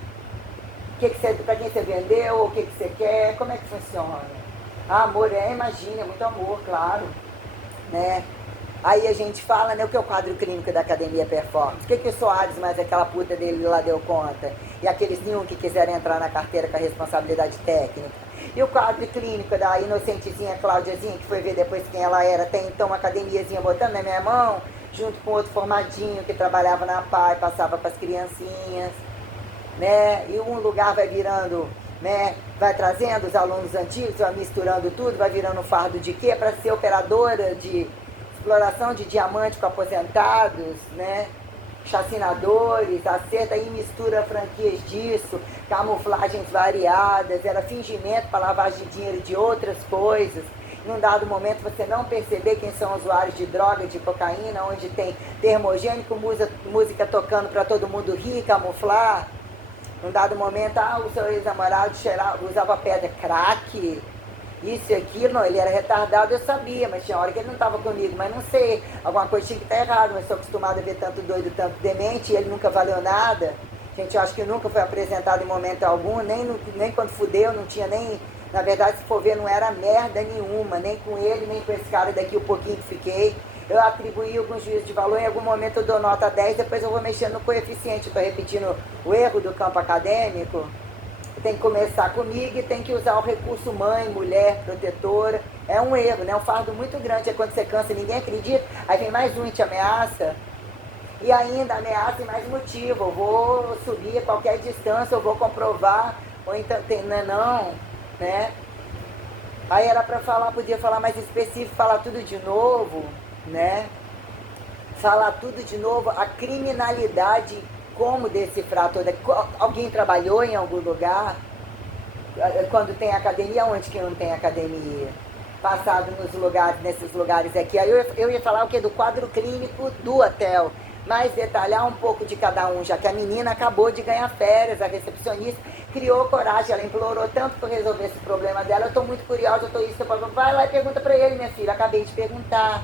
Pra quem você vendeu? O que você quer? Como é que funciona? Ah, amor, imagina, muito amor, claro. Né? Aí a gente fala, né, o que é o quadro clínico da Academia Performance? O que o Soares mais aquela puta dele lá deu conta? E aqueles nenhum que quiserem entrar na carteira com a responsabilidade técnica? E o quadro clínico da inocentezinha Cláudiazinha, que foi ver depois quem ela era, tem então uma academiazinha botando na minha mão, junto com outro formadinho que trabalhava na PAI, passava para as criancinhas, né? E um lugar vai virando, né? Vai trazendo os alunos antigos, vai misturando tudo, vai virando um fardo de quê? Para ser operadora de exploração de diamante com aposentados, né? Chacinadores, acerta e mistura franquias disso, camuflagens variadas, era fingimento para lavagem de dinheiro de outras coisas. Num dado momento você não perceber quem são usuários de droga, de cocaína, onde tem termogênico, música tocando para todo mundo rir, camuflar. Num dado momento, o seu ex-namorado usava pedra, crack, isso e aquilo. Não, ele era retardado, eu sabia, mas tinha hora que ele não estava comigo, mas não sei, alguma coisa tinha que estar errada, mas sou acostumada a ver tanto doido, tanto demente, e ele nunca valeu nada. Gente, eu acho que nunca foi apresentado em momento algum, nem quando fudeu, não tinha nem, na verdade, se for ver, não era merda nenhuma, nem com ele, nem com esse cara daqui, o pouquinho que fiquei. Eu atribuí alguns juízos de valor, em algum momento eu dou nota 10, depois eu vou mexendo no coeficiente, estou repetindo o erro do campo acadêmico. Tem que começar comigo e tem que usar o recurso mãe, mulher, protetora. É um erro, né? Um fardo muito grande, é quando você cansa e ninguém acredita, aí vem mais um e te ameaça, e ainda ameaça e mais motivo, eu vou subir a qualquer distância, eu vou comprovar, ou então, não, né? Aí era para falar, podia falar mais específico, falar tudo de novo, né? Falar tudo de novo, a criminalidade, como decifrar toda. Alguém trabalhou em algum lugar? Quando tem academia, onde que não tem academia? Passado nos lugares, nesses lugares aqui. Aí eu ia falar o que? Do quadro clínico do hotel. Mas detalhar um pouco de cada um, já que a menina acabou de ganhar férias, a recepcionista criou coragem, ela implorou tanto para resolver esse problema dela. Eu estou muito curiosa, vai lá e pergunta para ele, minha filha, acabei de perguntar.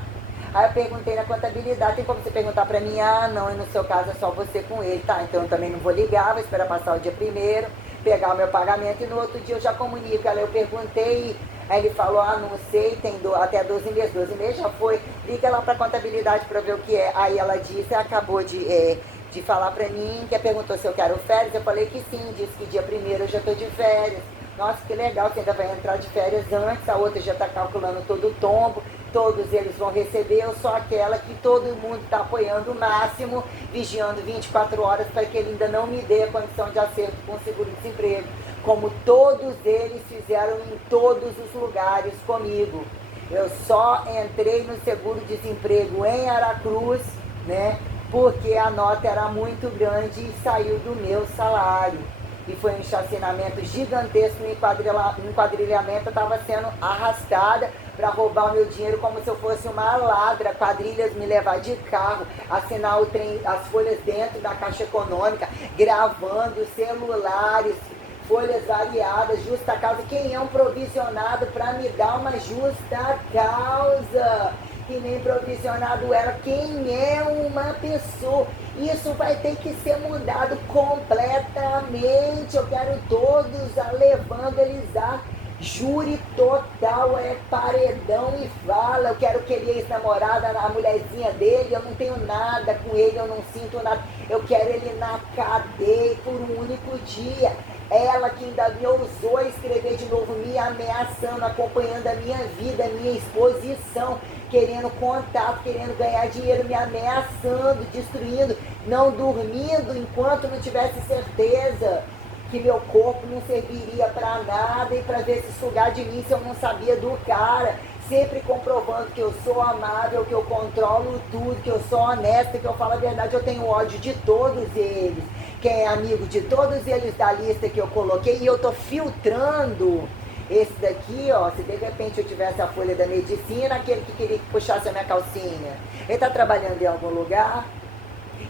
Aí eu perguntei na contabilidade, tem como você perguntar pra mim? Ah, não, e no seu caso é só você com ele, tá? Então eu também não vou ligar, vou esperar passar o dia primeiro, pegar o meu pagamento e no outro dia eu já comunico. Aí eu perguntei, aí ele falou, não sei, tem até 12 meses já foi, liga lá pra contabilidade pra ver o que é. Aí ela disse, acabou de falar pra mim, que perguntou se eu quero férias, eu falei que sim, disse que dia primeiro eu já tô de férias. Nossa, que legal, você ainda vai entrar de férias antes, a outra já está calculando todo o tombo. todos eles vão receber, eu sou aquela que todo mundo está apoiando o máximo, vigiando 24 horas para que ele ainda não me dê a condição de acerto com o seguro-desemprego, como todos eles fizeram em todos os lugares comigo. Eu só entrei no seguro-desemprego em Aracruz, né, porque a nota era muito grande e saiu do meu salário. E foi um chacinamento gigantesco, no enquadrilhamento, eu estava sendo arrastada para roubar o meu dinheiro como se eu fosse uma ladra, quadrilhas me levar de carro, assinar o trem, as folhas dentro da Caixa Econômica, gravando celulares, folhas variadas, justa causa. Quem é um provisionado para me dar uma justa causa? Que nem provisionado era. Quem é uma pessoa? Isso vai ter que ser mudado completamente. Eu quero todos a evangelizar. Júri total, é paredão e fala. Eu quero que ele, ex-namorada, a mulherzinha dele, eu não tenho nada com ele, eu não sinto nada. Eu quero ele na cadeia por um único dia. Ela que ainda me ousou a escrever de novo, me ameaçando, acompanhando a minha vida, a minha exposição, querendo contato, querendo ganhar dinheiro, me ameaçando, destruindo, não dormindo enquanto não tivesse certeza que meu corpo não serviria para nada e para ver se sugar de mim se eu não sabia do cara, sempre comprovando que eu sou amável, que eu controlo tudo, que eu sou honesta, que eu falo a verdade. Eu tenho ódio de todos eles, quem é amigo de todos eles da lista que eu coloquei, e eu tô filtrando esse daqui, ó. Se de repente eu tivesse a folha da medicina, aquele que queria que puxasse a minha calcinha, ele tá trabalhando em algum lugar?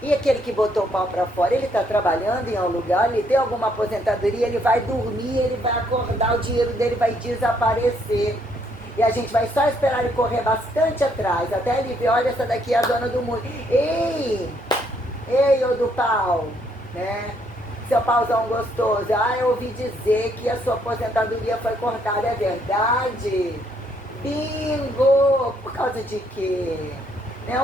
E aquele que botou o pau para fora, ele está trabalhando em algum lugar, ele tem alguma aposentadoria, ele vai dormir, ele vai acordar, o dinheiro dele vai desaparecer. E a gente vai só esperar ele correr bastante atrás, até ele ver, olha, essa daqui é a dona do mundo. Ei, ô do pau, né? Seu pauzão gostoso, eu ouvi dizer que a sua aposentadoria foi cortada, é verdade? Bingo! Por causa de quê?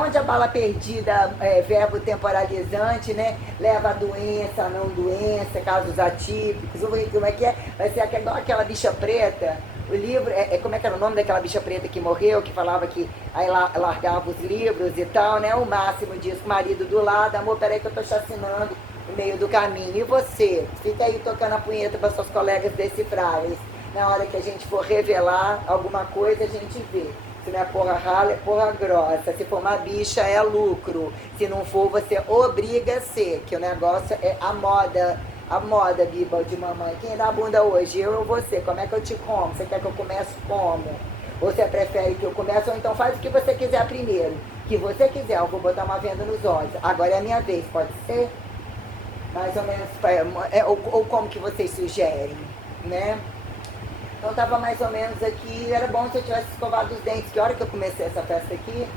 Onde a bala perdida, verbo temporalizante, né, leva a doença, a não doença, casos atípicos, como é que é? Vai ser igual aquela bicha preta, o livro, como é que era o nome daquela bicha preta que morreu, que falava que aí largava os livros e tal, né, o máximo disso, marido do lado, amor, peraí que eu tô chacinando no meio do caminho, e você? Fica aí tocando a punheta para seus colegas decifráveis, na hora que a gente for revelar alguma coisa, a gente vê. Se não é porra rala, é porra grossa. Se for uma bicha, é lucro. Se não for, você obriga a ser. Que o negócio é a moda, biba de mamãe. Quem dá a bunda hoje? Eu ou você? Como é que eu te como? Você quer que eu comece como? Ou você prefere que eu comece? Ou então faz o que você quiser primeiro. Que você quiser, eu vou botar uma venda nos olhos. Agora é a minha vez, pode ser? Mais ou menos, ou como que vocês sugerem, né? Então tava mais ou menos aqui, era bom se eu tivesse escovado os dentes, que a hora que eu comecei essa festa aqui,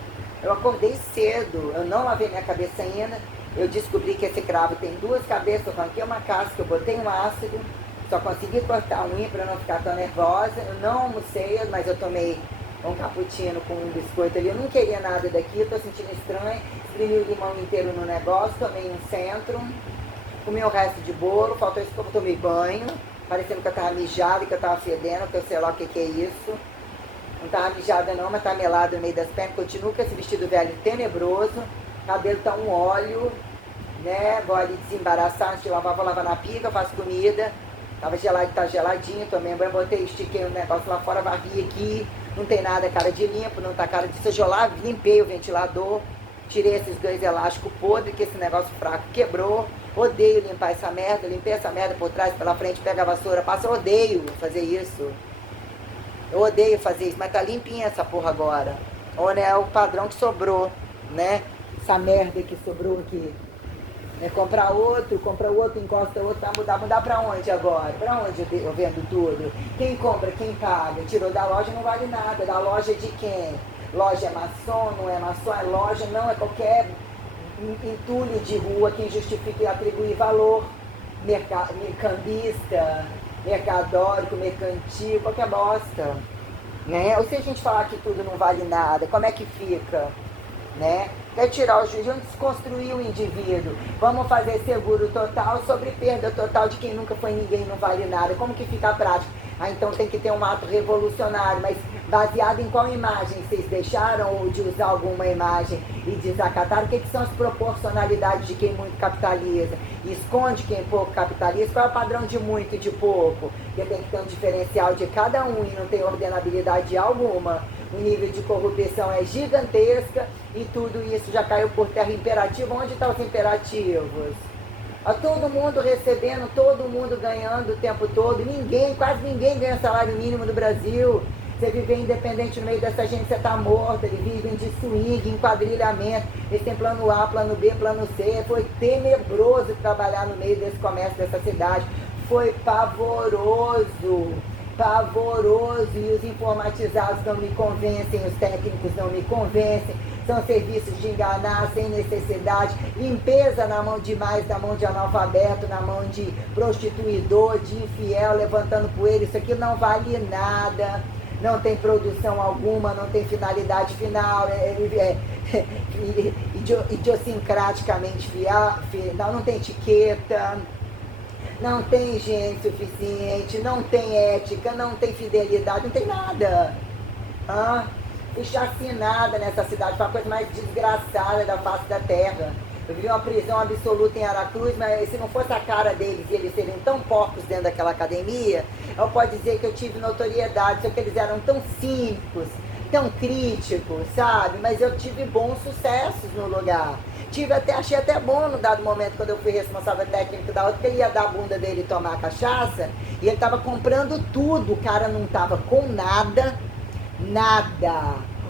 eu acordei cedo, eu não lavei minha cabeça ainda, eu descobri que esse cravo tem duas cabeças, eu arranquei uma casca, eu botei um ácido, só consegui cortar a unha para não ficar tão nervosa, eu não almocei, mas eu tomei um cappuccino com um biscoito ali, eu não queria nada daqui, eu tô sentindo estranho, espremi o limão inteiro no negócio, tomei um centro, comi o resto de bolo, faltou isso que eu tomei banho, parecendo que eu tava mijada, que eu tava fedendo, que eu sei lá o que é isso. Não tava mijada não, mas tá melado no meio das pernas. Continuo com esse vestido velho tenebroso. Cabelo tá um óleo, né? Vou ali desembaraçar antes de lavar, vou lavar na pica, faço comida. Tava gelado, tá geladinho, tomei banho, botei, estiquei o negócio lá fora, varri aqui. Não tem nada cara de limpo, não tá cara de sujolar. Limpei o ventilador, tirei esses dois elásticos podres, que esse negócio fraco quebrou. Odeio limpar essa merda, limpei essa merda por trás, pela frente, pega a vassoura, passa, eu odeio fazer isso. Eu odeio fazer isso, mas tá limpinha essa porra agora. Ou né, é o padrão que sobrou, né? Essa merda que sobrou aqui. É comprar outro, encosta outro, tá mudar pra onde agora? Pra onde eu vendo tudo? Quem compra, quem paga? Tirou da loja, não vale nada. Da loja de quem? Loja é maçom, não é maçom, é loja, não, é qualquer entulho de rua, quem justifica e atribui valor, mercambista, mercadórico, mercantil, qualquer bosta, né? Ou se a gente falar que tudo não vale nada, como é que fica, né? Quer tirar o juiz, vamos desconstruir o indivíduo, vamos fazer seguro total sobre perda total de quem nunca foi ninguém, não vale nada, como que fica a prática? Então tem que ter um ato revolucionário, mas Baseado em qual imagem vocês deixaram de usar alguma imagem e desacataram? O que são as proporcionalidades de quem muito capitaliza? Esconde quem pouco capitaliza? Qual é o padrão de muito e de pouco? Porque tem que ter um diferencial de cada um e não tem ordenabilidade alguma. O nível de corrupção é gigantesca e tudo isso já caiu por terra. Imperativo, onde estão os imperativos? Todo mundo recebendo, todo mundo ganhando o tempo todo. Quase ninguém ganha salário mínimo no Brasil. Você viver independente no meio dessa gente, você está morto. Eles vivem de swing, enquadrilhamento. Eles têm plano A, plano B, plano C. Foi tenebroso trabalhar no meio desse comércio dessa cidade. Foi pavoroso. Pavoroso. E os informatizados não me convencem, os técnicos não me convencem. São serviços de enganar sem necessidade. Limpeza na mão de mais, na mão de analfabeto, na mão de prostituidor, de infiel, levantando poeira. Isso aqui não vale nada. Não tem produção alguma, não tem finalidade final, idiosincraticamente não tem etiqueta, não tem higiene suficiente, não tem ética, não tem fidelidade, não tem nada. Fui chacinada nessa cidade, foi a coisa mais desgraçada da face da terra. Eu vivi uma prisão absoluta em Aracruz, mas se não fosse a cara deles e eles serem tão porcos dentro daquela academia, eu posso dizer que eu tive notoriedade, só que eles eram tão cínicos, tão críticos, sabe? Mas eu tive bons sucessos no lugar. Achei até bom no dado momento, quando eu fui responsável técnico da outra, porque ele ia dar a bunda dele tomar cachaça, e ele estava comprando tudo, o cara não estava com nada.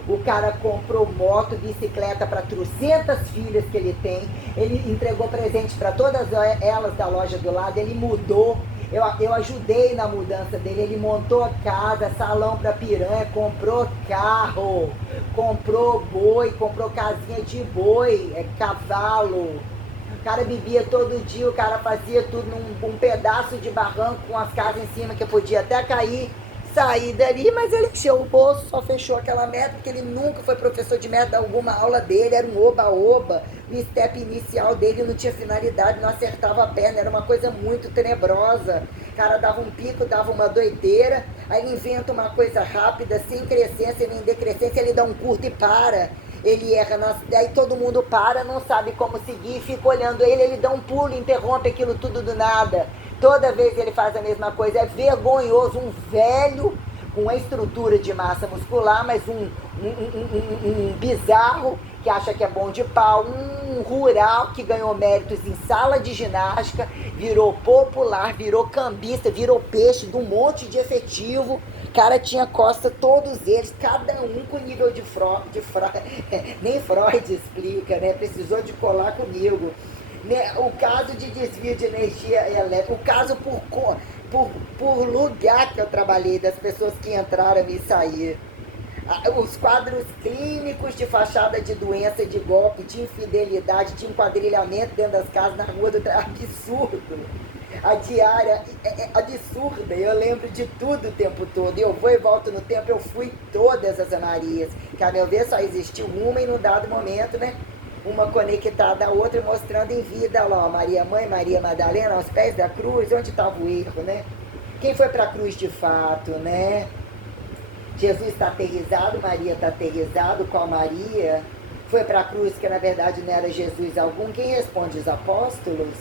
O cara comprou moto, bicicleta para 300 filhas que ele tem. Ele entregou presente para todas elas da loja do lado. Ele mudou. Eu ajudei na mudança dele. Ele montou a casa, salão para piranha, comprou carro, comprou boi, comprou casinha de boi, cavalo. O cara bebia todo dia, o cara fazia tudo num pedaço de barranco com as casas em cima que podia até cair. Saí dali, mas ele encheu o bolso, só fechou aquela meta, porque ele nunca foi professor de meta alguma. A aula dele era um oba-oba, o step inicial dele não tinha finalidade, não acertava a perna, era uma coisa muito tenebrosa. O cara dava um pico, dava uma doideira, aí ele inventa uma coisa rápida, sem crescência nem decrescência, ele dá um curto e para. Ele erra, daí todo mundo para, não sabe como seguir, fica olhando ele dá um pulo, interrompe aquilo tudo do nada. Toda vez ele faz a mesma coisa, é vergonhoso, um velho com uma estrutura de massa muscular, mas um bizarro que acha que é bom de pau, um rural que ganhou méritos em sala de ginástica, virou popular, virou cambista, virou peixe de um monte de efetivo. Cara, tinha costa todos eles, cada um com nível de Freud, nem Freud explica, né? Precisou de colar comigo. O caso de desvio de energia elétrica, o caso por lugar que eu trabalhei, das pessoas que entraram e saíram. Os quadros clínicos de fachada de doença, de golpe, de infidelidade, de enquadrilhamento dentro das casas, na rua do trabalho, absurdo. A diária é absurda, eu lembro de tudo o tempo todo. Eu vou e volto no tempo, eu fui todas as Marias, que a meu ver só existiu uma em um dado momento, né? Uma conectada à outra, mostrando em vida lá, Maria Mãe, Maria Madalena, aos pés da cruz, onde estava o erro, né? Quem foi para a cruz de fato, né? Jesus está aterrissado, Maria está aterrissado, qual Maria? Foi para a cruz que na verdade não era Jesus algum. Quem responde? Os apóstolos?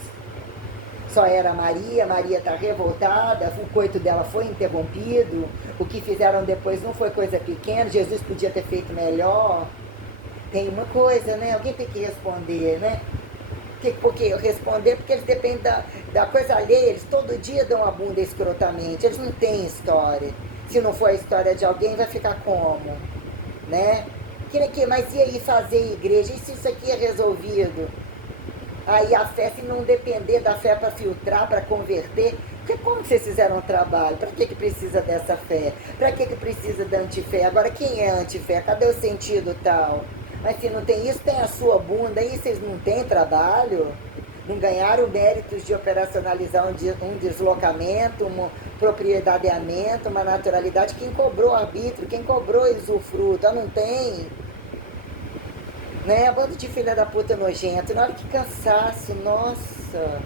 Só era Maria, Maria está revoltada, o coito dela foi interrompido, o que fizeram depois não foi coisa pequena, Jesus podia ter feito melhor. Tem uma coisa, né? Alguém tem que responder, né? Porque responder, porque eles dependem da coisa alheia, eles todo dia dão a bunda escrotamente, eles não têm história. Se não for a história de alguém, vai ficar como? Né? Mas e aí fazer igreja? E se isso aqui é resolvido? Aí a fé, se não depender da fé para filtrar, para converter, porque como vocês fizeram o trabalho? Para que precisa dessa fé? Para que precisa da antifé? Agora, quem é antifé? Cadê o sentido tal? Mas se não tem isso, tem a sua bunda. Aí vocês não têm trabalho? Não ganharam méritos de operacionalizar um deslocamento, um propriedadeamento, uma naturalidade? Quem cobrou arbítrio? Quem cobrou usufruto? Não tem? Né? Bando de filha da puta nojento. Na hora que cansaço, nossa.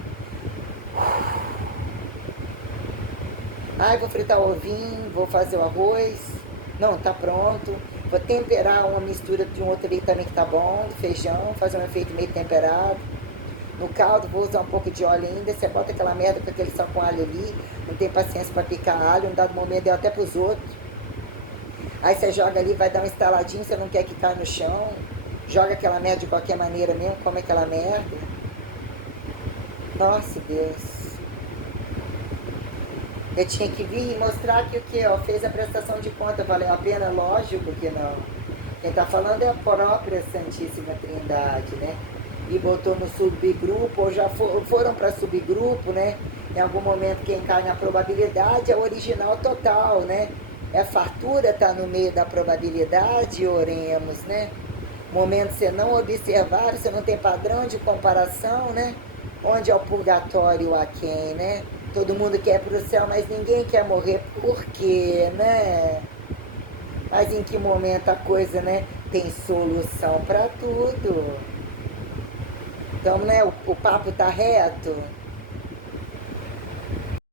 Ai, vou fritar o ovinho, vou fazer o arroz. Não, tá pronto. Vou temperar uma mistura de um outro ali também que tá bom, do feijão, fazer um efeito meio temperado. No caldo vou usar um pouco de óleo ainda. Você bota aquela merda com aquele só com alho ali. Não tem paciência para picar alho. Um dado momento deu até pros outros. Aí você joga ali, vai dar uma estaladinha, você não quer que caia no chão. Joga aquela merda de qualquer maneira mesmo, come aquela merda. Nossa, Deus. Eu tinha que vir e mostrar que o que, ó, fez a prestação de conta, valeu a pena? Lógico que não. Quem está falando é a própria Santíssima Trindade, né? E botou no subgrupo, ou já foram para subgrupo, né? Em algum momento quem cai na probabilidade é o original total, né? É fartura, está no meio da probabilidade, oremos, né? Momento você não observar, você não tem padrão de comparação, né? Onde é o purgatório a quem, né? Todo mundo quer ir para o céu, mas ninguém quer morrer. Por quê, né? Mas em que momento a coisa, né, tem solução para tudo? Então, né, o papo tá reto.